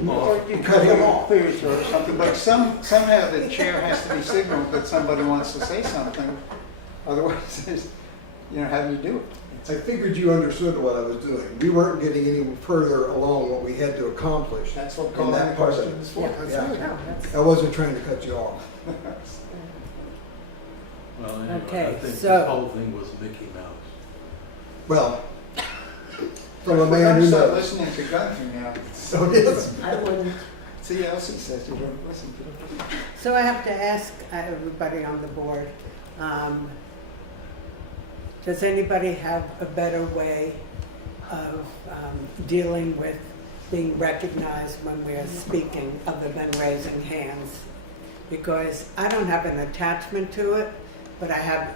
Or you cut him off. Clear your throat or something, but somehow the chair has to be signaled that somebody wants to say something. Otherwise, how do you do it? I figured you understood what I was doing. We weren't getting any further along what we had to accomplish. That's what in calling that the part of question it. is for. That's Yeah. right. I wasn't trying to cut you off. Well, anyway, Okay, I think so- this whole thing was Mickey Mouse. Well, from a We're man gonna who start knows. listening to Gunther now. So yes. I wouldn't. See, Elsie says you don't listen to them. So I have to ask everybody on the board, does anybody have a better way of dealing with being recognized when we're speaking other than raising hands? Because I don't have an attachment to it, but I have,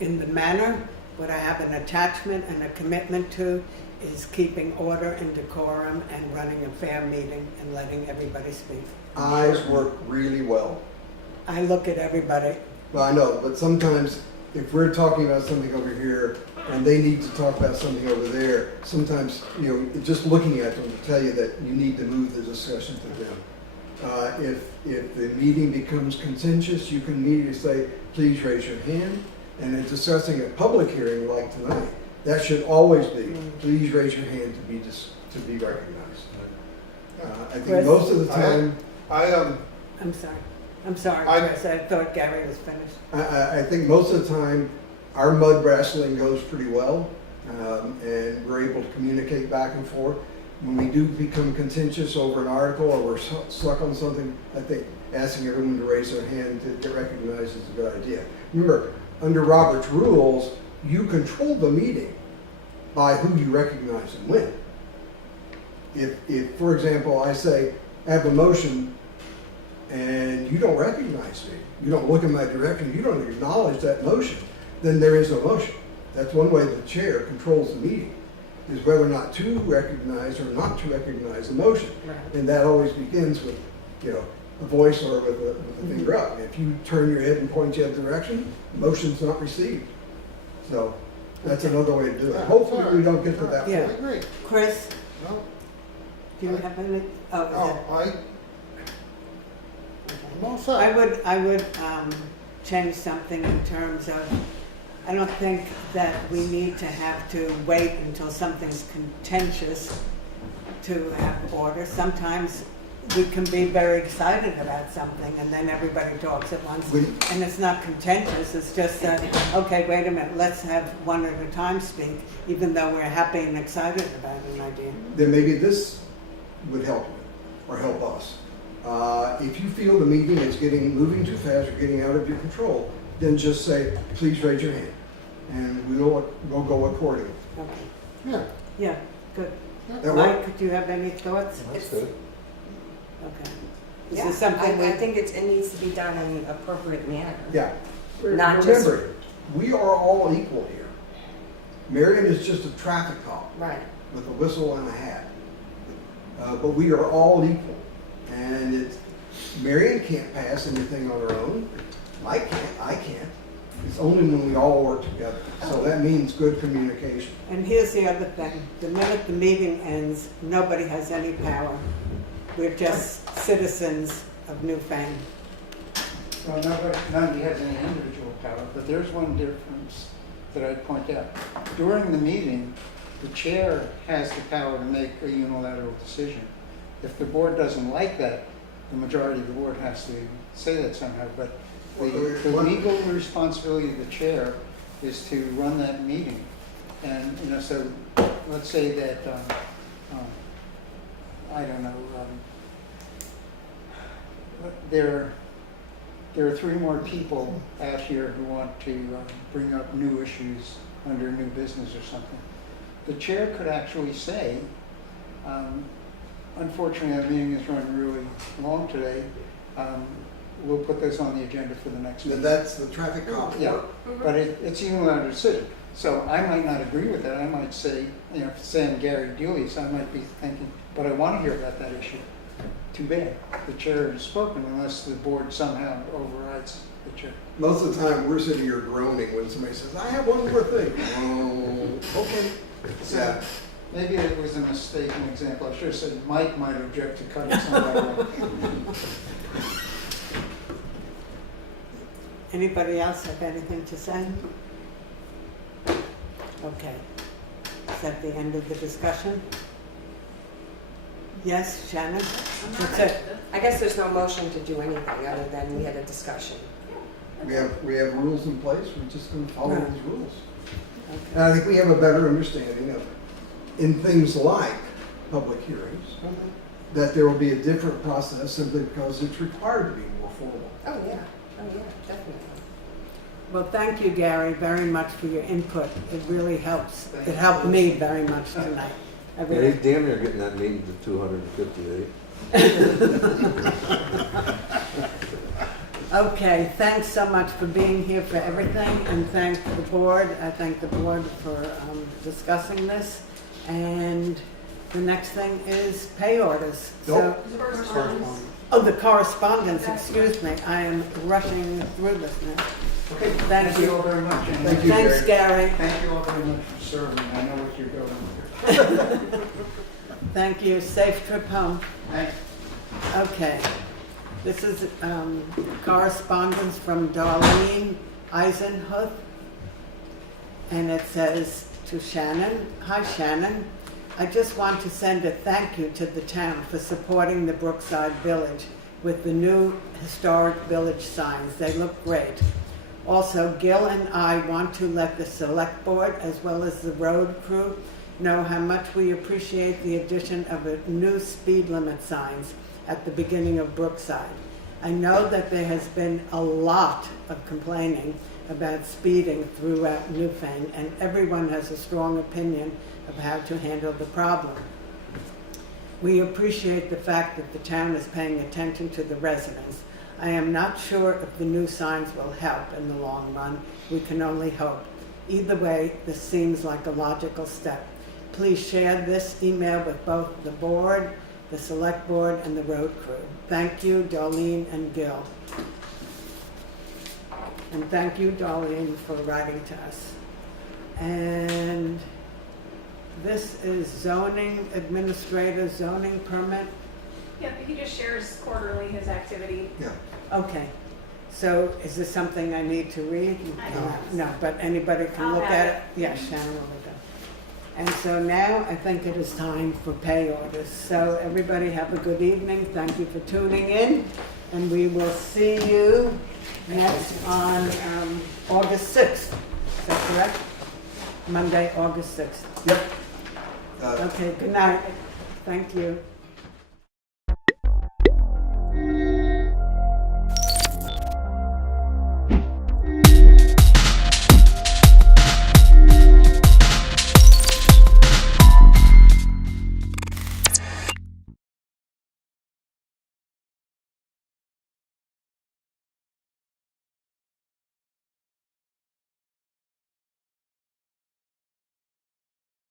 in the manner, what I have an attachment and a commitment to is keeping order and decorum and running a fair meeting and letting everybody speak. Eyes work really well. I look at everybody. Well, I know, but sometimes if we're talking about something over here and they need to talk about something over there, sometimes, just looking at them to tell you that you need to move the discussion to them. If the meeting becomes contentious, you can immediately say, please raise your hand. And in discussing a public hearing like tonight, that should always be, please raise your hand to be recognized. I think Chris? most of the time, I'm sorry, Chris, I thought Gary was finished. I think most of the time, our mud wrestling goes pretty well, and we're able to communicate back and forth. When we do become contentious over an article or we're stuck on something, I think asking everyone to raise their hand to get recognized is a good idea. Remember, under Robert's rules, you control the meeting by who you recognize and when. If, for example, I say, I have a motion and you don't recognize me, you don't look in my direction, you don't acknowledge that motion, then there is no motion. That's one way the chair controls the meeting, is whether or not to recognize or not to recognize the motion. Right. And that always begins with, a voice or with a finger up. If you turn your head and point the other direction, the motion's not received. So that's another way to do it. Hopefully we don't get to that Yeah. point. Chris, No, do you have any? I'm all set. I would change something in terms of, I don't think that we need to have to wait until something's contentious to have order. Sometimes we can be very excited about something and then everybody talks at once. And it's not contentious, it's just that, okay, wait a minute, let's have one at a time speak, even though we're happy and excited about an idea. Then maybe this would help you or help us. If you feel the meeting is moving too fast or getting out of your control, then just say, please raise your hand, and we'll go accordingly. Okay. Yeah, good. That Mike, work? do you have any thoughts? That's good. Okay. Is Yeah, this something I think it needs to be done in an appropriate manner. Yeah. Not Remember, we are all equal here. Marion is just a traffic cop. Right. With a whistle and a hat. But we are all equal. And Marion can't pass anything on her own. Mike can't, I can't. It's only when we all work together. So that means good communication. And here's the other thing, the minute the meeting ends, nobody has any power. We're just citizens of Newfane. Well, nobody has any individual power, but there's one difference that I'd point out. During the meeting, the chair has the power to make a unilateral decision. If the board doesn't like that, the majority of the board has to say that somehow, but the legal responsibility of the chair is to run that meeting. And, you know, so let's say that, I don't know, there are 3 more people out here who want to bring up new issues under new business or something. The chair could actually say, unfortunately, our meeting is running really long today. We'll put this on the agenda for the next meeting. That's the traffic cop. Yeah, but it's a unilateral decision. So I might not agree with that. I might say, you know, say I'm Gary Dewey, so I might be thinking, but I want to hear about that issue. Too bad. The chair has spoken unless the board somehow overrides the chair. Most of the time, we're sitting here groaning when somebody says, I have one more thing. Oh, okay. So Yeah. maybe it was a mistaken example. I should have said Mike might object to cutting somebody off. Anybody else have anything to say? Okay. Is that the end of the discussion? Yes, Shannon? That's it. I guess there's no motion to do anything other than we had a discussion. We have rules in place, we're just going to follow Right. those rules. And I think we have a better understanding of, in things like public hearings, that there will be a different process simply because it's required to be more formal. Oh, yeah, definitely. Well, thank you, Gary, very much for your input. It really helps. It helped me very much tonight. I Yeah, really- he's damn near getting that meeting to 258. Okay, thanks so much for being here for everything, and thank the board. I thank the board for discussing this. And the next thing is pay orders. So, oh, the correspondence, excuse me. I am rushing through this now. Okay, Thank you. all very much. And Thank you, Thanks, Gary. Thank you all very much for serving. I know what you're going through. Thank you. Safe trip home. Thanks. Okay. This is correspondence from Darlene Eisenhuth. And it says to Shannon, Hi Shannon, I just want to send a thank you to the town for supporting the Brookside Village with the new historic village signs. They look great. Also, Gil and I want to let the select board as well as the road crew know how much we appreciate the addition of a new speed limit signs at the beginning of Brookside. I know that there has been a lot of complaining about speeding throughout Newfane, and everyone has a strong opinion of how to handle the problem. We appreciate the fact that the town is paying attention to the residents. I am not sure if the new signs will help in the long run. We can only hope. Either way, this seems like a logical step. Please share this email with both the board, the select board, and the road crew. Thank you, Darlene and Gil. And thank you, Darlene, for writing to us. And this is zoning administrator, zoning permit. Yep, he just shares quarterly his activity. Yeah. Okay. So is this something I need to read? I don't. No, but anybody can I'll look have at it. it? Yeah, Shannon will look at it. And so now I think it is time for pay orders. So everybody have a good evening. Thank you for tuning in. And we will see you next on August 6th. Is that correct? Monday, August 6th. Yep. Okay, good night. Thank you.